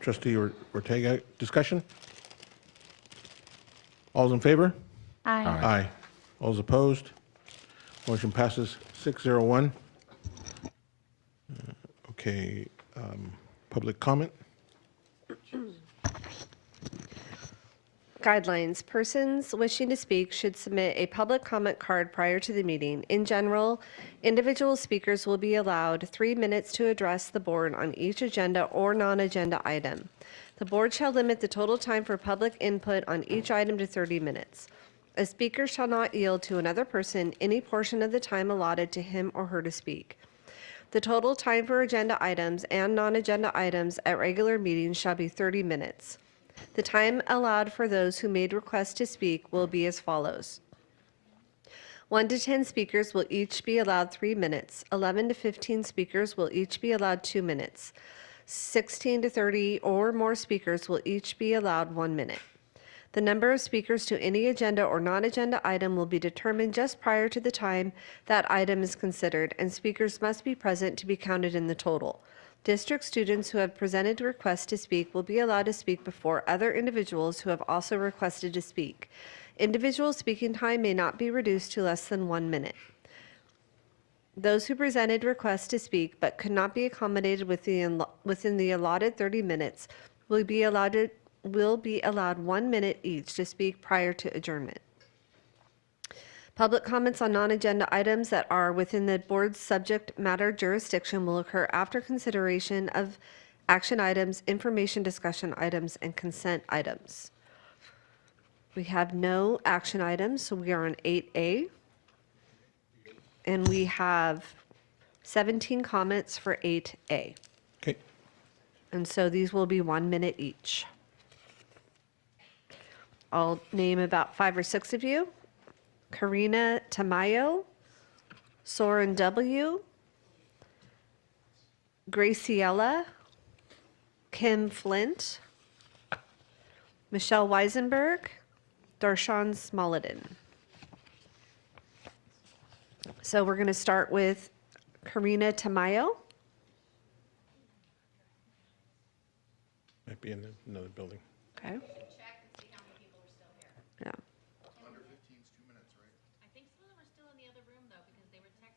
trustee Ortega. Discussion? All's in favor? Aye. Aye. All's opposed? Motion passes 601. Okay, public comment? Guidelines. Persons wishing to speak should submit a public comment card prior to the meeting. In general, individual speakers will be allowed 3 minutes to address the board on each agenda or non-agenda item. The board shall limit the total time for public input on each item to 30 minutes. A speaker shall not yield to another person any portion of the time allotted to him or her to speak. The total time for agenda items and non-agenda items at regular meetings shall be 30 minutes. The time allowed for those who made requests to speak will be as follows. 1 to 10 speakers will each be allowed 3 minutes. 11 to 15 speakers will each be allowed 2 minutes. 16 to 30 or more speakers will each be allowed 1 minute. The number of speakers to any agenda or non-agenda item will be determined just prior to the time that item is considered, and speakers must be present to be counted in the total. District students who have presented requests to speak will be allowed to speak before other individuals who have also requested to speak. Individual speaking time may not be reduced to less than 1 minute. Those who presented requests to speak but could not be accommodated within the allotted 30 minutes will be allowed 1 minute each to speak prior to adjournment. Public comments on non-agenda items that are within the board's subject matter jurisdiction will occur after consideration of action items, information discussion items, and consent items. We have no action items, so we are on 8A. And we have 17 comments for 8A. Okay. And so these will be 1 minute each. I'll name about 5 or 6 of you. Karina Tamayo, Soren W., Graciela, Kim Flint, Michelle Weisenberg, Darshan Smolodin. So we're going to start with Karina Tamayo. Might be in another building. Okay. Yeah.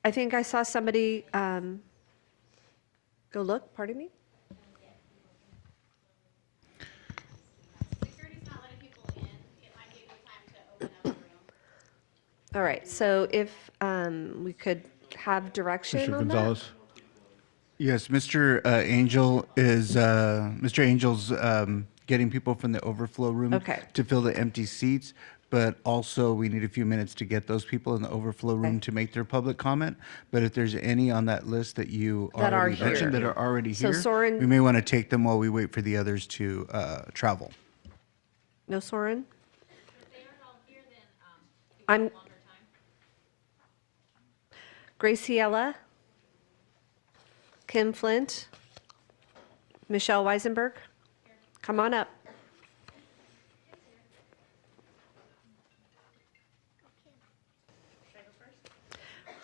I think I saw somebody go look, pardon me? All right, so if we could have direction Mr. on that? Gonzalez? Yes, Mr. Angel is, Mr. Angel's getting people from the overflow room Okay. to fill the empty seats, but also we need a few minutes to get those people in the overflow room Okay. to make their public comment. But if there's any on that list that you That are already mentioned here. that are already So here, Soren- we may want to take them while we wait for the others to travel. No, Soren? I'm. Graciela, Kim Flint, Michelle Weisenberg, come on up.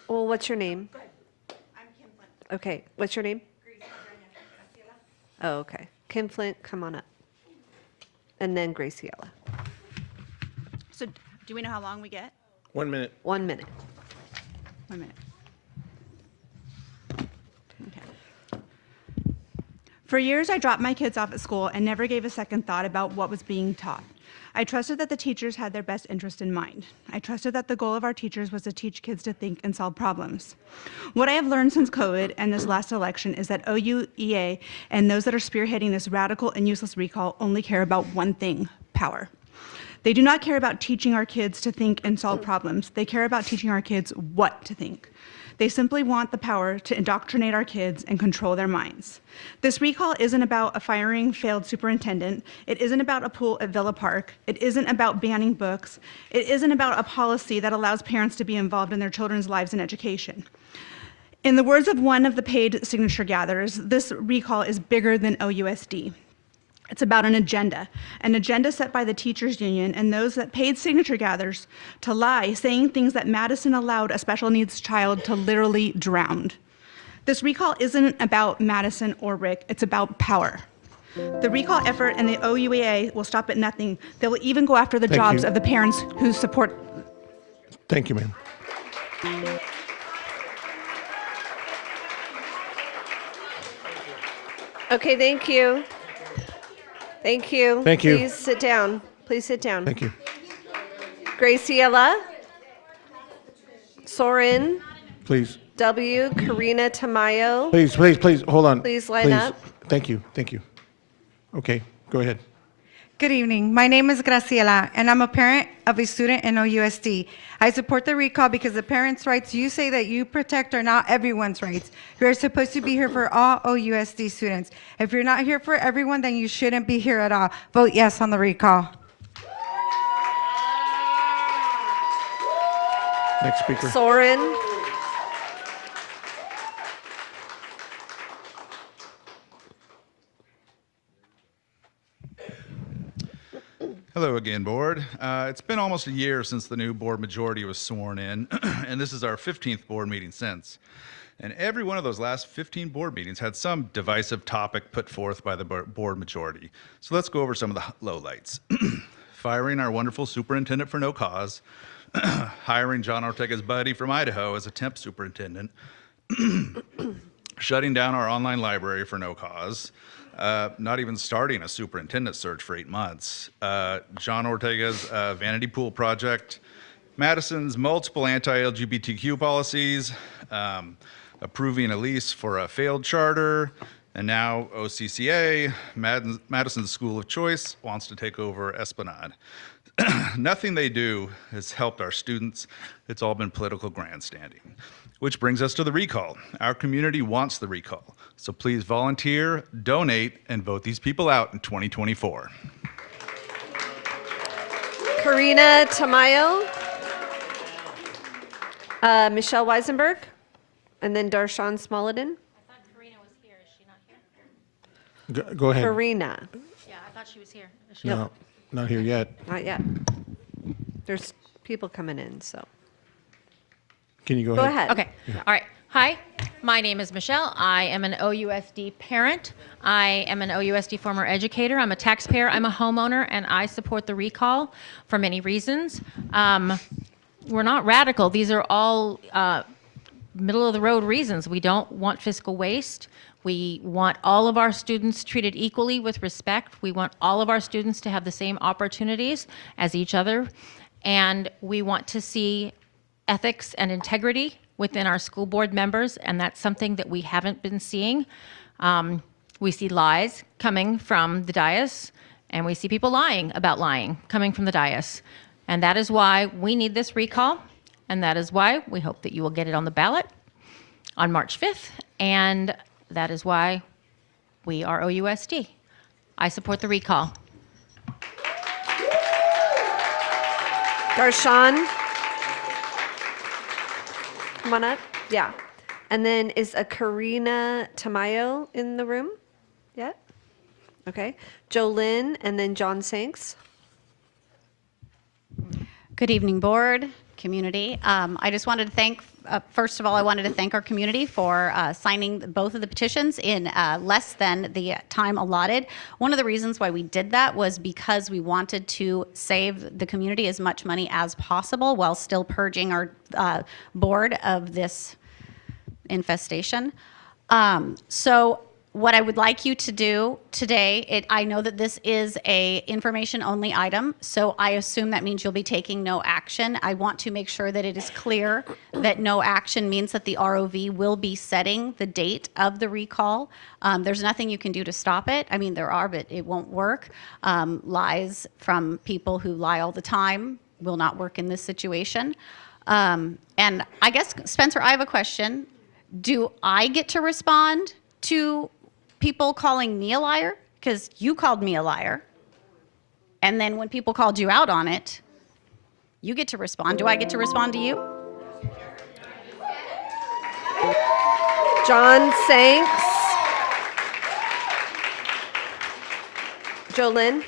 Well, what's your name? I'm Kim Flint. Okay, what's your name? Oh, okay. Kim Flint, come on up. And then Graciela. So do we know how long we get? 1 minute. 1 minute. 1 minute. Okay. For years, I dropped my kids off at school and never gave a second thought about what was being taught. I trusted that the teachers had their best interest in mind. I trusted that the goal of our teachers was to teach kids to think and solve problems. What I have learned since COVID and this last election is that OUEA and those that are spearheading this radical and useless recall only care about one thing: power. They do not care about teaching our kids to think and solve problems. They care about teaching our kids what to think. They simply want the power to indoctrinate our kids and control their minds. This recall isn't about a firing failed superintendent. It isn't about a pool at Villa Park. It isn't about banning books. It isn't about a policy that allows parents to be involved in their children's lives and education. In the words of one of the paid signature gatherers, this recall is bigger than OUSD. It's about an agenda set by the teachers union and those that paid signature gatherers to lie, saying things that Madison allowed a special needs child to literally drown. This recall isn't about Madison or Rick, it's about power. The recall effort and the OUEA will stop at nothing. They will even go after the Thank jobs you. of the parents who support. Thank you, ma'am. Okay, thank you. Thank you. Thank you. Please sit down. Please sit down. Thank you. Graciela, Soren Please, W., Karina Tamayo. please, hold on. Please line up. Thank you. Okay, go ahead. Good evening. My name is Graciela, and I'm a parent of a student in OUSD. I support the recall because the parents' rights you say that you protect are not everyone's rights. You're supposed to be here for all OUSD students. If you're not here for everyone, then you shouldn't be here at all. Vote yes on the recall. Next speaker. Soren. Hello again, board. It's been almost a year since the new board majority was sworn in, and this is our 15th board meeting since. And every one of those last 15 board meetings had some divisive topic put forth by the board majority. So let's go over some of the lowlights. Firing our wonderful superintendent for no cause, hiring John Ortega's buddy from Idaho as a temp superintendent, shutting down our online library for no cause, not even starting a superintendent search for 8 months, John Ortega's vanity pool project, Madison's multiple anti-LGBTQ policies, approving a lease for a failed charter, and now OCCA, Madison's School of Choice, wants to take over Esplanade. Nothing they do has helped our students. It's all been political grandstanding. Which brings us to the recall. Our community wants the recall. So please volunteer, donate, and vote these people out in 2024. Karina Tamayo, Michelle Weisenberg, and then Darshan Smolodin. Go ahead. Karina, Yeah, I thought she was here. Is she? No, not here yet. not yet. There's people coming in, so. Can you go Go ahead? ahead. Okay. All right. Hi, my name is Michelle. I am an OUSD parent. I am an OUSD former educator. I'm a taxpayer. I'm a homeowner, and I support the recall for many reasons. We're not radical. These are all middle of the road reasons. We don't want fiscal waste. We want all of our students treated equally with respect. We want all of our students to have the same opportunities as each other. And we want to see ethics and integrity within our school board members, and that's something that we haven't been seeing. We see lies coming from the dais, and we see people lying about lying coming from the dais. And that is why we need this recall, and that is why we hope that you will get it on the ballot on March 5th, and that is why we are OUSD. I support the recall. Darshan, come on up. Yeah. And then is a Karina Tamayo in the room yet? Okay. Jolynn and then John Sanks. Good evening, board, community. I just wanted to thank, first of all, I wanted to thank our community for signing both of the petitions in less than the time allotted. One of the reasons why we did that was because we wanted to save the community as much money as possible while still purging our board of this infestation. So what I would like you to do today, I know that this is a information only item, so I assume that means you'll be taking no action. I want to make sure that it is clear that no action means that the ROV will be setting the date of the recall. There's nothing you can do to stop it. I mean, there are, but it won't work. Lies from people who lie all the time will not work in this situation. And I guess, Spencer, I have a question. Do I get to respond to people calling me a liar? Because you called me a liar. And then when people called you out on it, you get to respond. Do I get to respond to you? John Sanks. Jolynn.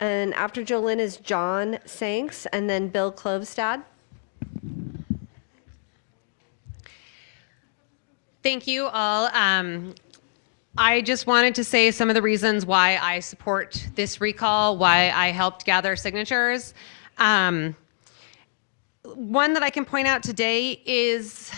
And after Jolynn is John Sanks and then Bill Klovstad. Thank you all. I just wanted to say some of the reasons why I support this recall, why I helped gather signatures. One that I can point out today is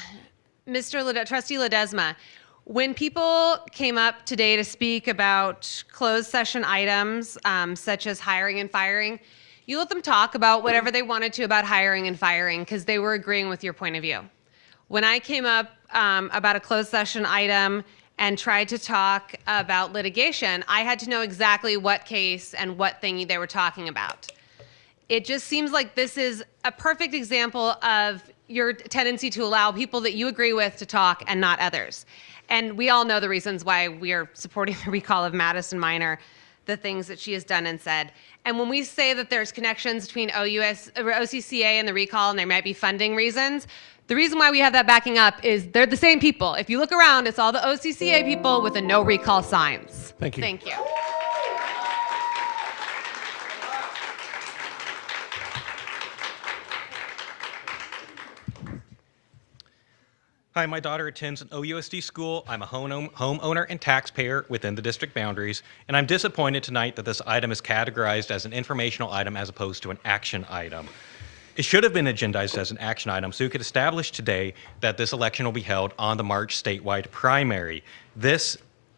Trustee Ledesma. When people came up today to speak about closed session items, such as hiring and firing, you let them talk about whatever they wanted to about hiring and firing because they were agreeing with your point of view. When I came up about a closed session item and tried to talk about litigation, I had to know exactly what case and what thing they were talking about. It just seems like this is a perfect example of your tendency to allow people that you agree with to talk and not others. And we all know the reasons why we are supporting the recall of Madison Minor, the things that she has done and said. And when we say that there's connections between OCCA and the recall and there might be funding reasons, the reason why we have that backing up is they're the same people. If you look around, it's all the OCCA people with the no recall signs. Thank you. Thank you. Hi, my daughter attends an OUSD school. I'm a homeowner and taxpayer within the district boundaries, and I'm disappointed tonight that this item is categorized as an informational item as opposed to an action item. It should have been agendized as an action item so we could establish today that this election will be held on the March statewide primary.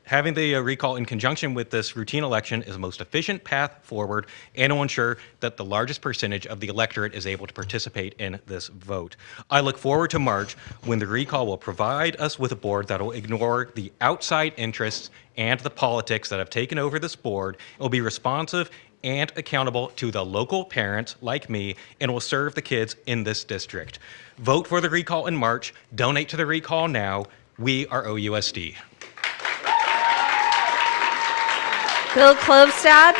Having the recall in conjunction with this routine election is the most efficient path forward and will ensure that the largest percentage of the electorate is able to participate in this vote. I look forward to March when the recall will provide us with a board that will ignore the outside interests and the politics that have taken over this board. It will be responsive and accountable to the local parents like me and will serve the kids in this district. Vote for the recall in March. Donate to the recall now. We are OUSD. Bill Klovstad.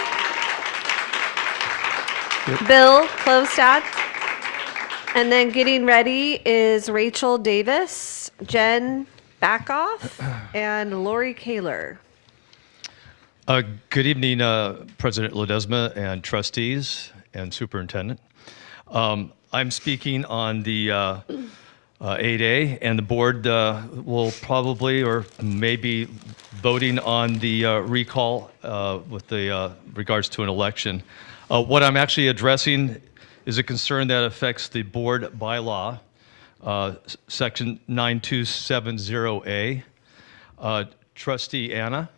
Bill Klovstad. And then getting ready is Rachel Davis, Jen Backoff, and Lori Kaler. Good evening, President Ledesma and trustees and superintendent. I'm speaking on the 8A, and the board will probably or maybe voting on the recall with the regards to an election. What I'm actually addressing is a concern that affects the board bylaw, section 9270A. Trustee Anna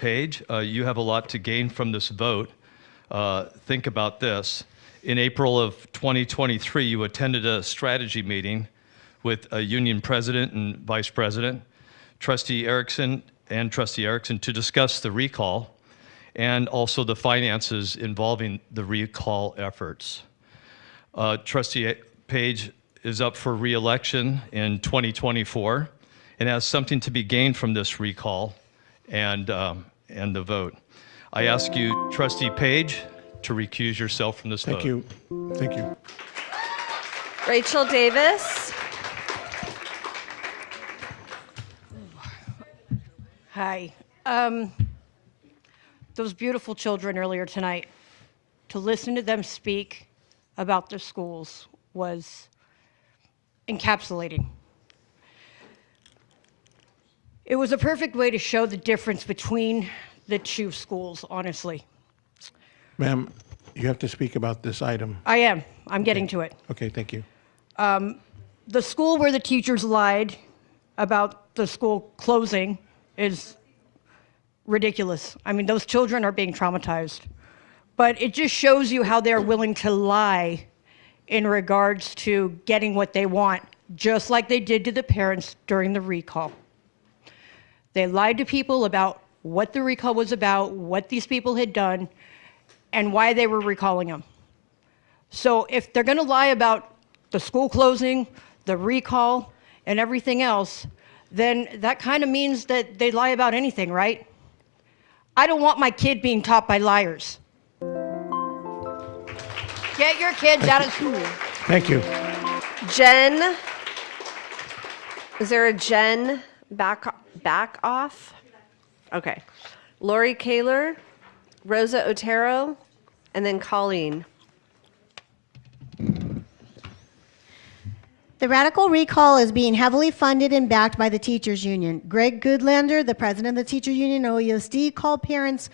Page, you have a lot to gain from this vote. Think about this. In April of 2023, you attended a strategy meeting with a union president and vice president, Trustee Erickson to discuss the recall and also the finances involving the recall efforts. Trustee Page is up for re-election in 2024 and has something to be gained from this recall and the vote. I ask you, Trustee Page, to recuse yourself from this vote. Thank you. Thank you. Rachel Davis. Hi. Those beautiful children earlier tonight, to listen to them speak about their schools was encapsulating. It was a perfect way to show the difference between the two schools, honestly. Ma'am, you have to speak about this item. I am. I'm getting to it. Okay, thank you. The school where the teachers lied about the school closing is ridiculous. I mean, those children are being traumatized. But it just shows you how they're willing to lie in regards to getting what they want, just like they did to the parents during the recall. They lied to people about what the recall was about, what these people had done, and why they were recalling them. So if they're going to lie about the school closing, the recall, and everything else, then that kind of means that they lie about anything, right? I don't want my kid being taught by liars. Get your kids out of school. Thank you. Jen. Is there a Jen back off? Okay. Lori Kaler, Rosa Otero, and then Colleen. The radical recall is being heavily funded and backed by the teachers union. Greg Goodlander, the president of the teacher union, OUSD, called parents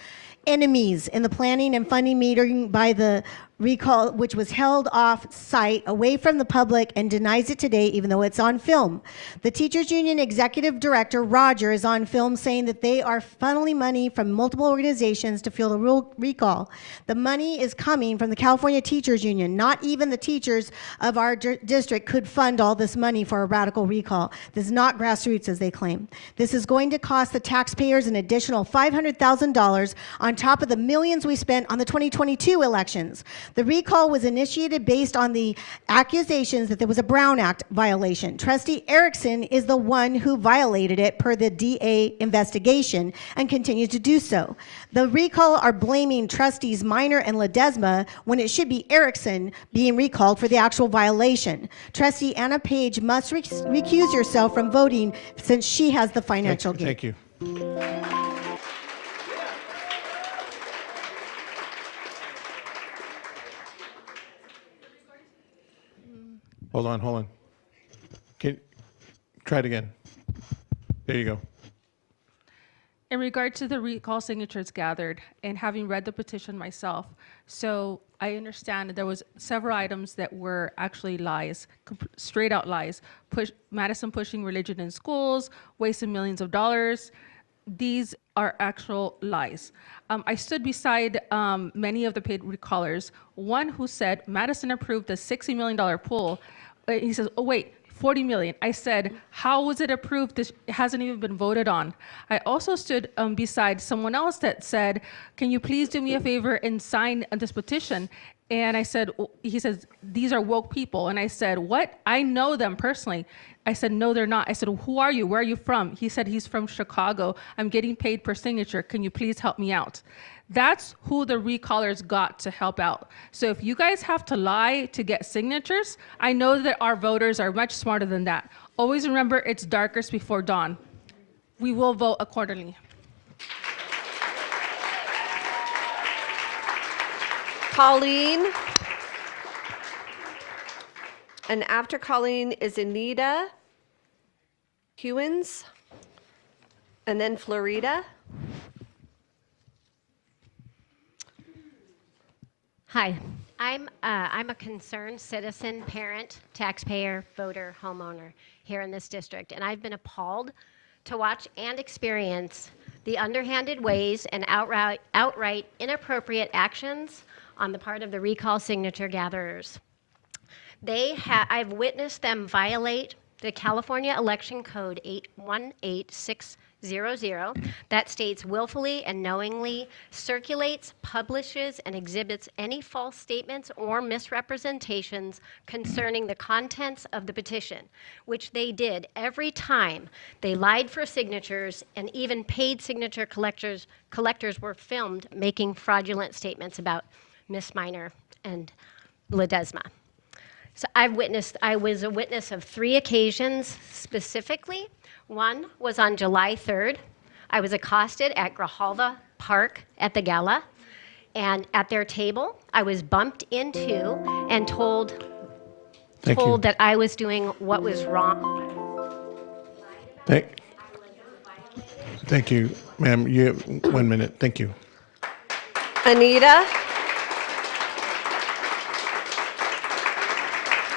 enemies in the planning and funding meeting by the recall, which was held off site away from the public, and denies it today, even though it's on film. The teachers union executive director, Roger, is on film saying that they are funneling money from multiple organizations to fuel the recall. The money is coming from the California Teachers Union. Not even the teachers of our district could fund all this money for a radical recall. This is not grassroots, as they claim. This is going to cost the taxpayers an additional $500,000 on top of the millions we spent on the 2022 elections. The recall was initiated based on the accusations that there was a Brown Act violation. Trustee Erickson is the one who violated it per the DA investigation and continues to do so. The recall are blaming trustees Minor and Ledesma when it should be Erickson being recalled for the actual violation. Trustee Anna Page must recuse herself from voting since she has the financial gain. Thank you. Hold on. Try it again. There you go. In regard to the recall signatures gathered, and having read the petition myself, so I understand that there was several items that were actually lies, straight out lies. Madison pushing religion in schools, wasting millions of dollars. These are actual lies. I stood beside many of the paid recallers, one who said Madison approved the $60 million pool. He says, oh wait, 40 million. I said, how was it approved? This it hasn't even been voted on. I also stood beside someone else that said, can you please do me a favor and sign this petition? And I said, he says, these are woke people. And I said, what? I know them personally. I said, no, they're not. I said, who are you? Where are you from? He said, he's from Chicago. I'm getting paid per signature. Can you please help me out? That's who the recallers got to help out. So if you guys have to lie to get signatures, I know that our voters are much smarter than that. Always remember, it's darkest before dawn. We will vote accordingly. Colleen. And after Colleen is Anita Hewins, and then Florida. Hi, I'm a concerned citizen, parent, taxpayer, voter, homeowner here in this district, and I've been appalled to watch and experience the underhanded ways and outright inappropriate actions on the part of the recall signature gatherers. I've witnessed them violate the California Election Code 18600 that states willfully and knowingly circulates, publishes, and exhibits any false statements or misrepresentations concerning the contents of the petition, which they did every time they lied for signatures, and even paid signature collectors were filmed making fraudulent statements about Miss Minor and Ledesma. So I was a witness of 3 occasions specifically. One was on July 3rd. I was accosted at Grijalva Park at the gala, and at their table, I was bumped into and told that I was doing what was wrong. Thank you, ma'am. You have 1 minute. Thank you. Anita.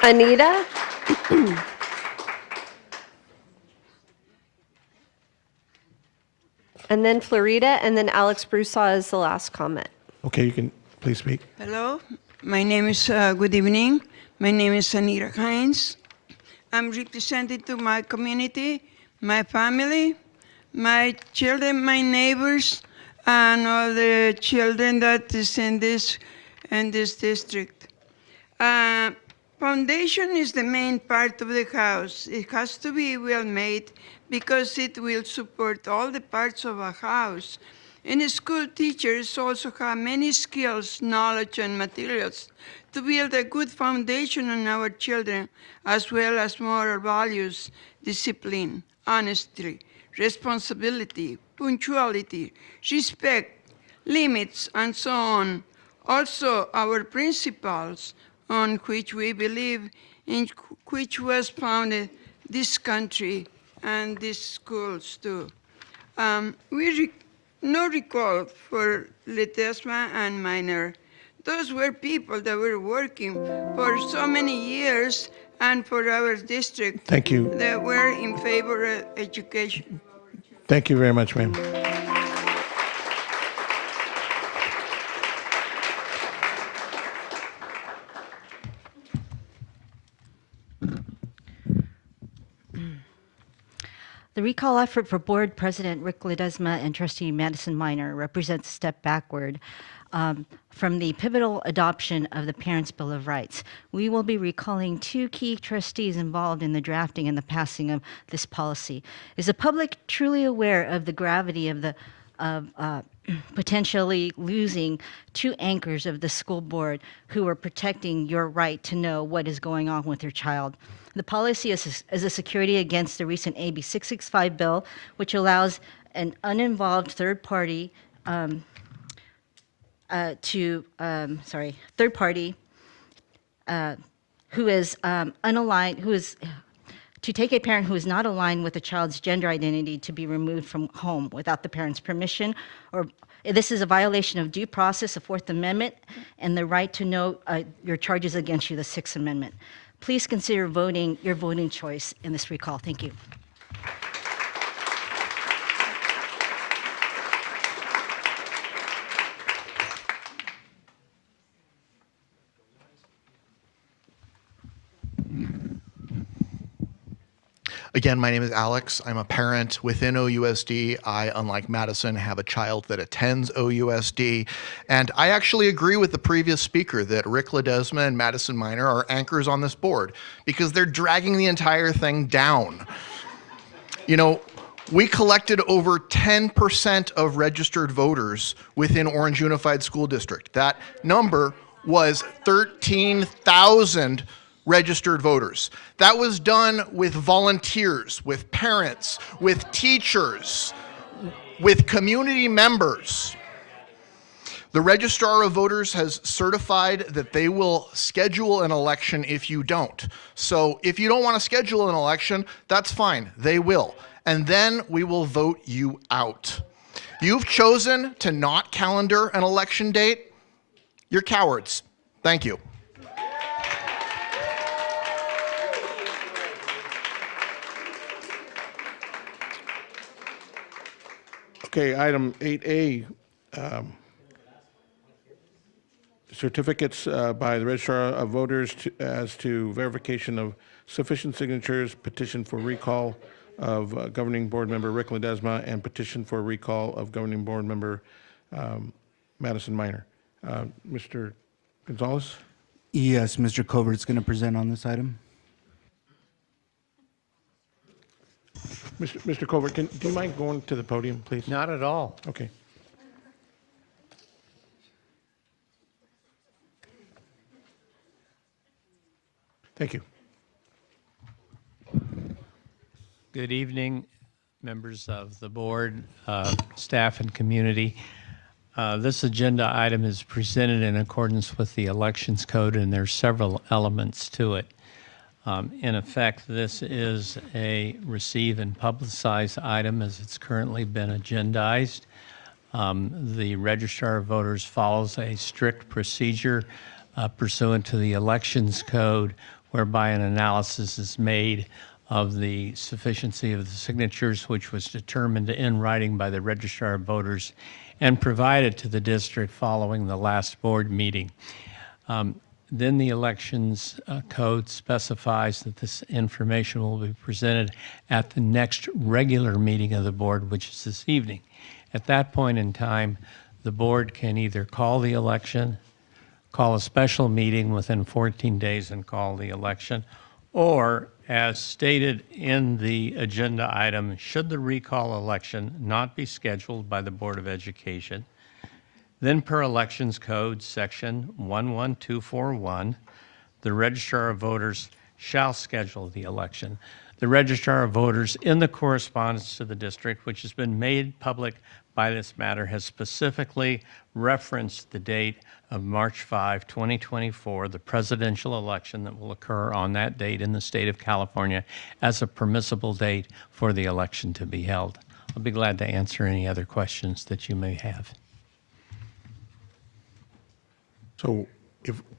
Anita. And then Florida, and then Alex Broussard is the last comment. Okay, you can please speak. Hello, my name is, good evening. My name is Anita Hines. I'm representing to my community, my family, my children, my neighbors, and all the children that is in this district. Foundation is the main part of the house. It has to be well made because it will support all the parts of a house. And school teachers also have many skills, knowledge, and materials to build a good foundation on our children, as well as moral values, discipline, honesty, responsibility, punctuality, respect, limits, and so on. Also, our principles on which we believe, in which was founded this country and these schools too. No recall for Ledesma and Minor. Those were people that were working for so many years and for our district. Thank you. That were in favor of education. Thank you very much, ma'am. The recall effort for Board President Rick Ledesma and Trustee Madison Minor represents a step backward from the pivotal adoption of the Parents' Bill of Rights. We will be recalling 2 key trustees involved in the drafting and the passing of this policy. Is the public truly aware of the gravity of the potentially losing 2 anchors of the school board who are protecting your right to know what is going on with your child? The policy is a security against the recent AB 665 bill, which allows an uninvolved third party who is unaligned, to take a parent who is not aligned with the child's gender identity to be removed from home without the parent's permission. Or this is a violation of due process, the 4th Amendment, and the right to know your charges against you, the 6th Amendment. Please consider voting your voting choice in this recall. Thank you. Again, my name is Alex. I'm a parent within OUSD. I, unlike Madison, have a child that attends OUSD. And I actually agree with the previous speaker that Rick Ledesma and Madison Minor are anchors on this board because they're dragging the entire thing down. You know, we collected over 10% of registered voters within Orange Unified School District. That number was 13,000 registered voters. That was done with volunteers, with parents, with teachers, with community members. The Registrar of Voters has certified that they will schedule an election if you don't. So if you don't want to schedule an election, that's fine, they will. And then we will vote you out. You've chosen to not calendar an election date. You're cowards. Thank you. Okay, item 8A, certificates by the Registrar of Voters as to verification of sufficient signatures, petition for recall of Governing Board Member Rick Ledesma, and petition for recall of Governing Board Member Madison Minor. Mr. Gonzalez? Yes, Mr. Covert's going to present on this item. Mr. Covert, do you mind going to the podium, please? Not at all. Okay. Thank you. Good evening, members of the board, staff, and community. This agenda item is presented in accordance with the Elections Code, and there's several elements to it. In effect, this is a receive and publicize item as it's currently been agendized. The Registrar of Voters follows a strict procedure pursuant to the Elections Code, whereby an analysis is made of the sufficiency of the signatures, which was determined in writing by the Registrar of Voters and provided to the district following the last board meeting. Then the Elections Code specifies that this information will be presented at the next regular meeting of the board, which is this evening. At that point in time, the board can either call the election, call a special meeting within 14 days and call the election, or as stated in the agenda item, should the recall election not be scheduled by the Board of Education, then per Elections Code section 11241, the Registrar of Voters shall schedule the election. The Registrar of Voters, in the correspondence to the district, which has been made public by this matter, has specifically referenced the date of March 5, 2024, the presidential election that will occur on that date in the state of California, as a permissible date for the election to be held. I'll be glad to answer any other questions that you may have. So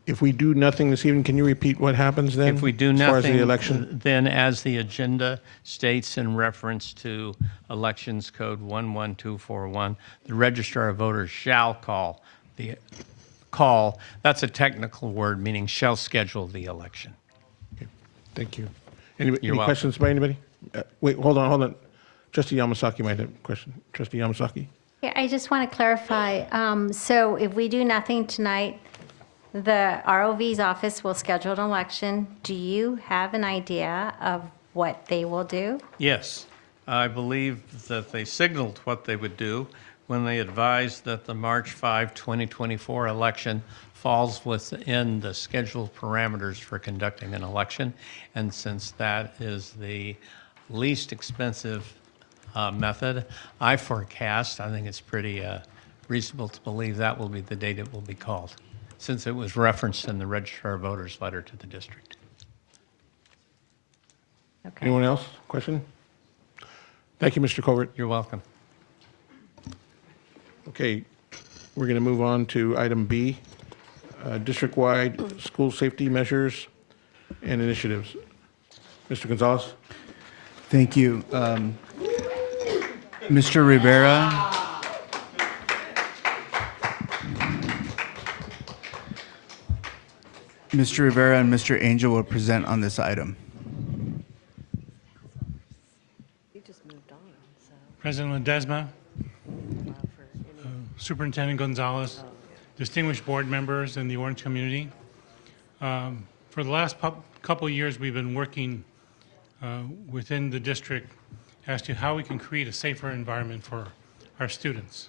if we do nothing this evening, can you repeat what happens then? If we do as far as nothing, the election? then as the agenda states in reference to Elections Code 11241, the Registrar of Voters shall call, that's a technical word, meaning shall schedule the election. Okay. Thank you. Any welcome. questions by anybody? Wait, hold on. Trustee Yamasaki might have a question. Trustee Yamasaki? Yeah, I just want to clarify. So if we do nothing tonight, the ROV's office will schedule an election. Do you have an idea of what they will do? Yes, I believe that they signaled what they would do when they advised that the March 5, 2024 election falls within the scheduled parameters for conducting an election. And since that is the least expensive method, I forecast, I think it's pretty reasonable to believe that will be the date it will be called, since it was referenced in the Registrar of Voters letter to the district. Okay. Anyone else? Question? Thank you, Mr. Covert. You're welcome. Okay, we're going to move on to item B, district-wide school safety measures and initiatives. Mr. Gonzalez? Thank you. Mr. Rivera? Mr. Rivera and Mr. Angel will present on this item. President Ledesma, Superintendent Gonzalez, distinguished board members and the Orange community. For the last couple of years, we've been working within the district as to how we can create a safer environment for our students.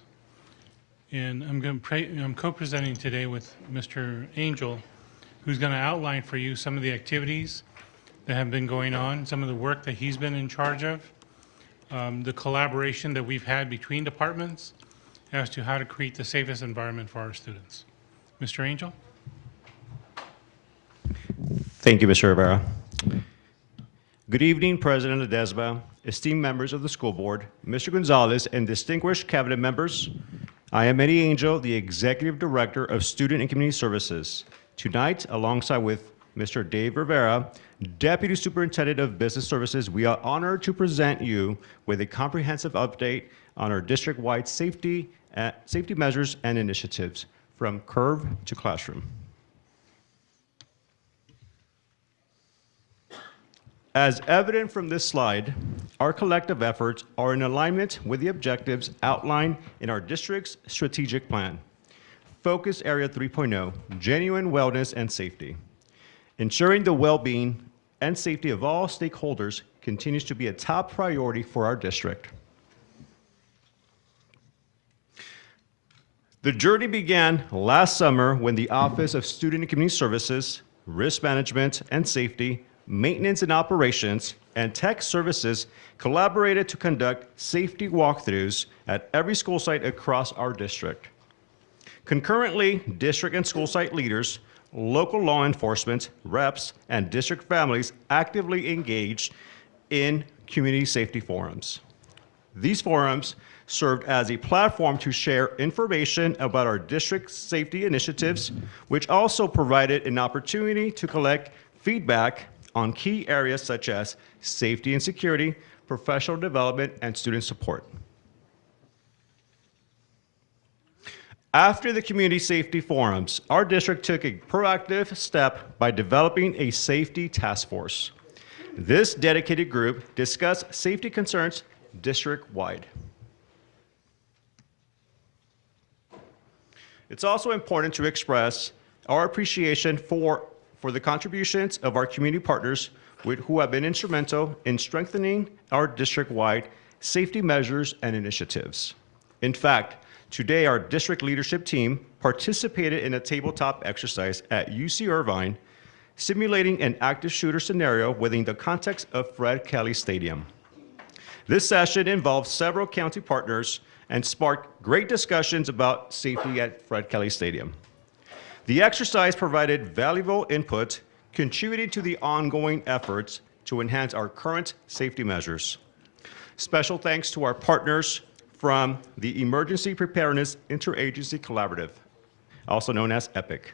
And I'm co-presenting today with Mr. Angel, who's going to outline for you some of the activities that have been going on, some of the work that he's been in charge of, the collaboration that we've had between departments as to how to create the safest environment for our students. Mr. Angel? Thank you, Mr. Rivera. Good evening, President Ledesma, esteemed members of the school board, Mr. Gonzalez, and distinguished cabinet members. I am Eddie Angel, the Executive Director of Student and Community Services. Tonight, alongside with Mr. Dave Rivera, Deputy Superintendent of Business Services, we are honored to present you with a comprehensive update on our district-wide safety measures and initiatives, from curb to classroom. As evident from this slide, our collective efforts are in alignment with the objectives outlined in our district's strategic plan. Focus Area 3.0, genuine wellness and safety. Ensuring the well-being and safety of all stakeholders continues to be a top priority for our district. The journey began last summer when the Office of Student and Community Services, Risk Management and Safety, Maintenance and Operations, and Tech Services collaborated to conduct safety walkthroughs at every school site across our district. Concurrently, district and school site leaders, local law enforcement, reps, and district families actively engaged in community safety forums. These forums served as a platform to share information about our district's safety initiatives, which also provided an opportunity to collect feedback on key areas such as safety and security, professional development, and student support. After the community safety forums, our district took a proactive step by developing a safety task force. This dedicated group discussed safety concerns district-wide. It's also important to express our appreciation for the contributions of our community partners who have been instrumental in strengthening our district-wide safety measures and initiatives. In fact, today our district leadership team participated in a tabletop exercise at UC Irvine, simulating an active shooter scenario within the context of Fred Kelly Stadium. This session involved several county partners and sparked great discussions about safety at Fred Kelly Stadium. The exercise provided valuable input, contributing to the ongoing efforts to enhance our current safety measures. Special thanks to our partners from the Emergency Preparedness Interagency Collaborative, also known as EPIC.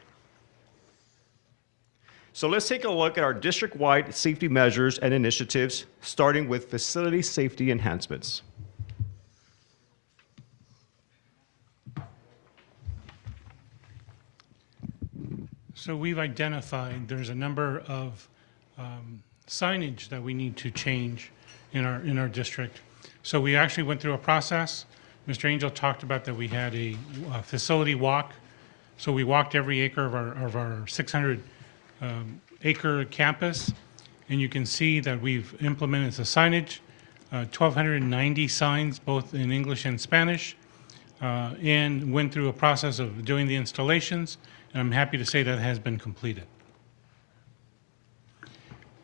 So let's take a look at our district-wide safety measures and initiatives, starting with facility safety enhancements. So we've identified there's a number of signage that we need to change in our district. So we actually went through a process. Mr. Angel talked about that we had a facility walk. So we walked every acre of our 600 acre campus, and you can see that we've implemented the signage, 1,290 signs, both in English and Spanish, and went through a process of doing the installations, and I'm happy to say that has been completed.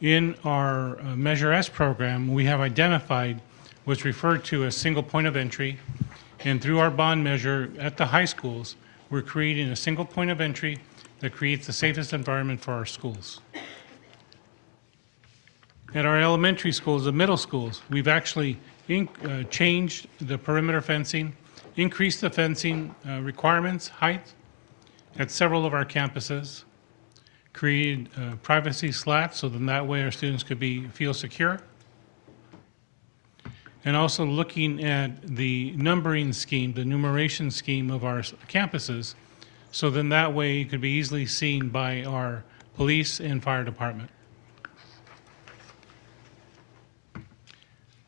In our Measure S program, we have identified what's referred to as single point of entry, and through our bond measure at the high schools, we're creating a single point of entry that creates the safest environment for our schools. At our elementary schools, the middle schools, we've actually changed the perimeter fencing, increased the fencing requirements, height, at several of our campuses, created privacy slats so then that way our students could feel secure. And also looking at the numbering scheme, the numeration scheme of our campuses, so then that way it could be easily seen by our police and fire department.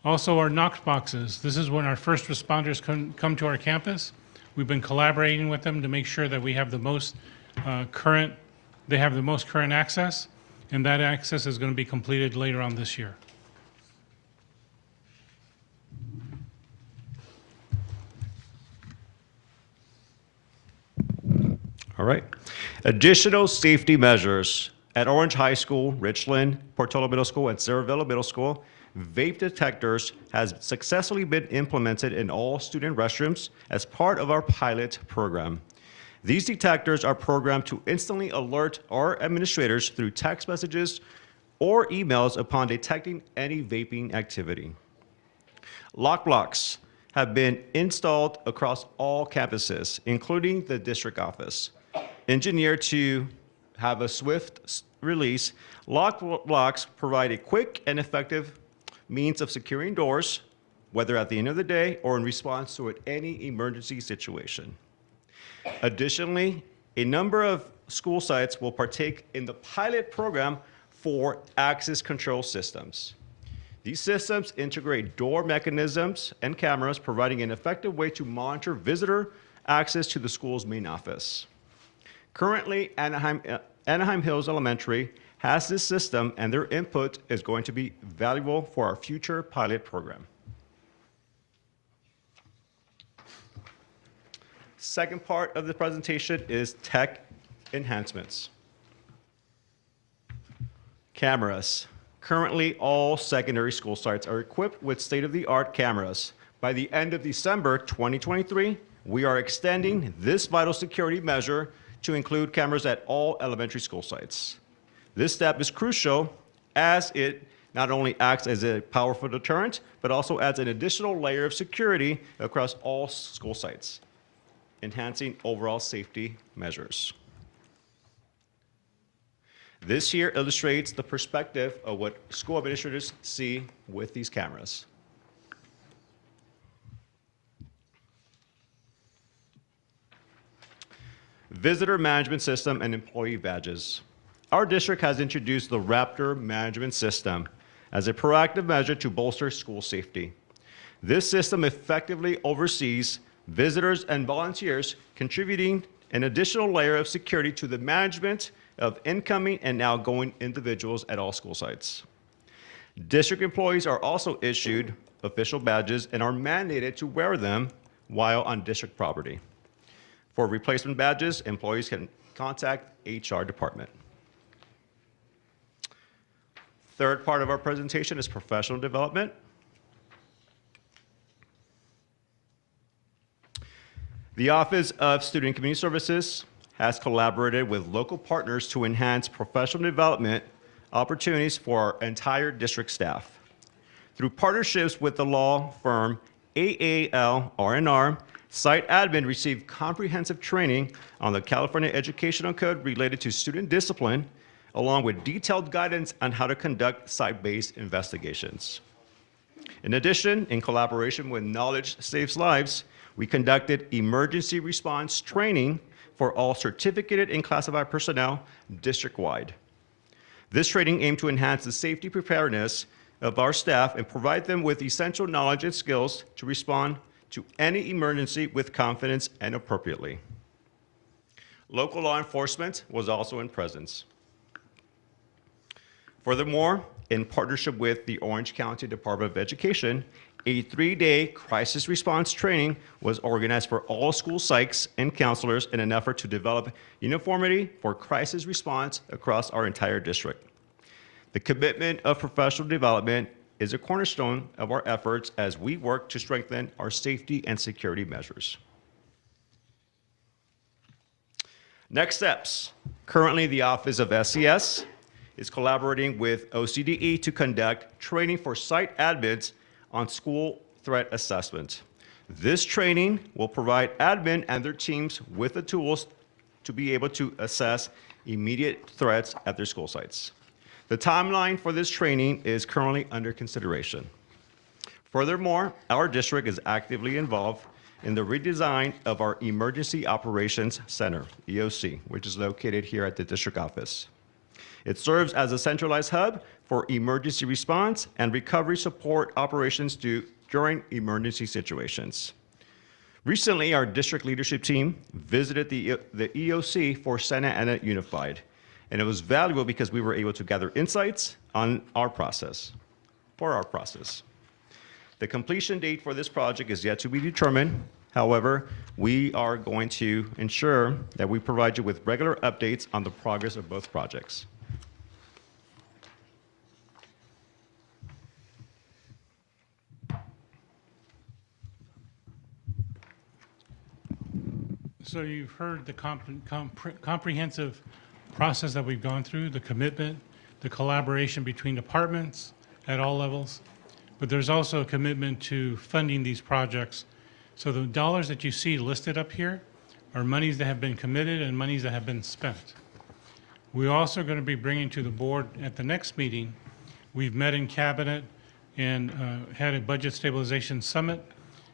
Also, our Knox boxes. This is when our first responders come to our campus. We've been collaborating with them to make sure that we have the most current access, and that access is going to be completed later on this year. All right. Additional safety measures. At Orange High School, Richland, Portola Middle School, and Cervilla Middle School, vape detectors has successfully been implemented in all student restrooms as part of our pilot program. These detectors are programmed to instantly alert our administrators through text messages or emails upon detecting any vaping activity. Lock blocks have been installed across all campuses, including the district office. Engineered to have a swift release, lock blocks provide a quick and effective means of securing doors, whether at the end of the day or in response to any emergency situation. Additionally, a number of school sites will partake in the pilot program for access control systems. These systems integrate door mechanisms and cameras, providing an effective way to monitor visitor access to the school's main office. Currently, Anaheim Hills Elementary has this system, and their input is going to be valuable for our future pilot program. Second part of the presentation is tech enhancements. Cameras. Currently, all secondary school sites are equipped with state-of-the-art cameras. By the end of December 2023, we are extending this vital security measure to include cameras at all elementary school sites. This step is crucial as it not only acts as a powerful deterrent, but also adds an additional layer of security across all school sites, enhancing overall safety measures. This here illustrates the perspective of what school administrators see with these cameras. Visitor management system and employee badges. Our district has introduced the Raptor management system as a proactive measure to bolster school safety. This system effectively oversees visitors and volunteers, contributing an additional layer of security to the management of incoming and outgoing individuals at all school sites. District employees are also issued official badges and are mandated to wear them while on district property. For replacement badges, employees can contact HR department. Third part of our presentation is professional development. The Office of Student and Community Services has collaborated with local partners to enhance professional development opportunities for our entire district staff. Through partnerships with the law firm AAL R&R, site admin received comprehensive training on the California Educational Code related to student discipline, along with detailed guidance on how to conduct site-based investigations. In addition, in collaboration with Knowledge Saves Lives, we conducted emergency response training for all certificated and classified personnel district-wide. This training aimed to enhance the safety preparedness of our staff and provide them with essential knowledge and skills to respond to any emergency with confidence and appropriately. Local law enforcement was also in presence. Furthermore, in partnership with the Orange County Department of Education, a 3-day crisis response training was organized for all school psychs and counselors in an effort to develop uniformity for crisis response across our entire district. The commitment of professional development is a cornerstone of our efforts as we work to strengthen our safety and security measures. Next steps. Currently, the Office of SES is collaborating with OCDE to conduct training for site admins on school threat assessment. This training will provide admin and their teams with the tools to be able to assess immediate threats at their school sites. The timeline for this training is currently under consideration. Furthermore, our district is actively involved in the redesign of our Emergency Operations Center, EOC, which is located here at the district office. It serves as a centralized hub for emergency response and recovery support operations during emergency situations. Recently, our district leadership team visited the EOC for Santa Ana Unified, and it was valuable because we were able to gather insights on our process, The completion date for this project is yet to be determined. However, we are going to ensure that we provide you with regular updates on the progress of both projects. So you've heard the comprehensive process that we've gone through, the commitment, the collaboration between departments at all levels, but there's also a commitment to funding these projects. So the dollars that you see listed up here are monies that have been committed and monies that have been spent. We're also going to be bringing to the board at the next meeting. We've met in cabinet and had a budget stabilization summit.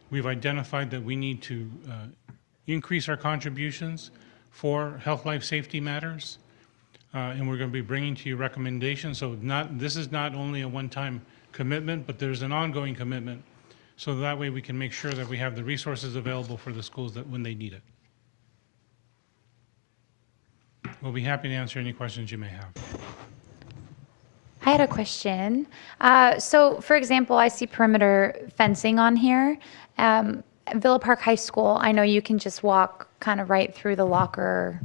We've identified that we need to increase our contributions for health, life, safety matters. And we're going to be bringing to you recommendations. So this is not only a one-time commitment, but there's an ongoing commitment. So that way we can make sure that we have the resources available for the schools that when they need it. We'll be happy to answer any questions you may have. I had a question. So, for example, I see perimeter fencing on here. Villa Park High School, I know you can just walk kind of right through the locker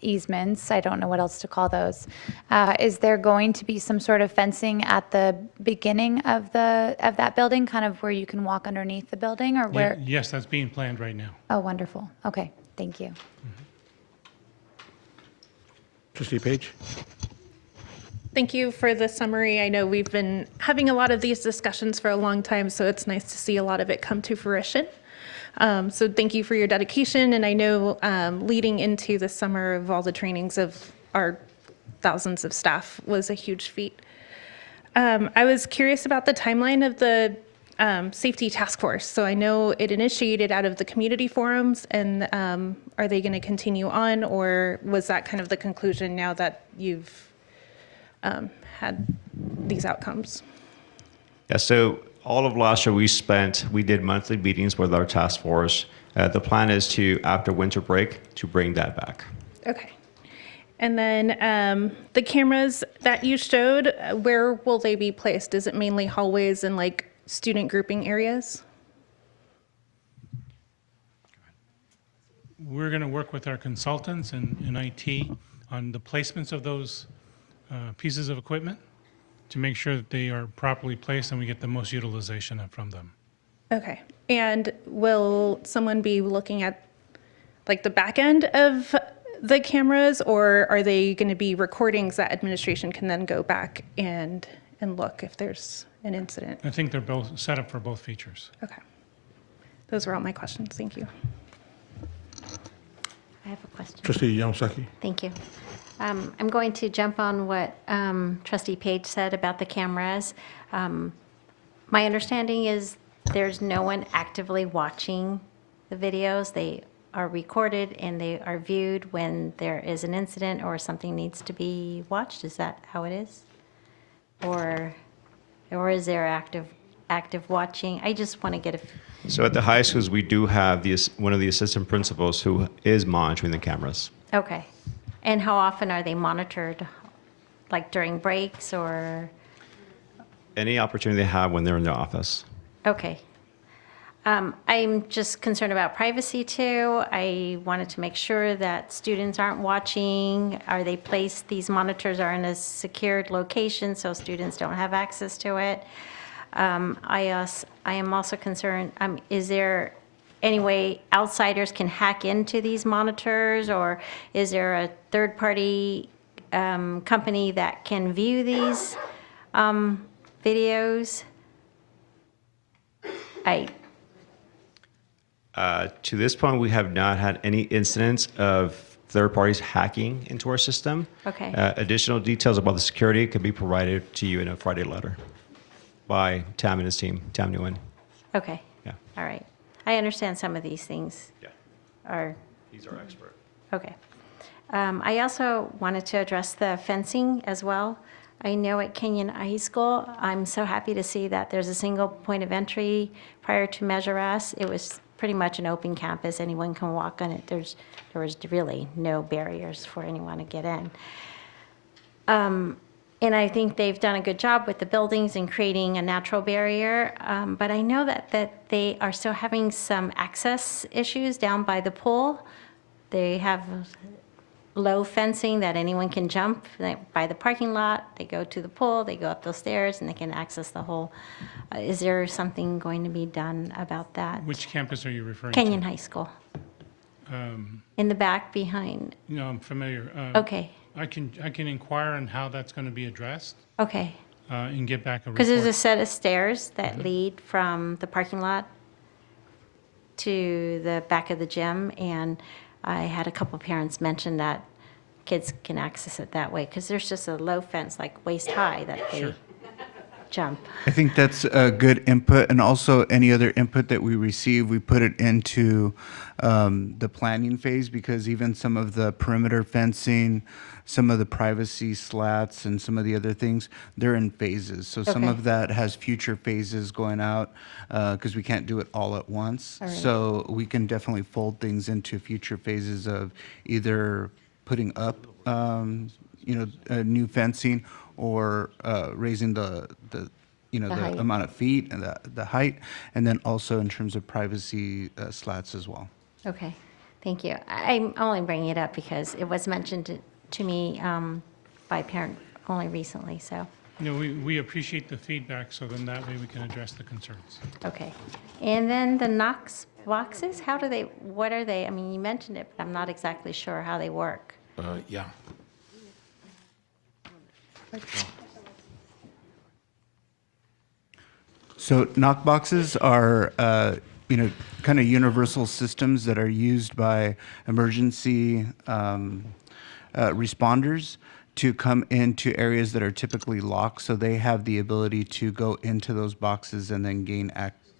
easements. I don't know what else to call those. Is there going to be some sort of fencing at the beginning of that building, kind of where you can walk underneath the building, or where? Yes, that's being planned right now. Oh, wonderful. Okay, thank you. Trustee Page? Thank you for the summary. I know we've been having a lot of these discussions for a long time, so it's nice to see a lot of it come to fruition. So thank you for your dedication, and I know leading into the summer of all the trainings of our thousands of staff was a huge feat. I was curious about the timeline of the safety task force. So I know it initiated out of the community forums, and are they going to continue on, or was that kind of the conclusion now that you've had these outcomes? Yeah, so all of last year we did monthly meetings with our task force. The plan is to, after winter break, to bring that back. Okay. And then the cameras that you showed, where will they be placed? Is it mainly hallways and like student grouping areas? We're going to work with our consultants in IT on the placements of those pieces of equipment to make sure that they are properly placed and we get the most utilization from them. Okay. And will someone be looking at like the back end of the cameras, or are they going to be recordings that administration can then go back and look if there's an incident? I think they're both set up for both features. Okay. Those were all my questions. Thank you. I have a question. Trustee Yamasaki? Thank you. I'm going to jump on what Trustee Page said about the cameras. My understanding is there's no one actively watching the videos. They are recorded and they are viewed when there is an incident or something needs to be watched. Is that how it is? Or is there active watching? I just want to get a... So at the high schools, we do have one of the assistant principals who is monitoring the cameras. Okay. And how often are they monitored? Like during breaks or? Any opportunity they have when they're in the office. Okay. I'm just concerned about privacy too. I wanted to make sure that students aren't watching. Are they placed, these monitors are in a secured location so students don't have access to it? I am also concerned, is there any way outsiders can hack into these monitors, or is there a third-party company that can view these videos? To this point, we have not had any incidents of third parties hacking into our system. Okay. Additional details about the security could be provided to you in a Friday letter by Tam and his team, Tam Nguyen. Okay. Yeah. All right. I understand some of these things. Yeah. Are. He's our expert. Okay. I also wanted to address the fencing as well. I know at Kenyon High School, I'm so happy to see that there's a single point of entry prior to Measure S. It was pretty much an open campus. Anyone can walk on it. There was really no barriers for anyone to get in. And I think they've done a good job with the buildings and creating a natural barrier. But I know that they are still having some access issues down by the pool. They have low fencing that anyone can jump by the parking lot. They go to the pool, they go up those stairs, and they can access the whole. Is there something going to be done about that? Which campus are you referring Kenyon to? High School. Um, In the back behind. No, I'm familiar. Okay. I can inquire on how that's going to be addressed Okay. and get back a report. Because there's a set of stairs that lead from the parking lot to the back of the gym, and I had a couple parents mention that kids can access it that way, because there's just a low fence, like waist high, that they jump. I think that's a good input, and also any other input that we receive, we put it into the planning phase, because even some of the perimeter fencing, some of the privacy slats, and some of the other things, they're in phases. So some Okay. of that has future phases going out, because we can't do it all at once. All right. So we can definitely fold things into future phases of either putting up, new fencing, or raising the height. amount of feet and the height, and then also in terms of privacy slats as well. Okay, thank you. I'm only bringing it up because it was mentioned to me by a parent only recently, so, We appreciate the feedback, so then that way we can address the concerns. okay. And then the Knox boxes, what are they? I mean, you mentioned it, but I'm not exactly sure how they work. Yeah. So knock boxes are, kind of universal systems that are used by emergency responders to come into areas that are typically locked. So they have the ability to go into those boxes and then gain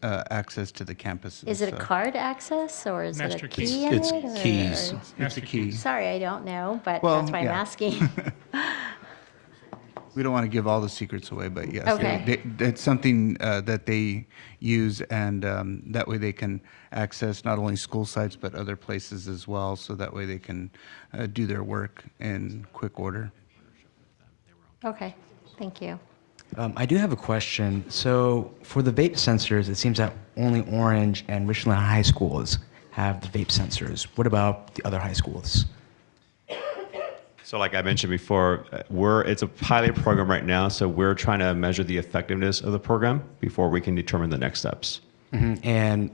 access to the campuses. Is it a So- card access, or is it Master a keys. key in It's it? or- keys. or- It's a Master key. Sorry, I don't know, but Well, that's why I'm yeah. asking. We don't want to give all the secrets away, but yes, Okay. it's something that they use, and that way they can access not only school sites but other places as well. So that way they can do their work in quick order. Okay, thank you. I do have a question. So for the vape sensors, it seems that only Orange and Richland High Schools have the vape sensors. What about the other high schools? So like I mentioned before, it's a pilot program right now, so we're trying to measure the effectiveness of the program before we can determine the next steps. And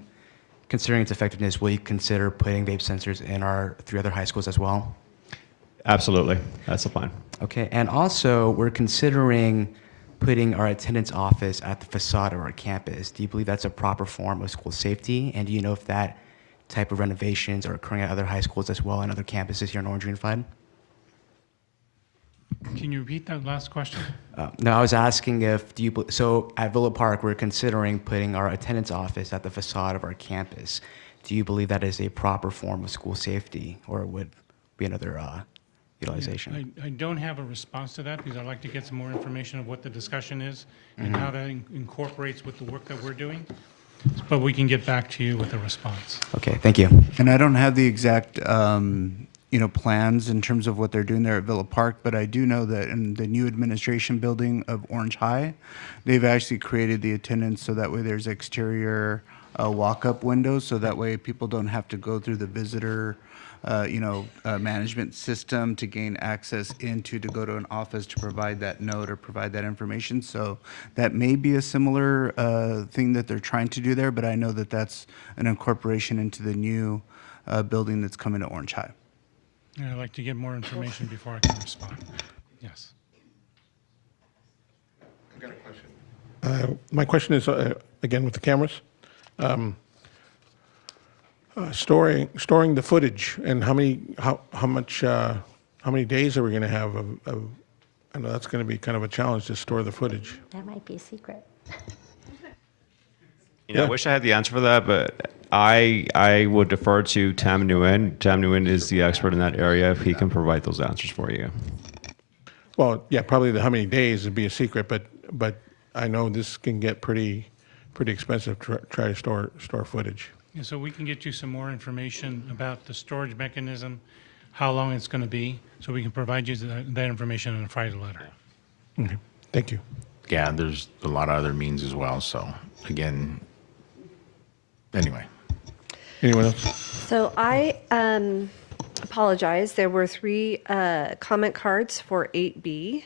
considering its effectiveness, will you consider putting vape sensors in our 3 other high schools as well? Absolutely, that's the plan. Okay, and also we're considering putting our attendance office at the facade of our campus. Do you believe that's a proper form of school safety? And do you know if that type of renovations are occurring at other high schools as well and other campuses here in Orange Unified? Can you repeat that last question? No, I was asking if, so at Villa Park, we're considering putting our attendance office at the facade of our campus. Do you believe that is a proper form of school safety, or would be another utilization? I don't have a response to that, because I'd like to get some more information of what the discussion is and how that incorporates with the work that we're doing. But we can get back to you with a response. Okay, thank you. And I don't have the exact, plans in terms of what they're doing there at Villa Park, but I do know that in the new administration building of Orange High, they've actually created the attendance so that way there's exterior walk-up windows, so that way people don't have to go through the visitor, management system to gain access to go to an office to provide that note or provide that information. So that may be a similar thing that they're trying to do there, but I know that that's an incorporation into the new building that's coming to Orange High. And I'd like to get more information before I can respond. Yes. I've got a question. My question is, again, with the cameras. Storing the footage, and how many days are we going to have of, I know that's going to be kind of a challenge to store the footage. That might be a secret. I wish I had the answer for that, but I would defer to Tam Nguyen. Tam Nguyen is the expert in that area. If he can provide those answers for you. Well, yeah, probably how many days would be a secret, but I know this can get pretty expensive to try to store footage. Yeah, so we can get you some more information about the storage mechanism, how long it's going to be, so we can provide you that information in a Friday letter. Okay, thank you. Yeah, there's a lot of other means as well. So again, anyway. Anyone else? So I apologize. There were 3 comment cards for 8B.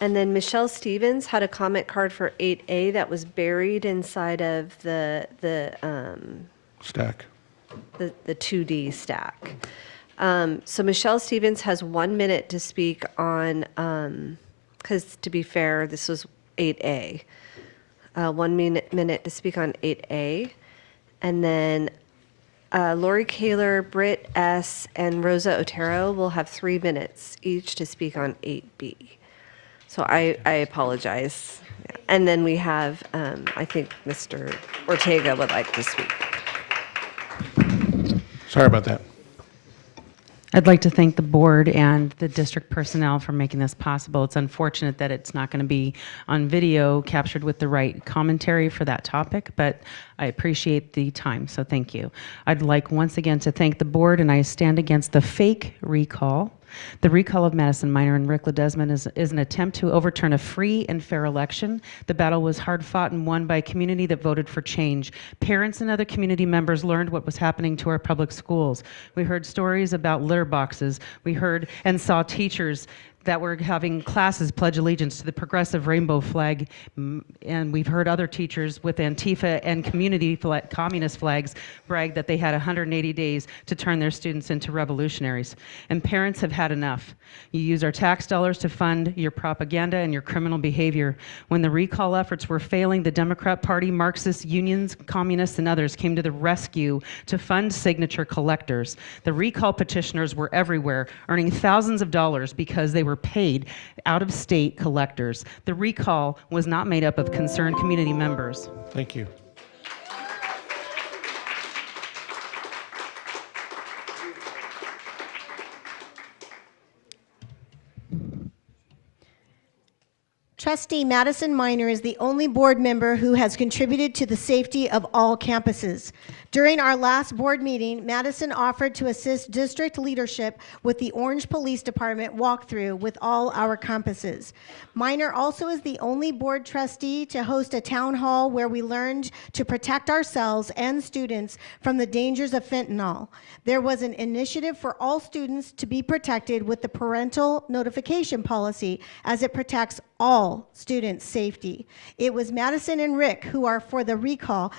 And then Michelle Stevens had a comment card for 8A that was buried inside of the Stack. the 2D stack. So Michelle Stevens has 1 minute to speak on, because to be fair, this was 8A. 1 minute to speak on 8A. And then Lori Kaler, Britt S., and Rosa Otero will have 3 minutes each to speak on 8B. So I apologize. And then we have, I think Mr. Ortega would like to speak. Sorry about that. I'd like to thank the board and the district personnel for making this possible. It's unfortunate that it's not going to be on video captured with the right commentary for that topic, but I appreciate the time, so thank you. I'd like once again to thank the board, and I stand against the fake recall. The recall of Madison Minor and Rick Ledesma is an attempt to overturn a free and fair election. The battle was hard fought and won by a community that voted for change. Parents and other community members learned what was happening to our public schools. We heard stories about litter boxes. We heard and saw teachers that were having classes pledge allegiance to the progressive rainbow flag, and we've heard other teachers with Antifa and communist flags brag that they had 180 days to turn their students into revolutionaries. And parents have had enough. You use our tax dollars to fund your propaganda and your criminal behavior. When the recall efforts were failing, the Democrat Party, Marxists, unions, communists, and others came to the rescue to fund signature collectors. The recall petitioners were everywhere, earning thousands of dollars because they were paid out-of-state collectors. The recall was not made up of concerned community members. Thank you. Trustee Madison Minor is the only board member who has contributed to the safety of all campuses. During our last board meeting, Madison offered to assist district leadership with the Orange Police Department walkthrough with all our campuses. Minor also is the only board trustee to host a town hall where we learned to protect ourselves and students from the dangers of fentanyl. There was an initiative for all students to be protected with the parental notification policy as it protects all students' safety. It was Madison and Rick who are up for the recall,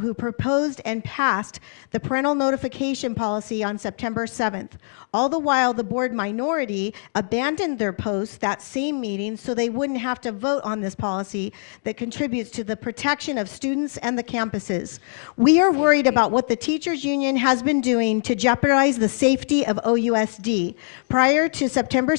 who proposed and passed the parental notification policy on September 7th. All the while, the board minority abandoned their posts that same meeting so they wouldn't have to vote on this policy that contributes to the protection of students and the campuses. We are worried about what the teachers union has been doing to jeopardize the safety of OUSD. Prior to the September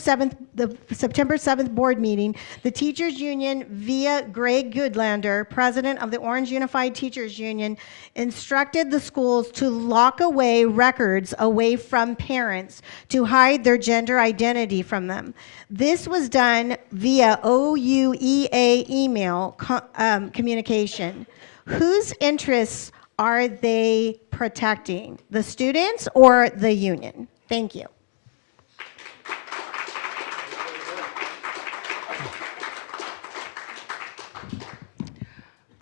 7th board meeting, the teachers union via Greg Goodlander, president of the Orange Unified Teachers Union, instructed the schools to lock away records away from parents to hide their gender identity from them. This was done via OUEA email communication. Whose interests are they protecting? The students or the union? Thank you.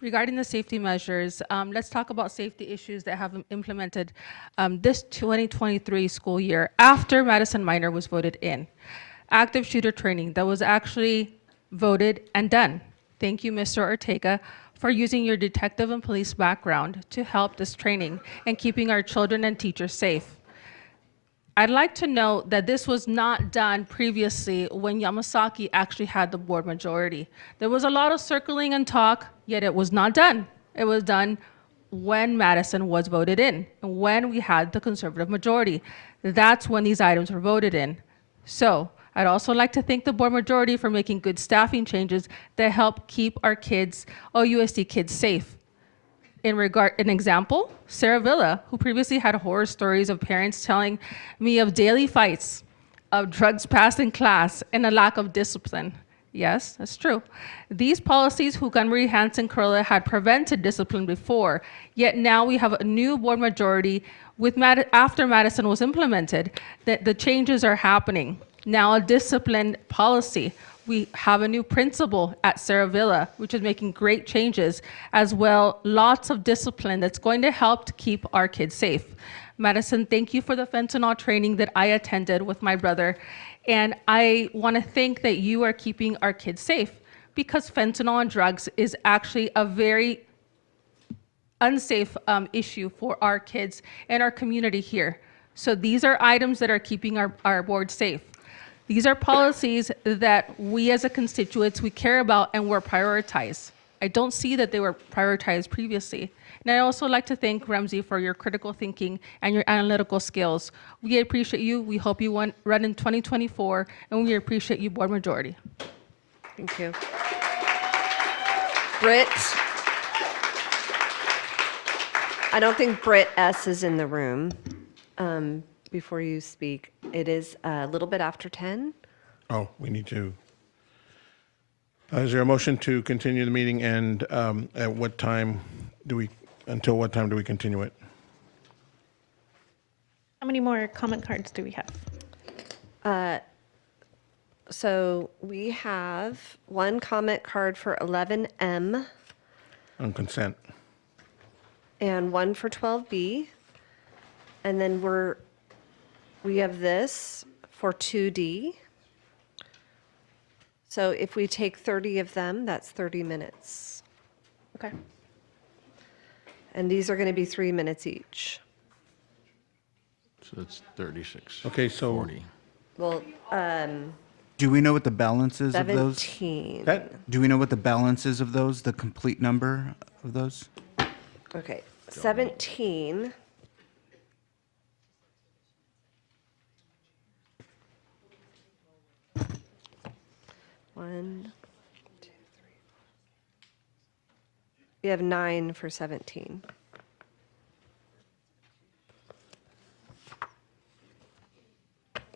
Regarding the safety measures, let's talk about safety issues that have been implemented this 2023 school year after Madison Minor was voted in. Active shooter training that was actually voted and done. Thank you, Mr. Ortega, for using your detective and police background to help this training and keeping our children and teachers safe. I'd like to note that this was not done previously when Yamasaki actually had the board majority. There was a lot of circling and talk, yet it was not done. It was done when Madison was voted in, and when we had the conservative majority. That's when these items were voted in. So I'd also like to thank the board majority for making good staffing changes that help keep our kids, OUSD kids, safe. An example, Sarah Villa, who previously had horror stories of parents telling me of daily fights of drugs passed in class and a lack of discipline. Yes, that's true. These policies, Hukan, Marie, Hansen, Kurla had prevented discipline before, yet now we have a new board majority with after Madison was implemented, that the changes are happening. Now a discipline policy. We have a new principal at Sarah Villa, which is making great changes, as well lots of discipline that's going to help to keep our kids safe. Madison, thank you for the fentanyl training that I attended with my brother. And I want to think that you are keeping our kids safe, because fentanyl and drugs is actually a very unsafe issue for our kids and our community here. So these are items that are keeping our board safe. These are policies that we as a constituents, we care about and were prioritized. I don't see that they were prioritized previously. And I also like to thank Ramsey for your critical thinking and your analytical skills. We appreciate you. We hope you run in 2024, and we appreciate you, board majority. Thank you. Britt? I don't think Britt S. is in the room. Before you speak, it is a little bit after 10. Oh, we need to. Is there a motion to continue the meeting, and at what time do we, until what time do we continue it? How many more comment cards do we have? So we have one comment card for 11M On consent. and one for 12B. And then we have this for 2D. So if we take 30 of them, that's 30 minutes. Okay. And these are going to be 3 minutes each. So it's 36. Okay, so 40. Well, Do we know what the balance is of those? 17. Do we know what the balance is of those, the complete number of those? Okay, 17. One, two, three. We have 9 for 17.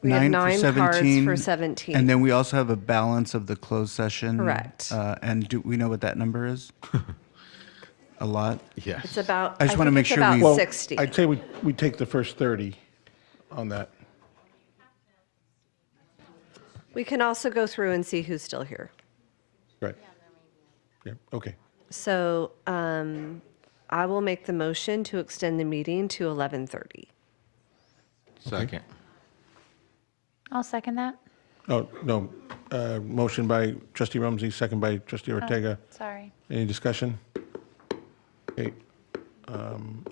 We have 9 cards for 17. And then we also have a balance of the closed session. Correct. And do we know what that number is? A lot? Yes. It's about, I just wanna think make it's sure about we- Well, 60. I'd say we take the first 30 on that. We can also go through and see who's still here. Right. Yeah, okay. So I will make the motion to extend the meeting to 11:30. Second. I'll second that. Oh, no, motion by trustee Rumsey, second by trustee Ortega. Sorry. Any discussion? Okay,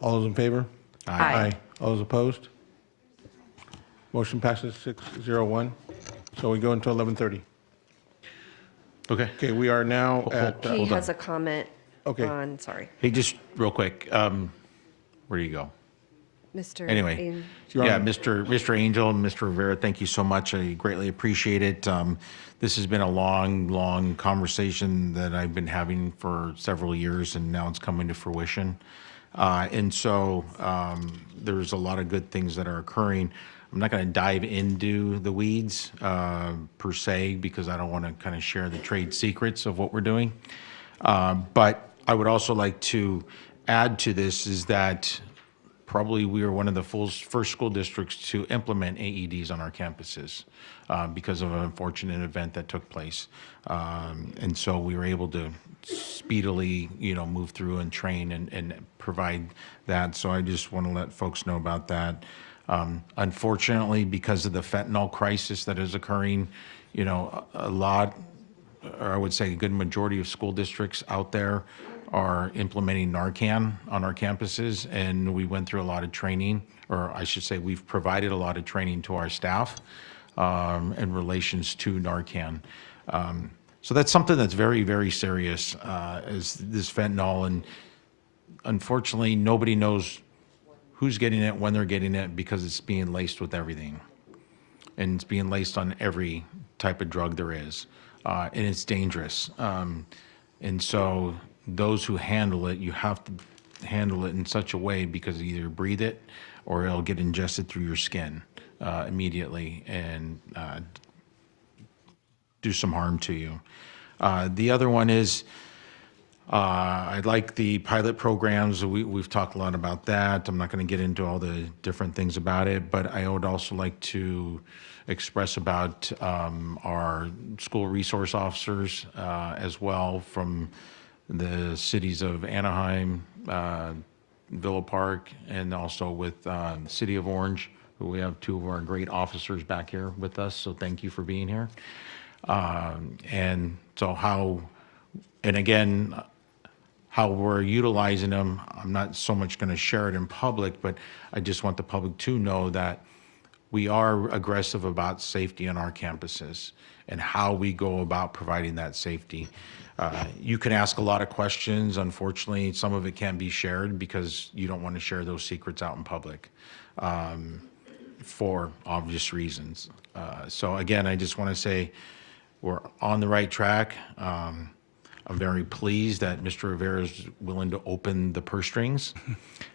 all those in favor? Aye. All those opposed? Motion passes 601. So we go until 11:30. Okay. Okay, we are now at, He has a comment Okay. on, sorry, Hey, just real quick, where do you go? Mr. Anyway, Ain- yeah, Mr. Angel and Mr. Rivera, thank you so much. I greatly appreciate it. This has been a long conversation that I've been having for several years, and now it's coming to fruition. And so there's a lot of good things that are occurring. I'm not going to dive into the weeds per se, because I don't want to kind of share the trade secrets of what we're doing. But I would also like to add to this is that probably we are one of the first school districts to implement AEDs on our campuses because of an unfortunate event that took place. And so we were able to speedily, move through and train and provide that. So I just want to let folks know about that. Unfortunately, because of the fentanyl crisis that is occurring, a lot, or I would say a good majority of school districts out there are implementing Narcan on our campuses, and we went through a lot of training, or I should say we've provided a lot of training to our staff in relations to Narcan. So that's something that's very serious, is this fentanyl, and unfortunately nobody knows who's getting it, when they're getting it, because it's being laced with everything. And it's being laced on every type of drug there is, and it's dangerous. And so those who handle it, you have to handle it in such a way, because you either breathe it or it'll get ingested through your skin immediately and do some harm to you. The other one is, I like the pilot programs. We've talked a lot about that. I'm not going to get into all the different things about it, but I would also like to express about our school resource officers as well from the cities of Anaheim, Villa Park, and also with the City of Orange. We have two of our great officers back here with us, so thank you for being here. And so how we're utilizing them, I'm not so much going to share it in public, but I just want the public to know that we are aggressive about safety on our campuses and how we go about providing that safety. You can ask a lot of questions. Unfortunately, some of it can't be shared because you don't want to share those secrets out in public for obvious reasons. So again, I just want to say we're on the right track. I'm very pleased that Mr. Rivera is willing to open the purse strings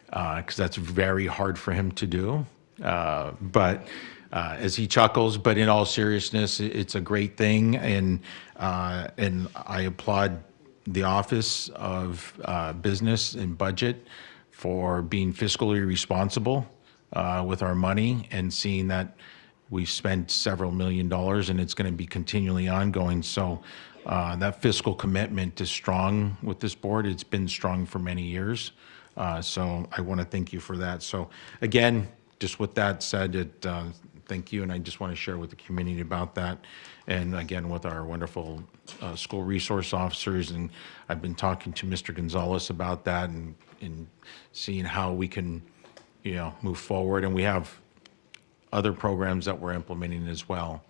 because that's very hard for him to do. But as he chuckles, but in all seriousness, it's a great thing, and I applaud the Office of Business and Budget for being fiscally responsible with our money and seeing that we've spent several $1 million and it's going to be continually ongoing. So that fiscal commitment is strong with this board. It's been strong for many years. So I want to thank you for that. So again, just with that said, thank you, and I just want to share with the community about that. And again, with our wonderful school resource officers, and I've been talking to Mr. Gonzalez about that and seeing how we can, move forward. And we have other programs that we're implementing as well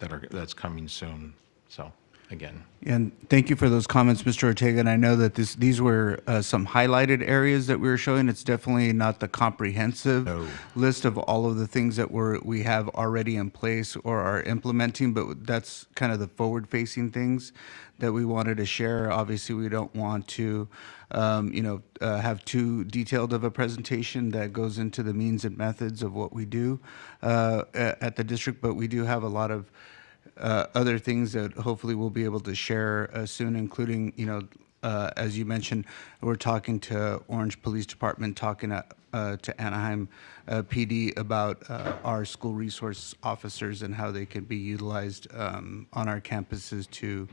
that's coming soon. So again. And thank you for those comments, Mr. Ortega. And I know that these were some highlighted areas that we were showing. It's definitely not the comprehensive list of all of the things that we have already in place or are implementing, but that's kind of the forward-facing things that we wanted to share. Obviously, we don't want to, have too detailed of a presentation that goes into the means and methods of what we do at the district, but we do have a lot of other things that hopefully we'll be able to share soon, including, as you mentioned, we're talking to Orange Police Department, talking to Anaheim PD about our school resource officers and how they can be utilized on our campuses to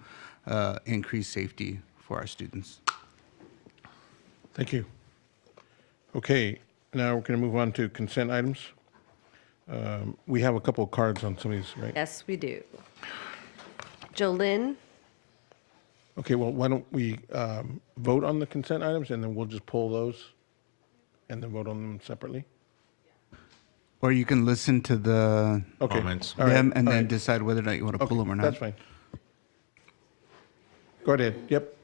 increase safety for our students. Thank you. Okay, now we're going to move on to consent items. We have a couple of cards on some of these, right? Yes, we do. Jolynn, Okay, well, why don't we vote on the consent items, and then we'll just pull those and then vote on them separately? Or you can listen to the Okay. Comments. All right, them and all then right. decide whether or not you want to pull Okay, them or not. That's fine. Go ahead, yep.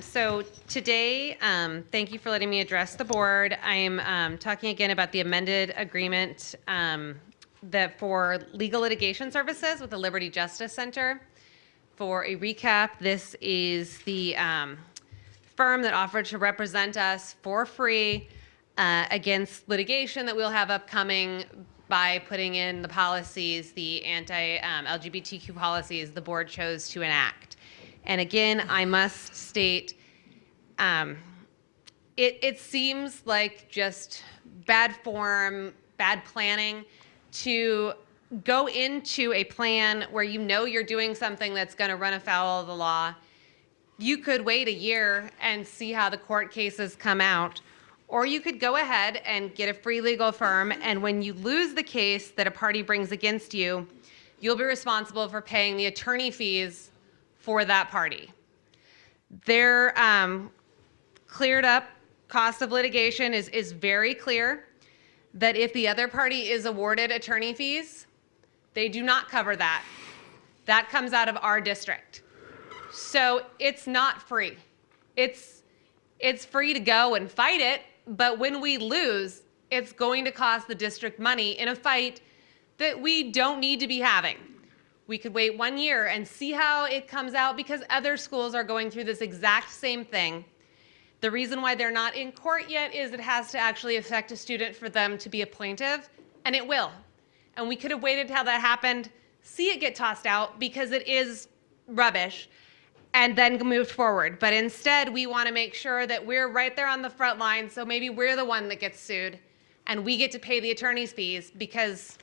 So today, thank you for letting me address the board. I am talking again about the amended agreement that for legal litigation services with the Liberty Justice Center. For a recap, this is the firm that offered to represent us for free against litigation that we'll have upcoming by putting in the policies, the anti-LGBTQ policies the board chose to enact. And again, I must state, it seems like just bad form, bad planning to go into a plan where you know you're doing something that's going to run afoul of the law. You could wait a year and see how the court cases come out, or you could go ahead and get a free legal firm, and when you lose the case that a party brings against you, you'll be responsible for paying the attorney fees for that party. Their cleared up cost of litigation is very clear that if the other party is awarded attorney fees, they do not cover that. That comes out of our district. So it's not free. It's free to go and fight it, but when we lose, it's going to cost the district money in a fight that we don't need to be having. We could wait 1 year and see how it comes out because other schools are going through this exact same thing. The reason why they're not in court yet is it has to actually affect a student for them to be a plaintiff, and it will. And we could have waited till that happened, see it get tossed out because it is rubbish, and then moved forward. But instead, we want to make sure that we're right there on the front line, so maybe we're the one that gets sued, and we get to pay the attorney's fees because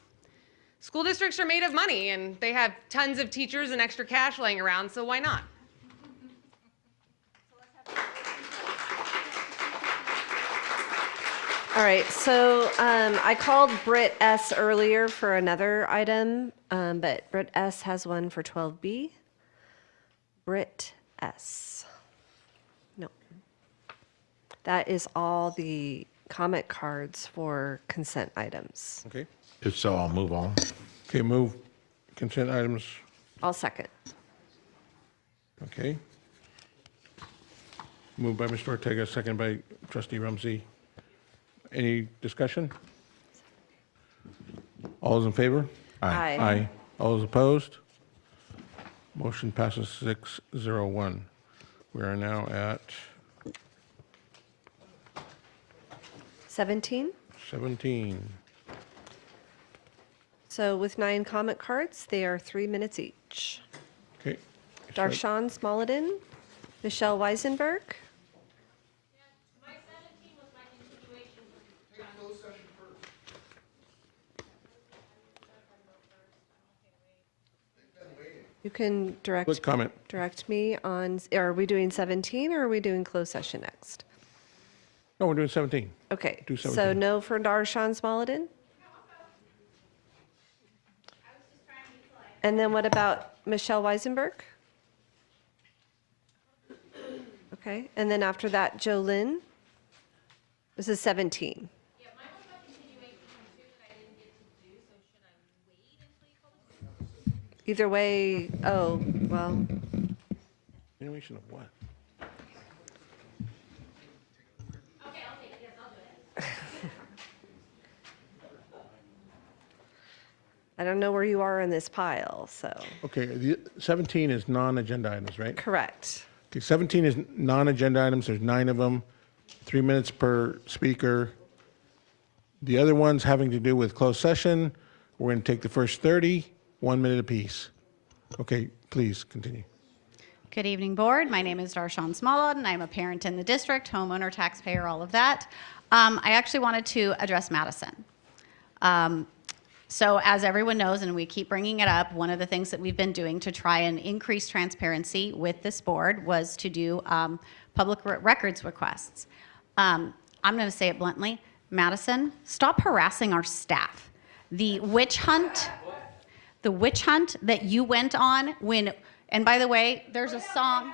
school districts are made of money, and they have tons of teachers and extra cash laying around, so why not? All right, so I called Britt S. earlier for another item, but Britt S. has one for 12B. Britt S. No. That is all the comment cards for consent items. Okay. If so, I'll move on. Okay, move consent items. I'll second. Okay. Moved by Mr. Ortega, second by Trustee Rumsey. Any discussion? All those in favor? Aye. Aye. All those opposed? Motion passes 601. We are now at 17. 17. So with 9 comment cards, they are 3 minutes each. Okay. Darshan Smolodin, Michelle Weisenberg. You can Quick comment. direct me on, are we doing 17 or are we doing closed session next? No, we're doing 17. Okay, Do so 17. no for Darshan Smolodin? And then what about Michelle Weisenberg? Okay, and then after that, Joe Lynn? This is 17. Either way, oh, well, Continuation of what? I don't know where you are in this pile, so. Okay, the 17 is non-agenda items, right? Correct. Okay, 17 is non-agenda items. There's 9 of them, 3 minutes per speaker. The other ones having to do with closed session, we're going to take the first 30, 1 minute apiece. Okay, please continue. Good evening, board. My name is Darshan Smolod, and I'm a parent in the district, homeowner, taxpayer, all of that. I actually wanted to address Madison. So as everyone knows, and we keep bringing it up, one of the things that we've been doing to try and increase transparency with this board was to do public records requests. I'm going to say it bluntly. Madison, stop harassing our staff. The witch hunt that you went on when, and by the way, there's a song.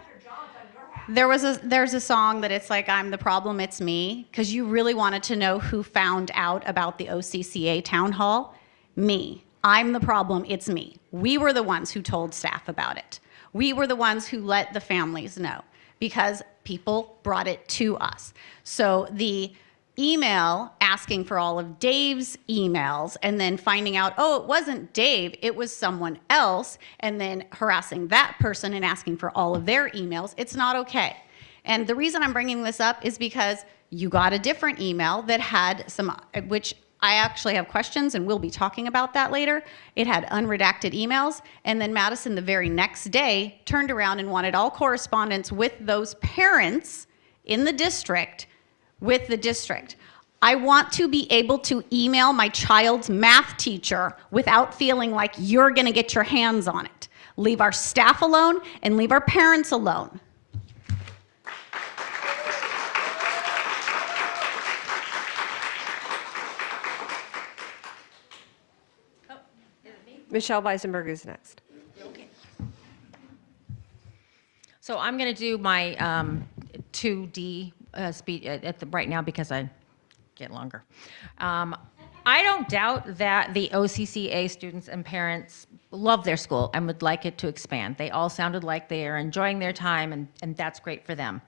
There's a song that it's like, I'm the problem, it's me, because you really wanted to know who found out about the OCCA town hall. Me. I'm the problem, it's me. We were the ones who told staff about it. We were the ones who let the families know because people brought it to us. So the email asking for all of Dave's emails and then finding out, oh, it wasn't Dave, it was someone else, and then harassing that person and asking for all of their emails, it's not okay. And the reason I'm bringing this up is because you got a different email that had some, which I actually have questions and we'll be talking about that later. It had unredacted emails, and then Madison the very next day turned around and wanted all correspondence with those parents in the district with the district. I want to be able to email my child's math teacher without feeling like you're gonna get your hands on it. Leave our staff alone and leave our parents alone. Michelle Weisenberg is next. So I'm going to do my 2D speech right now because I get longer. I don't doubt that the OCCA students and parents love their school and would like it to expand. They all sounded like they are enjoying their time, and that's great for them.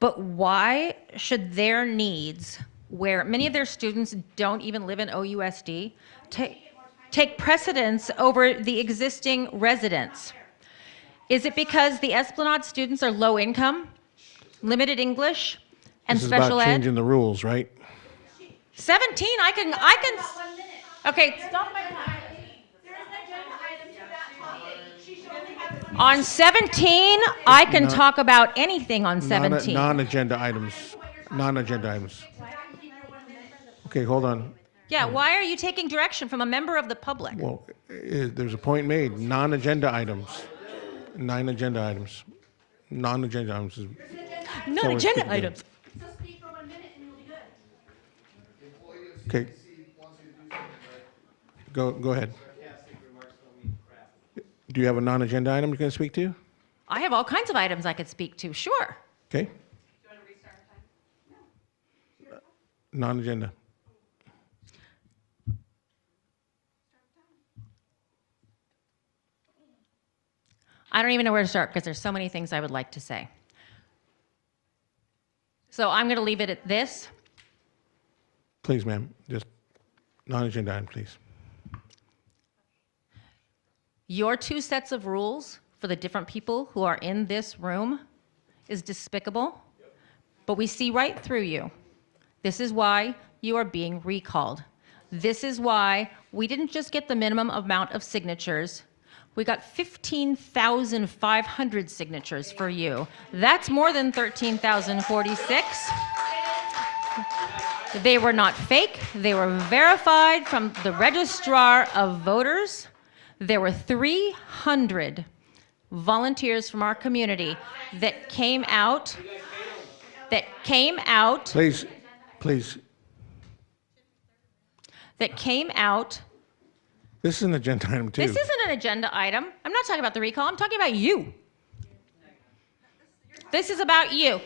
But why should their needs, where many of their students don't even live in OUSD, take precedence over the existing residents? Is it because the Esplanade students are low income, limited English, and This is special about ed? changing the rules, right? 17, I can, okay, stop my time. On 17, I can Not- talk about anything on 17. Non-agenda items. Non-agenda items. Okay, hold on. Yeah, why are you taking direction from a member of the public? Well, there's a point made. Non-agenda items. Non-agenda items. Non-agenda items. is- Non-agenda speak items. Okay. Go ahead. Do you have a non-agenda item you're going to speak to? I have all kinds of items I could speak to, sure. Okay. Non-agenda. I don't even know where to start because there's so many things I would like to say. So I'm going to leave it at this. Please, ma'am, just non-agenda item, please. Your two sets of rules for the different people who are in this room is despicable, but we see right through you. This is why you are being recalled. This is why we didn't just get the minimum amount of signatures. We got 15,500 signatures for you. That's more than 13,046. They were not fake. They were verified from the registrar of voters. There were 300 volunteers from our community that came out, Please, please. This is an agenda item, too. This isn't an agenda item. I'm not talking about the recall. I'm talking about you. This is about you.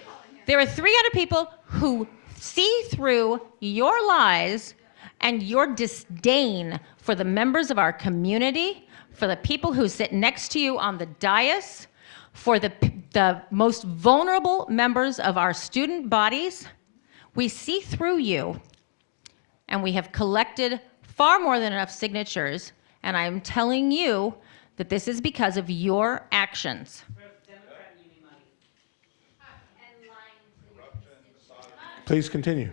There are 300 people who see through your lies and your disdain for the members of our community, for the people who sit next to you on the dais, for the most vulnerable members of our student bodies. We see through you, and we have collected far more than enough signatures, and I'm telling you that this is because of your actions. Please continue.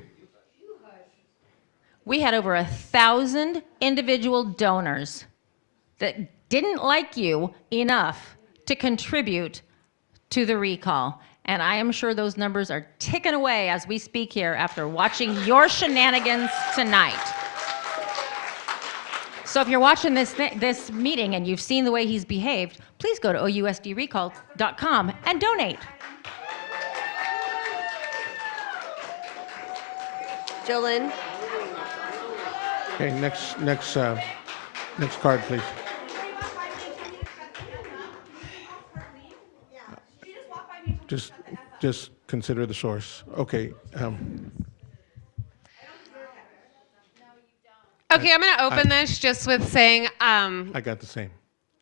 We had over 1,000 individual donors that didn't like you enough to contribute to the recall. And I am sure those numbers are ticking away as we speak here after watching your shenanigans tonight. So if you're watching this meeting and you've seen the way he's behaved, please go to ousdrecall.com and donate. Jolyn? Okay, next card, please. Just consider the source. Okay. Okay, I'm going to open this just with saying, I got the same.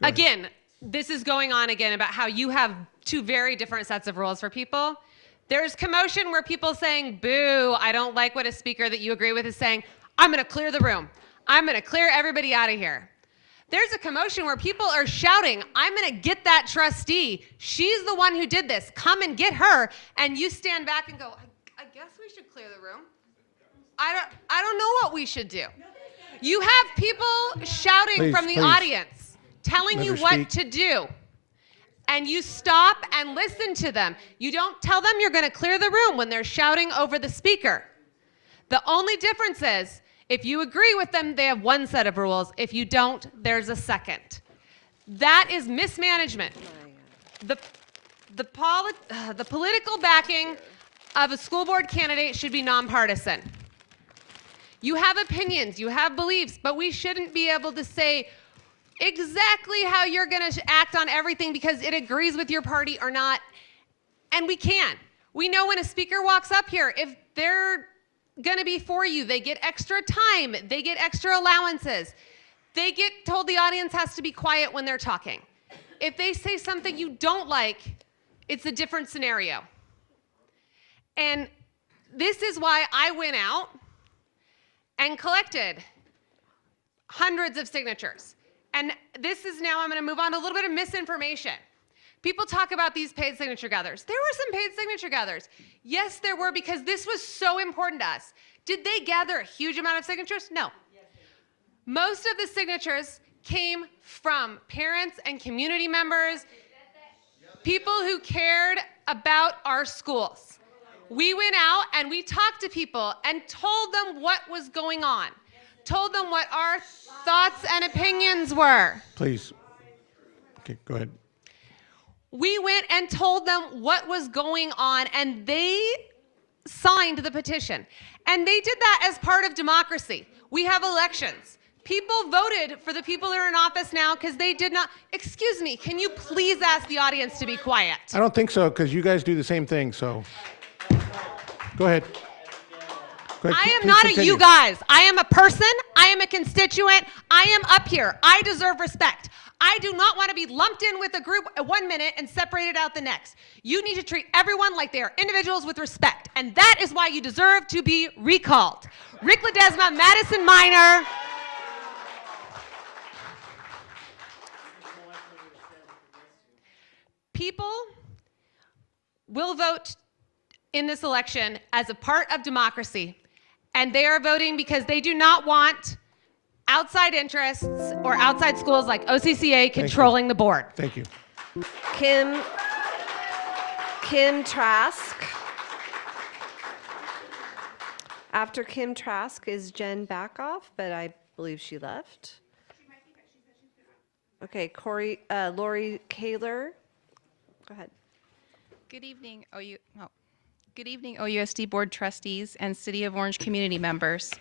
again, this is going on again about how you have two very different sets of rules for people. There's commotion where people saying, boo, I don't like what a speaker that you agree with is saying. I'm going to clear the room. I'm going to clear everybody out of here. There's a commotion where people are shouting, I'm going to get that trustee. She's the one who did this. Come and get her. And you stand back and go, I guess we should clear the room. I don't know what we should do. You have people shouting from the audience, telling you what to do. And you stop and listen to them. You don't tell them you're going to clear the room when they're shouting over the speaker. The only difference is, if you agree with them, they have one set of rules. If you don't, there's a second. That is mismanagement. The political backing of a school board candidate should be nonpartisan. You have opinions, you have beliefs, but we shouldn't be able to say exactly how you're going to act on everything because it agrees with your party or not. And we can. We know when a speaker walks up here, if they're going to be for you, they get extra time, they get extra allowances. They get told the audience has to be quiet when they're talking. If they say something you don't like, it's a different scenario. And this is why I went out and collected hundreds of signatures. And this is now, I'm going to move on to a little bit of misinformation. People talk about these paid signature gatherers. There were some paid signature gatherers. Yes, there were, because this was so important to us. Did they gather a huge amount of signatures? No. Most of the signatures came from parents and community members, people who cared about our schools. We went out and we talked to people and told them what was going on, told them what our thoughts and opinions were. Please. Okay, go ahead. We went and told them what was going on, and they signed the petition. And they did that as part of democracy. We have elections. People voted for the people that are in office now because they did not. Excuse me, can you please ask the audience to be quiet? I don't think so, because you guys do the same thing, so. Go ahead. Go ahead, I am please not continue. a you guys. I am a person. I am a constituent. I am up here. I deserve respect. I do not want to be lumped in with a group 1 minute and separated out the next. You need to treat everyone like they are individuals with respect, and that is why you deserve to be recalled. Rick Ledesma, Madison Minor. People will vote in this election as a part of democracy, and they are voting because they do not want outside interests or outside schools like OCCA controlling the board. Thank you. Kim Trask. After Kim Trask is Jen Backoff, but I believe she left. Okay, Lori Kaler. Go ahead. Good evening, Good evening, OUSD Board Trustees and City of Orange community members.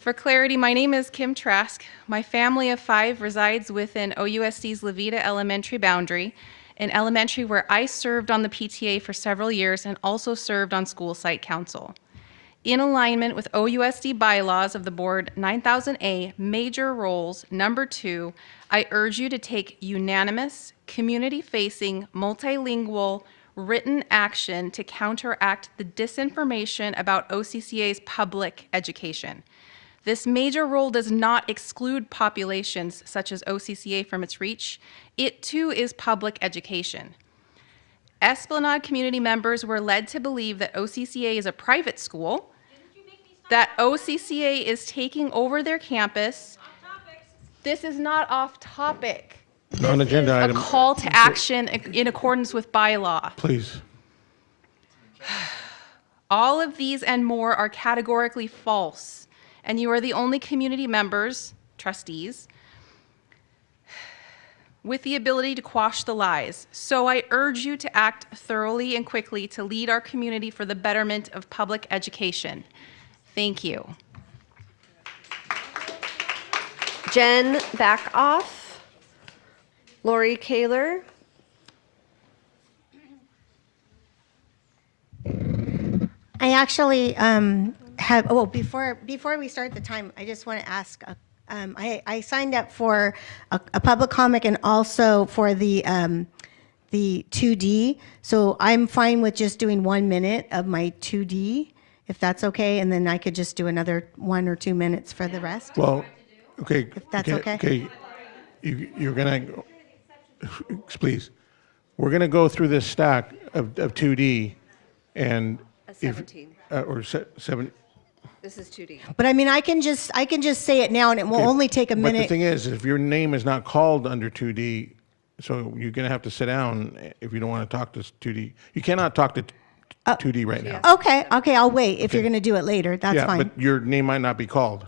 For clarity, my name is Kim Trask. My family of 5 resides within OUSD's Levita Elementary boundary, an elementary where I served on the PTA for several years and also served on school site council. In alignment with OUSD bylaws of the board 9000A, major roles, number 2, I urge you to take unanimous, community-facing, multilingual, written action to counteract the disinformation about OCCA's public education. This major role does not exclude populations such as OCCA from its reach. It too is public education. Esplanade community members were led to believe that OCCA is a private school, that OCCA is taking over their campus. This is not off topic. Non-agenda A item. call to action in accordance with bylaw. Please. All of these and more are categorically false, and you are the only community members, trustees, with the ability to quash the lies. So I urge you to act thoroughly and quickly to lead our community for the betterment of public education. Thank you. Jen Backoff. Lori Kaler. I actually have, oh, before we start the time, I just want to ask, I signed up for a public comment and also for the 2D. So I'm fine with just doing 1 minute of my 2D, if that's okay, and then I could just do another 1 or 2 minutes for the rest. Well, okay. If that's okay. Okay, you're gonna, please. We're gonna go through this stack of 2D and. if- 17. Or 7. This is 2D. But I mean, I can just say it now, and it will Okay, only take a But the minute. thing is, if your name is not called under 2D, so you're gonna have to sit down if you don't wanna talk to 2D. You cannot talk to 2D right now. Okay, I'll wait. If you're going to do it later, that's Yeah, fine. but your name might not be called,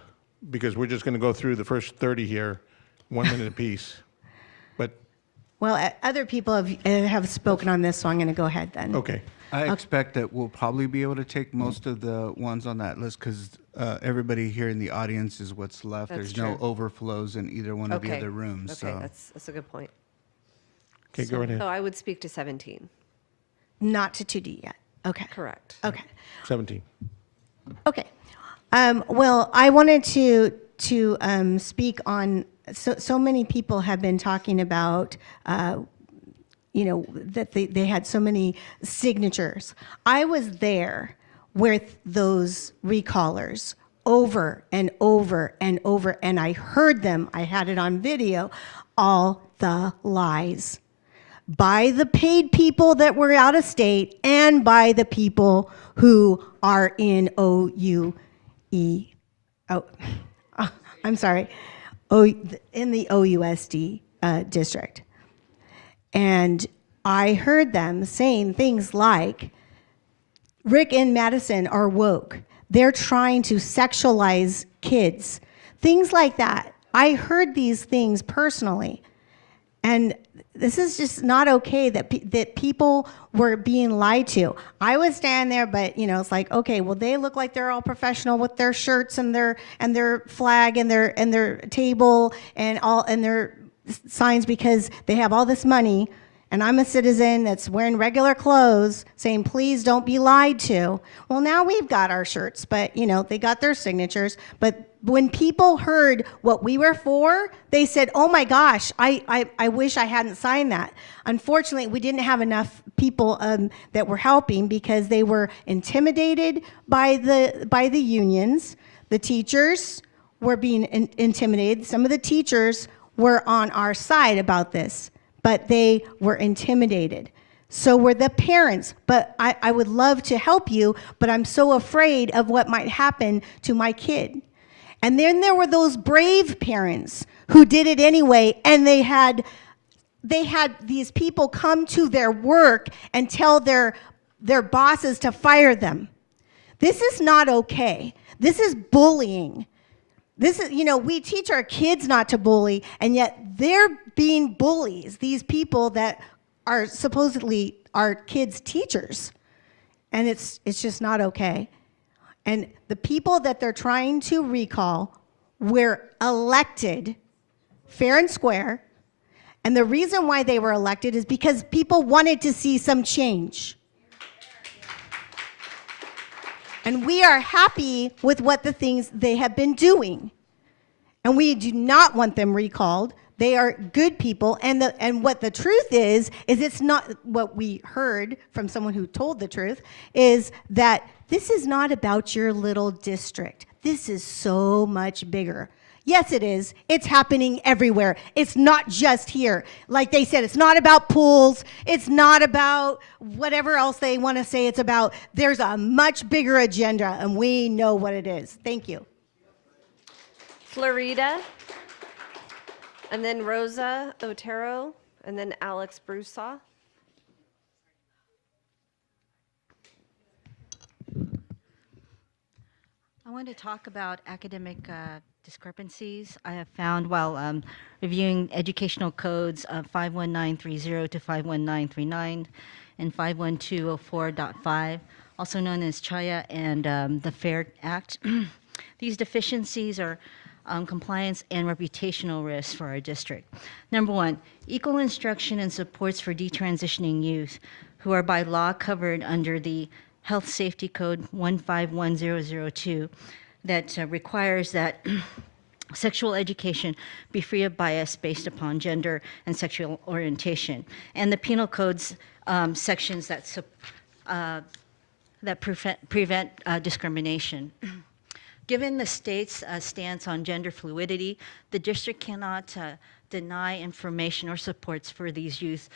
because we're just gonna go through the first 30 here, 1 minute apiece. But, Well, other people have spoken on this, so I'm going to go ahead then. okay. I expect that we'll probably be able to take most of the ones on that list because everybody here in the audience is what's left. That's There's no true. overflows in either one of the other rooms. Okay, So that's a good point. Okay, go right ahead. So I would speak to 17. Not to 2D yet. Okay. Correct. Okay. 17. Okay. Well, I wanted to speak on, so many people have been talking about, that they had so many signatures. I was there with those recallers over and over and over, and I heard them, I had it on video, all the lies by the paid people that were out of state and by the people who are in in the OUSD district. And I heard them saying things like, Rick and Madison are woke. They're trying to sexualize kids. Things like that. I heard these things personally. And this is just not okay that people were being lied to. I was standing there, but it's like, okay, well, they look like they're all professional with their shirts and their flag and their table and their signs because they have all this money. And I'm a citizen that's wearing regular clothes saying, please don't be lied to. Well, now we've got our shirts, but they got their signatures. But when people heard what we were for, they said, oh my gosh, I wish I hadn't signed that. Unfortunately, we didn't have enough people that were helping because they were intimidated by the unions. The teachers were being intimidated. Some of the teachers were on our side about this, but they were intimidated. So were the parents, but I would love to help you, but I'm so afraid of what might happen to my kid. And then there were those brave parents who did it anyway, and they had these people come to their work and tell their bosses to fire them. This is not okay. This is bullying. This is, we teach our kids not to bully, and yet they're being bullies, these people that are supposedly our kids' teachers. And it's just not okay. And the people that they're trying to recall were elected fair and square. And the reason why they were elected is because people wanted to see some change. And we are happy with what the things they have been doing. And we do not want them recalled. They are good people. And what the truth is it's not what we heard from someone who told the truth, is that this is not about your little district. This is so much bigger. Yes, it is. It's happening everywhere. It's not just here. Like they said, it's not about pools. It's not about whatever else they want to say it's about. There's a much bigger agenda, and we know what it is. Thank you. Florida, and then Rosa Otero, and then Alex Broussard. I want to talk about academic discrepancies I have found while reviewing educational codes 51930 to 51939 and 51204.5, also known as CHAYA and the FAIR Act. These deficiencies are compliance and reputational risks for our district. Number one, equal instruction and supports for detransitioning youth who are by law covered under the Health Safety Code 151002 that requires that sexual education be free of bias based upon gender and sexual orientation, and the penal codes sections that prevent discrimination. Given the state's stance on gender fluidity, the district cannot deny information or supports for these youth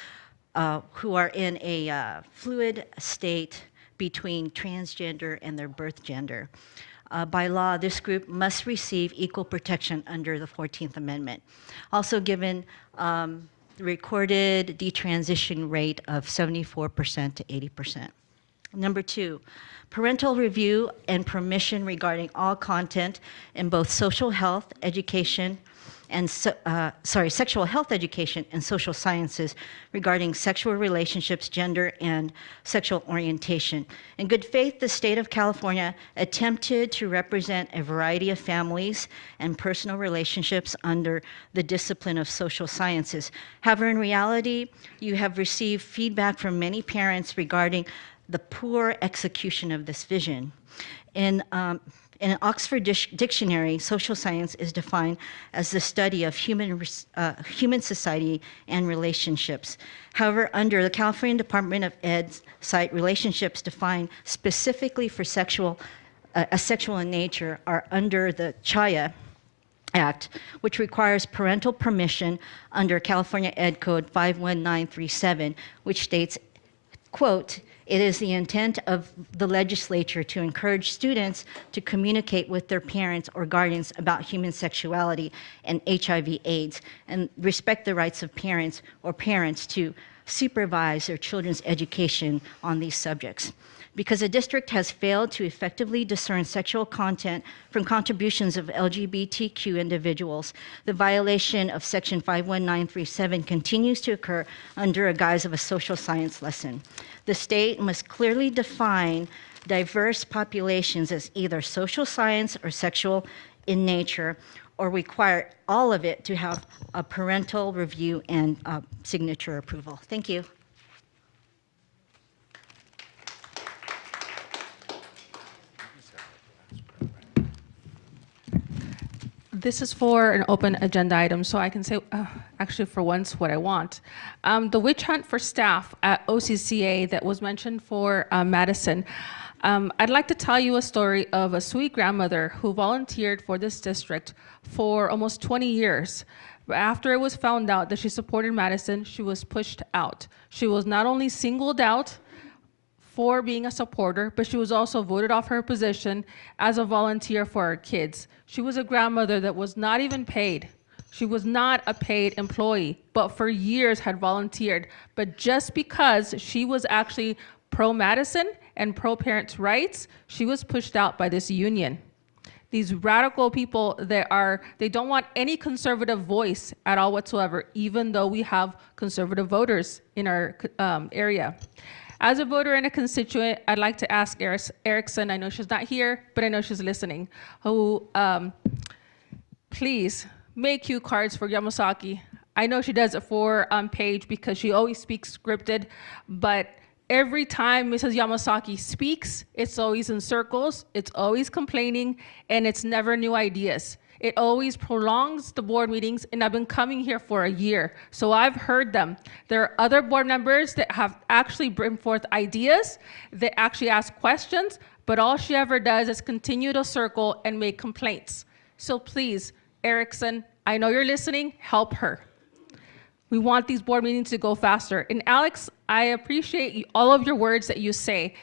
who are in a fluid state between transgender and their birth gender. By law, this group must receive equal protection under the 14th Amendment. Also given the recorded detransition rate of 74% to 80%. Number two, parental review and permission regarding all content in both social health education and sexual health education and social sciences regarding sexual relationships, gender, and sexual orientation. In good faith, the state of California attempted to represent a variety of families and personal relationships under the discipline of social sciences. However, in reality, you have received feedback from many parents regarding the poor execution of this vision. In an Oxford Dictionary, social science is defined as the study of human society and relationships. However, under the California Department of Ed's site, relationships defined specifically for sexual sexual in nature are under the CHIA Act, which requires parental permission under California Ed Code 51937, which states, quote, "It is the intent of the legislature to encourage students to communicate with their parents or guardians about human sexuality and HIV/AIDS, and respect the rights of parents or parents to supervise their children's education on these subjects." Because the district has failed to effectively discern sexual content from contributions of LGBTQ individuals, the violation of Section 51937 continues to occur under a guise of a social science lesson. The state must clearly define diverse populations as either social science or sexual in nature, or require all of it to have a parental review and signature approval. Thank you. This is for an open agenda item, so I can say, actually for once, what I want. The witch hunt for staff at OCCA that was mentioned for Madison. I'd like to tell you a story of a sweet grandmother who volunteered for this district for almost 20 years. After it was found out that she supported Madison, she was pushed out. She was not only singled out for being a supporter, but she was also voted off her position as a volunteer for her kids. She was a grandmother that was not even paid. She was not a paid employee, but for years had volunteered. But just because she was actually pro-Madison and pro-parents' rights, she was pushed out by this union. These radical people they don't want any conservative voice at all whatsoever, even though we have conservative voters in our area. As a voter and a constituent, I'd like to ask Erickson, I know she's not here, but I know she's listening, who please make cue cards for Yamasaki. I know she does it for Paige because she always speaks scripted, but every time Mrs. Yamasaki speaks, it's always in circles, it's always complaining, and it's never new ideas. It always prolongs the board meetings, and I've been coming here for a year, so I've heard them. There are other board members that have actually bring forth ideas, that actually ask questions, but all she ever does is continue to circle and make complaints. So please, Erickson, I know you're listening, help her. We want these board meetings to go faster. And Alex, I appreciate all of your words that you say.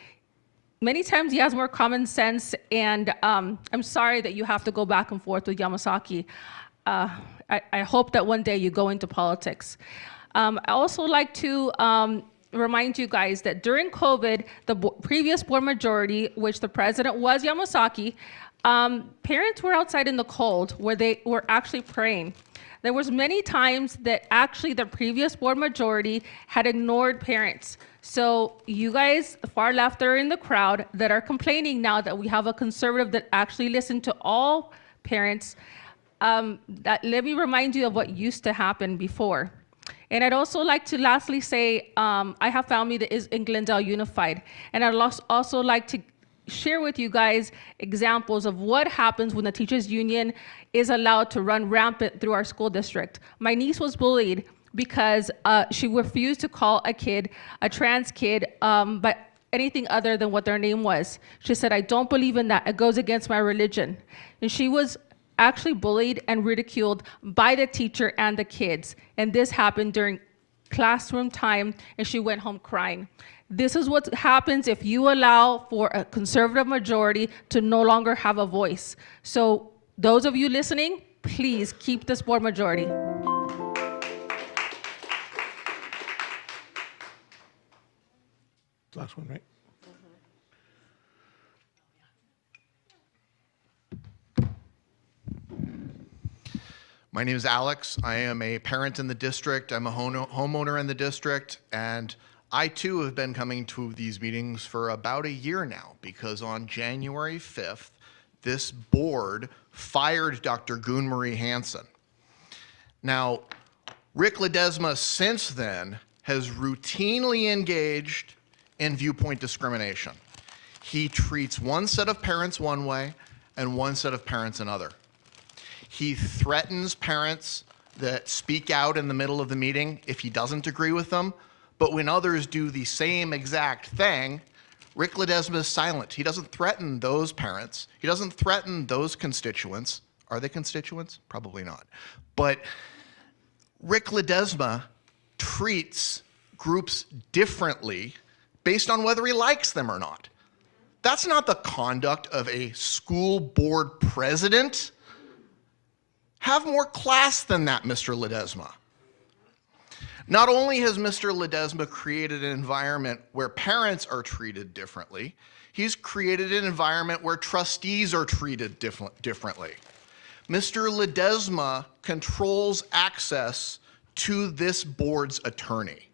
Many times he has more common sense, and I'm sorry that you have to go back and forth with Yamasaki. I hope that one day you go into politics. I also like to remind you guys that during COVID, the previous board majority, which the president was Yamasaki, parents were outside in the cold where they were actually praying. There was many times that actually the previous board majority had ignored parents. So you guys, far left, are in the crowd that are complaining now that we have a conservative that actually listened to all parents. Let me remind you of what used to happen before. And I'd also like to lastly say, I have family that is in Glendale Unified. And I'd also like to share with you guys examples of what happens when the teachers union is allowed to run rampant through our school district. My niece was bullied because she refused to call a kid, a trans kid, but anything other than what their name was. She said, "I don't believe in that. It goes against my religion." And she was actually bullied and ridiculed by the teacher and the kids. And this happened during classroom time, and she went home crying. This is what happens if you allow for a conservative majority to no longer have a voice. So those of you listening, please keep this board majority. Last one, right? My name is Alex. I am a parent in the district. I'm a homeowner in the district, and I too have been coming to these meetings for about a year now because on January 5th, this board fired Dr. Gunmarie Hansen. Now, Rick Ledesma since then has routinely engaged in viewpoint discrimination. He treats one set of parents one way and one set of parents another. He threatens parents that speak out in the middle of the meeting if he doesn't agree with them. But when others do the same exact thing, Rick Ledesma is silent. He doesn't threaten those parents. He doesn't threaten those constituents. Are they constituents? Probably not. But Rick Ledesma treats groups differently based on whether he likes them or not. That's not the conduct of a school board president. Have more class than that, Mr. Ledesma. Not only has Mr. Ledesma created an environment where parents are treated differently, he's created an environment where trustees are treated differently. Mr. Ledesma controls access to this board's attorney.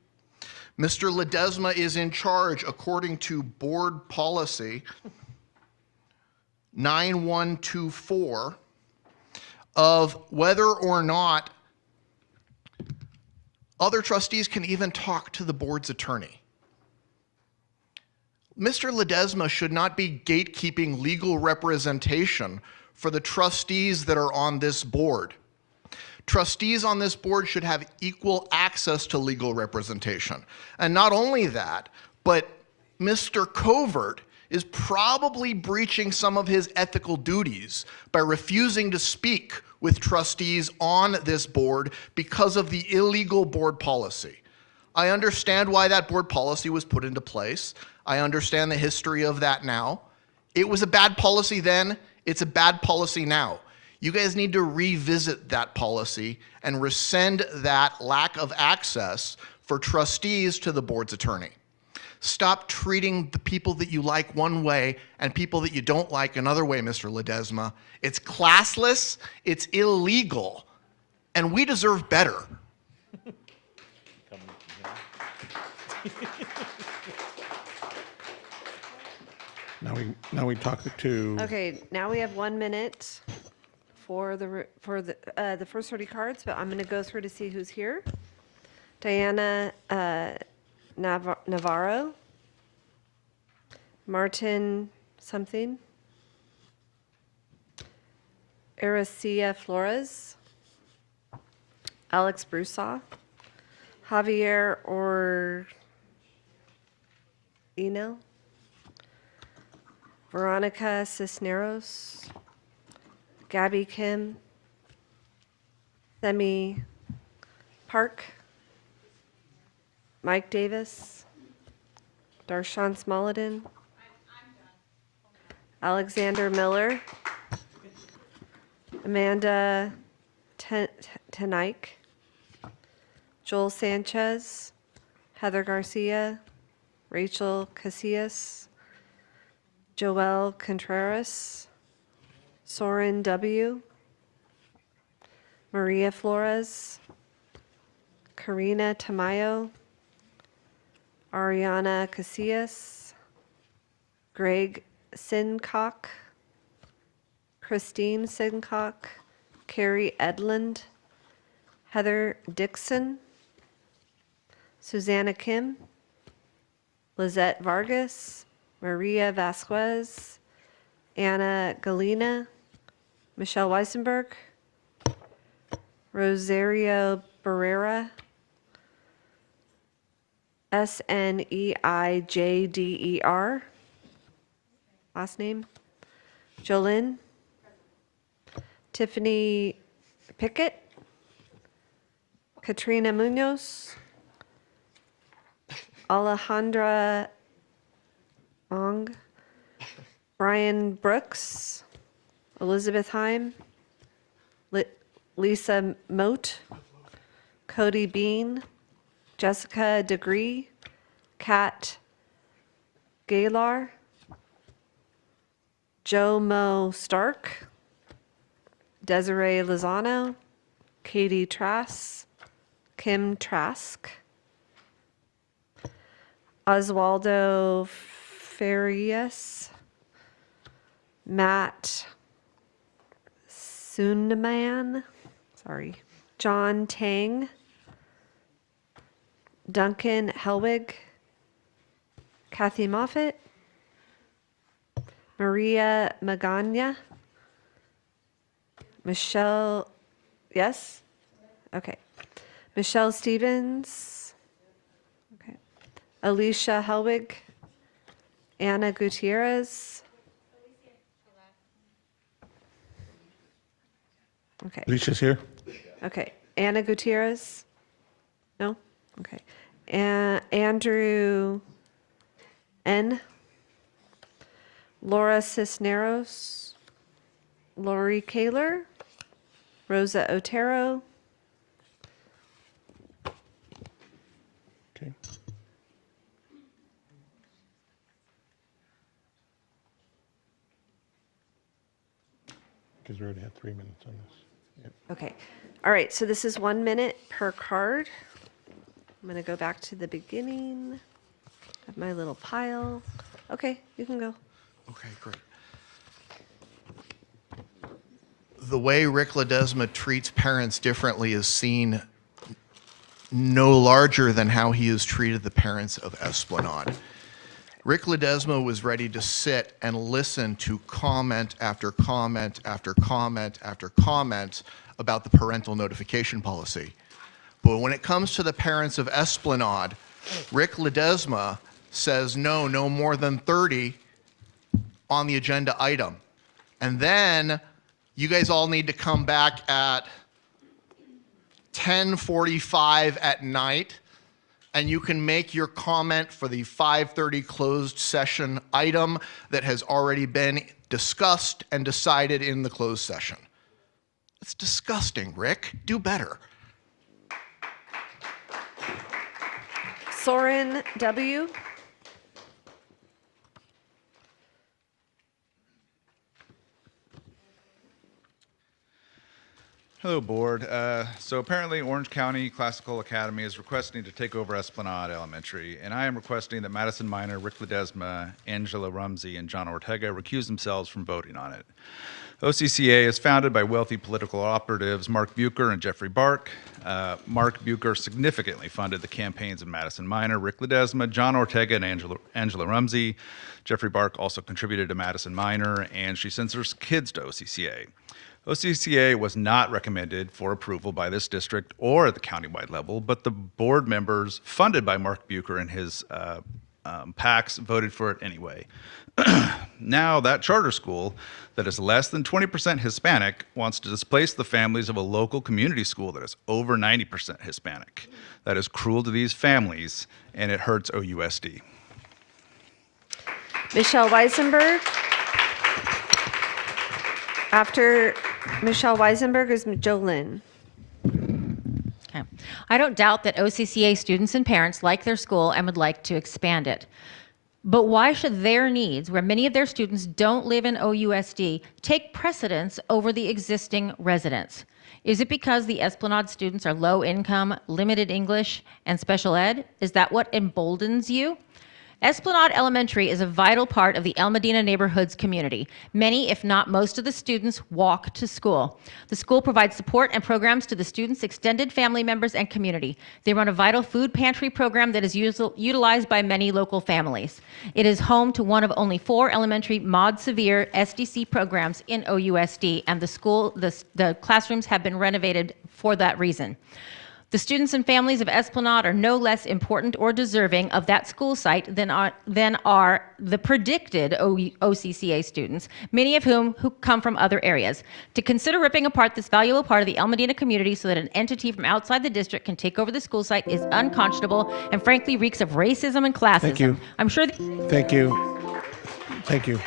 Mr. Ledesma is in charge, according to board policy 9124, of whether or not other trustees can even talk to the board's attorney. Mr. Ledesma should not be gatekeeping legal representation for the trustees that are on this board. Trustees on this board should have equal access to legal representation. And not only that, but Mr. Covert is probably breaching some of his ethical duties by refusing to speak with trustees on this board because of the illegal board policy. I understand why that board policy was put into place. I understand the history of that now. It was a bad policy then, it's a bad policy now. You guys need to revisit that policy and rescind that lack of access for trustees to the board's attorney. Stop treating the people that you like one way and people that you don't like another way, Mr. Ledesma. It's classless, it's illegal, and we deserve better. Now we talk to. Okay, now we have 1 minute for the first 30 cards, but I'm going to go through to see who's here. Diana Navarro, Martin something, Aracia Flores, Alex Broussard, Javier Orino, Veronica Cisneros, Gabby Kim, Semi Park, Mike Davis, Darshan Smolodin, Alexander Miller, Amanda Tenaik, Joel Sanchez, Heather Garcia, Rachel Casillas, Joel Contreras, Soren W., Maria Flores, Karina Tamayo, Ariana Casillas, Greg Sincock, Christine Sincock, Carrie Edlund, Heather Dixon, Susanna Kim, Lizette Vargas, Maria Vasquez, Anna Galena, Michelle Weisenberg, Rosario Barrera, Sneijder, last name, Jolynn, Tiffany Pickett, Katrina Munoz, Alejandra Ong, Brian Brooks, Elizabeth Heim, Lisa Moat, Cody Bean, Jessica Degree, Kat Galar, Joe Mo Stark, Desiree Lozano, Katie Trask, Kim Trask, Oswaldo Farias, Matt Sundeman, John Tang, Duncan Helwig, Kathy Moffett, Maria Magana, Michelle, yes? Okay. Michelle Stevens, okay. Alicia Helwig, Anna Gutierrez. Okay. Alicia's here. Okay. Anna Gutierrez? No? Okay. Andrew N. Laura Cisneros. Lori Kaler. Rosa Otero. Okay. Because we already had 3 minutes on this. Yep. Okay. All right. So this is 1 minute per card. I'm going to go back to the beginning of my little pile. Okay. You can go. Okay, great. The way Rick Ledesma treats parents differently is seen no larger than how he has treated the parents of Esplanade. Rick Ledesma was ready to sit and listen to comment after comment after comment after comment about the parental notification policy. But when it comes to the parents of Esplanade, Rick Ledesma says no more than 30 on the agenda item. And then you guys all need to come back at 10:45 at night, and you can make your comment for the 5:30 closed session item that has already been discussed and decided in the closed session. It's disgusting, Rick. Do better. Soren W. Hello, Board. So apparently Orange County Classical Academy is requesting to take over Esplanade Elementary, and I am requesting that Madison Minor, Rick Ledesma, Angela Rumsey, and John Ortega recuse themselves from voting on it. OCCA is founded by wealthy political operatives Mark Bucher and Jeffrey Bark. Mark Bucher significantly funded the campaigns of Madison Minor, Rick Ledesma, John Ortega, and Angela Rumsey. Jeffrey Bark also contributed to Madison Minor, and she sends her kids to OCCA. OCCA was not recommended for approval by this district or at the countywide level, but the board members funded by Mark Bucher and his PACs voted for it anyway. Now that charter school that is less than 20% Hispanic wants to displace the families of a local community school that is over 90% Hispanic. That is cruel to these families, and it hurts OUSD. Michelle Weisenberg. After Michelle Weisenberg is Jolynn. Okay. I don't doubt that OCCA students and parents like their school and would like to expand it. But why should their needs, where many of their students don't live in OUSD, take precedence over the existing residents? Is it because the Esplanade students are low income, limited English, and special ed? Is that what emboldens you? Esplanade Elementary is a vital part of the El Medina neighborhood's community. Many, if not most of the students walk to school. The school provides support and programs to the students' extended family members and community. They run a vital food pantry program that is utilized by many local families. It is home to one of only 4 elementary Mod Severe SDC programs in OUSD, and the classrooms have been renovated for that reason. The students and families of Esplanade are no less important or deserving of that school site than are the predicted OCCA students, many of whom come from other areas. To consider ripping apart this valuable part of the El Medina community so that an entity from outside the district can take over the school site is unconscionable and frankly reeks of racism and classism. Thank you. I'm sure. Thank you. Thank you.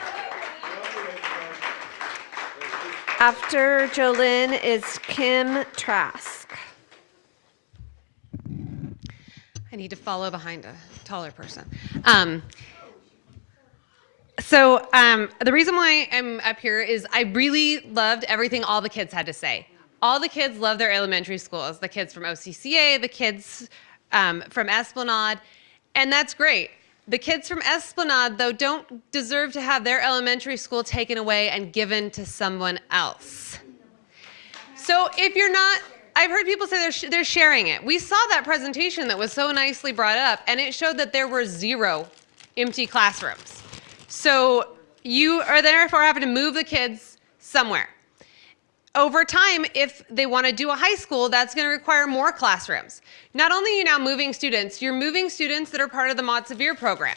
After Jolynn is Kim Trask. I need to follow behind a taller person. The reason why I'm up here is I really loved everything all the kids had to say. All the kids love their elementary schools, the kids from OCCA, the kids from Esplanade, and that's great. The kids from Esplanade, though, don't deserve to have their elementary school taken away and given to someone else. So if you're not, I've heard people say they're sharing it. We saw that presentation that was so nicely brought up, and it showed that there were 0 empty classrooms. So you are therefore having to move the kids somewhere. Over time, if they want to do a high school, that's going to require more classrooms. Not only are you now moving students, you're moving students that are part of the Mod Severe program.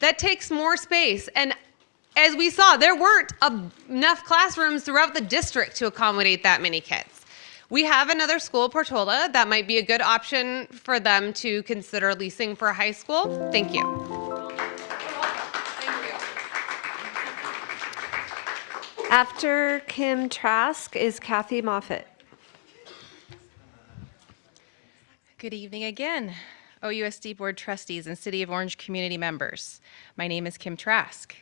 That takes more space. And as we saw, there weren't enough classrooms throughout the district to accommodate that many kids. We have another school, Portola, that might be a good option for them to consider leasing for high school. Thank you. After Kim Trask is Kathy Moffett. Good evening again, OUSD Board Trustees and City of Orange community members. My name is Kim Trask.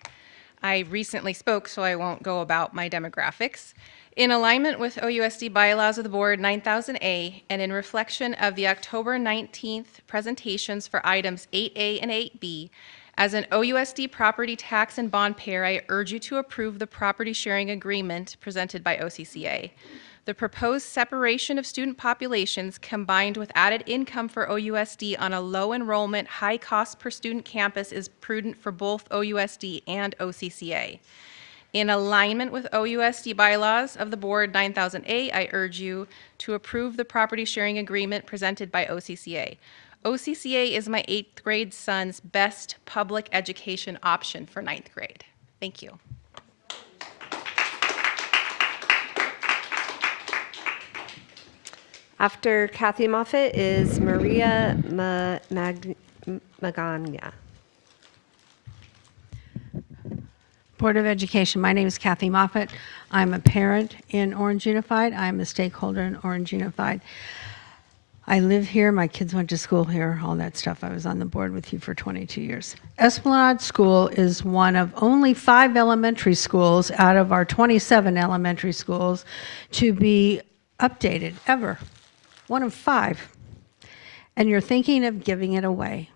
I recently spoke, so I won't go about my demographics. In alignment with OUSD bylaws of the board 9000A and in reflection of the October 19th presentations for items 8A and 8B, as an OUSD property tax and bond payer, I urge you to approve the property sharing agreement presented by OCCA. The proposed separation of student populations combined with added income for OUSD on a low enrollment, high cost per student campus is prudent for both OUSD and OCCA. In alignment with OUSD bylaws of the board 9000A, I urge you to approve the property sharing agreement presented by OCCA. OCCA is my 8th grade son's best public education option for 9th grade. Thank you. After Kathy Moffett is Maria Magana. Board of Education. My name is Kathy Moffett. I'm a parent in Orange Unified. I'm a stakeholder in Orange Unified. I live here. My kids went to school here, all that stuff. I was on the board with you for 22 years. Esplanade School is one of only 5 elementary schools out of our 27 elementary schools to be updated ever. One of 5. And you're thinking of giving it away.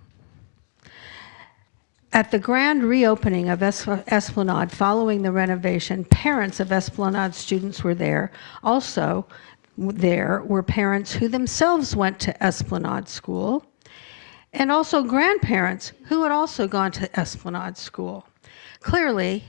At the grand reopening of Esplanade following the renovation, parents of Esplanade students were there. Also there were parents who themselves went to Esplanade School, and also grandparents who had also gone to Esplanade School. Clearly,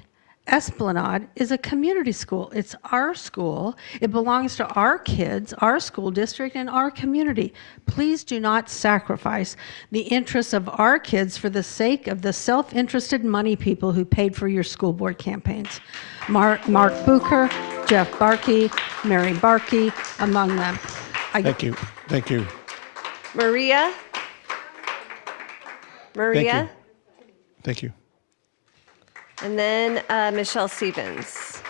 Esplanade is a community school. It's our school. It belongs to our kids, our school district, and our community. Please do not sacrifice the interests of our kids for the sake of the self-interested money people who paid for your school board campaigns. Mark Bucher, Jeff Barkey, Mary Barkey, among them. Thank you. Thank you. Maria? Maria? Thank you. And then Michelle Stevens.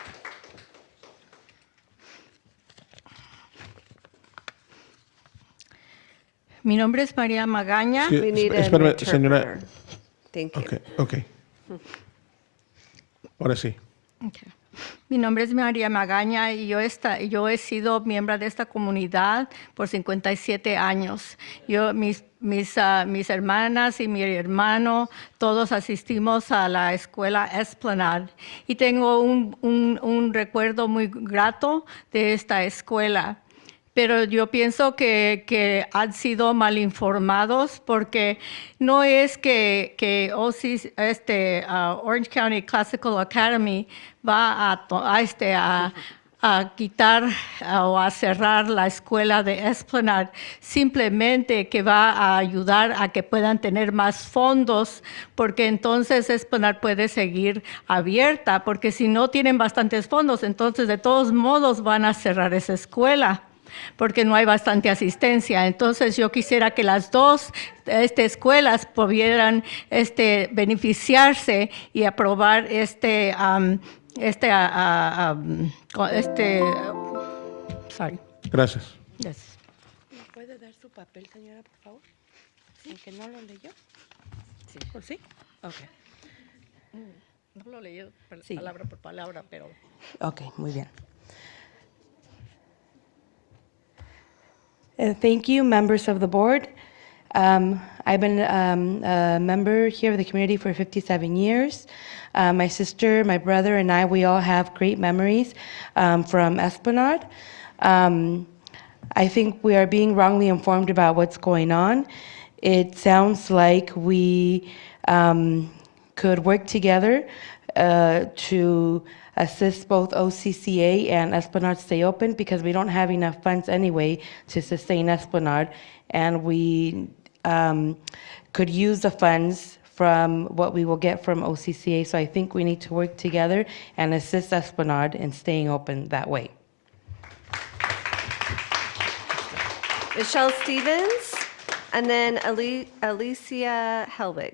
Mi nombre es María Magaña. We need an Espérame, interpreter. señora. Thank you. Okay. Ahora sí. Okay. Mi nombre es María Magaña y yo he sido miembro de esta comunidad por 57 años. Mis hermanas y mi hermano, todos asistimos a la escuela Esplanade y tengo un recuerdo muy grato de esta escuela. Pero yo pienso que han sido mal informados porque no es que Orange County Classical Academy va a quitar o a cerrar la escuela de Esplanade, simplemente que va a ayudar a que puedan tener más fondos, porque entonces Esplanade puede seguir abierta, porque si no tienen bastantes fondos, entonces de todos modos van a cerrar esa escuela, porque no hay bastante asistencia. Entonces yo quisiera que las dos escuelas pudieran beneficiarse y aprobar sorry. Gracias. Yes. ¿Me puede dar su papel, señora, por favor? ¿Sí? ¿Que no lo leyó? Sí. ¿Sí? Ok. No lo leyó palabra por palabra, pero... Ok, muy bien. Thank you, members of the board. I've been a member here of the community for 57 years. My sister, my brother, and I, we all have great memories from Esplanade. I think we are being wrongly informed about what's going on. It sounds like we could work together to assist both OCCA and Esplanade stay open, because we don't have enough funds anyway to sustain Esplanade, and we could use the funds from what we will get from OCCA. So I think we need to work together and assist Esplanade in staying open that way. Michelle Stevens, and then Alicia Helwig.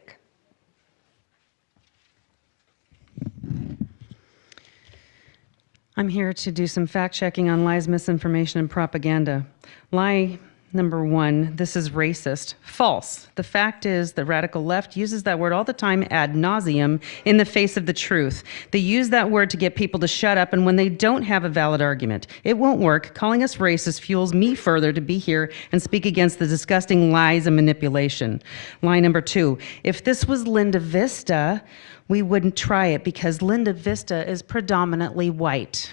I'm here to do some fact checking on lies, misinformation, and propaganda. Lie number one, this is racist. False. The fact is the radical left uses that word all the time ad nauseum in the face of the truth. They use that word to get people to shut up, and when they don't have a valid argument, it won't work. Calling us racist fuels me further to be here and speak against the disgusting lies and manipulation. Lie number two, if this was Linda Vista, we wouldn't try it because Linda Vista is predominantly white.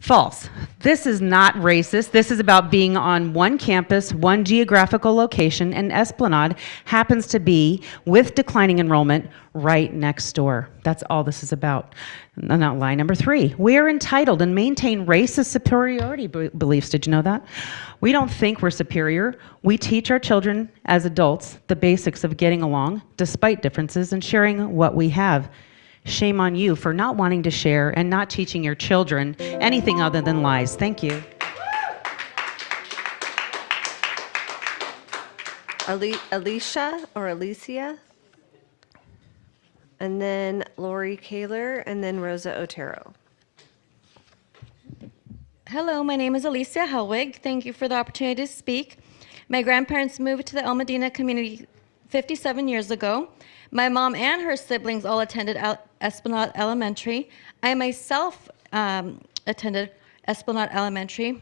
False. This is not racist. This is about being on one campus, one geographical location, and Esplanade happens to be, with declining enrollment, right next door. That's all this is about. Not lie number three. We are entitled and maintain racist superiority beliefs. Did you know that? We don't think we're superior. We teach our children as adults the basics of getting along, despite differences, and sharing what we have. Shame on you for not wanting to share and not teaching your children anything other than lies. Thank you. Alicia or Alicia, and then Lori Kaler, and then Rosa Otero. Hello, my name is Alicia Helwig. Thank you for the opportunity to speak. My grandparents moved to the El Medina community 57 years ago. My mom and her siblings all attended Esplanade Elementary. I myself attended Esplanade Elementary.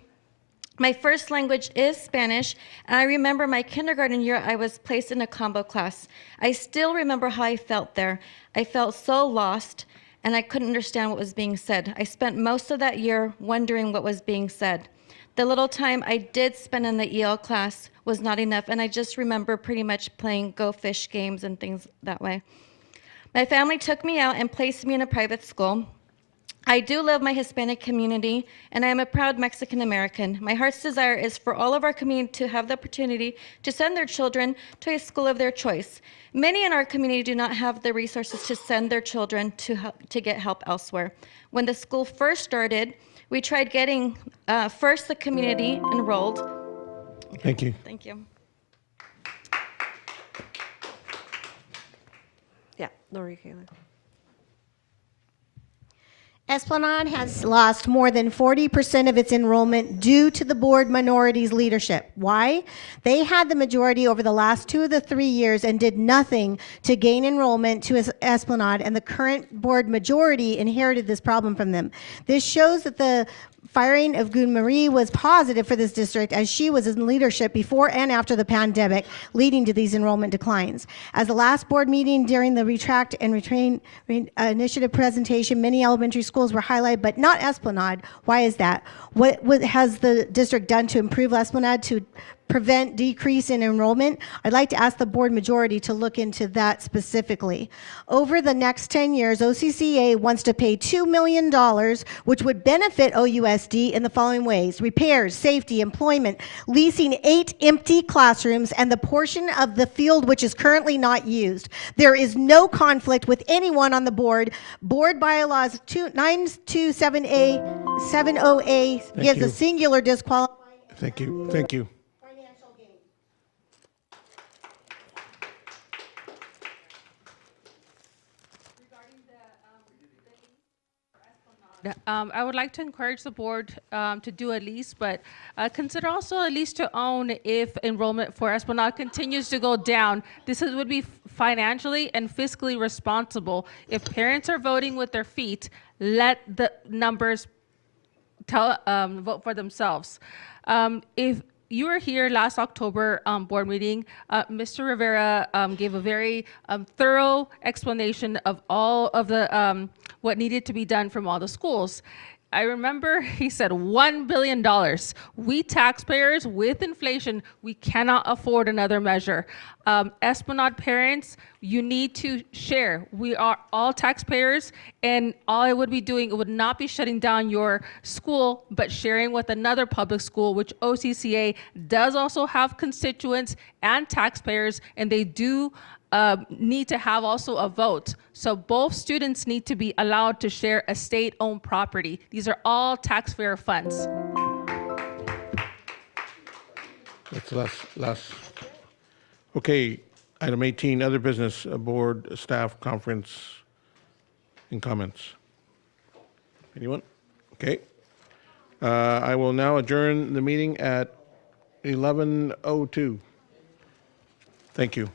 My first language is Spanish, and I remember my kindergarten year I was placed in a combo class. I still remember how I felt there. I felt so lost, and I couldn't understand what was being said. I spent most of that year wondering what was being said. The little time I did spend in the EL class was not enough, and I just remember pretty much playing Go Fish games and things that way. My family took me out and placed me in a private school. I do love my Hispanic community, and I am a proud Mexican American. My heart's desire is for all of our community to have the opportunity to send their children to a school of their choice. Many in our community do not have the resources to send their children to get help elsewhere. When the school first started, we tried getting first the community enrolled. Thank you. Thank you. Yeah, Lori Kaler. Esplanade has lost more than 40% of its enrollment due to the board minorities' leadership. Why? They had the majority over the last 2 of the 3 years and did nothing to gain enrollment to Esplanade, and the current board majority inherited this problem from them. This shows that the firing of Gun Marie was positive for this district, as she was in leadership before and after the pandemic, leading to these enrollment declines. As the last board meeting during the Retract and Retrain initiative presentation, many elementary schools were highlighted, but not Esplanade. Why is that? What has the district done to improve Esplanade to prevent decrease in enrollment? I'd like to ask the board majority to look into that specifically. Over the next 10 years, OCCA wants to pay $2 million, which would benefit OUSD in the following ways: repairs, safety, employment, leasing 8 empty classrooms, and the portion of the field which is currently not used. There is no conflict with anyone on the board. Board bylaws 927A, gives a singular disqualifying. Thank you. Thank you. I would like to encourage the board to do a lease, but consider also a lease to own if enrollment for Esplanade continues to go down. This would be financially and fiscally responsible. If parents are voting with their feet, let the numbers vote for themselves. If you were here last October board meeting, Mr. Rivera gave a very thorough explanation of all of the what needed to be done from all the schools. I remember he said $1 billion. We taxpayers, with inflation, we cannot afford another measure. Esplanade parents, you need to share. We are all taxpayers, and all I would be doing, it would not be shutting down your school, but sharing with another public school, which OCCA does also have constituents and taxpayers, and they do need to have also a vote. So both students need to be allowed to share a state-owned property. These are all taxpayer funds. That's less. Okay, item 18, other business, board, staff, conference, and comments. Anyone? Okay. I will now adjourn the meeting at 11:02. Thank you.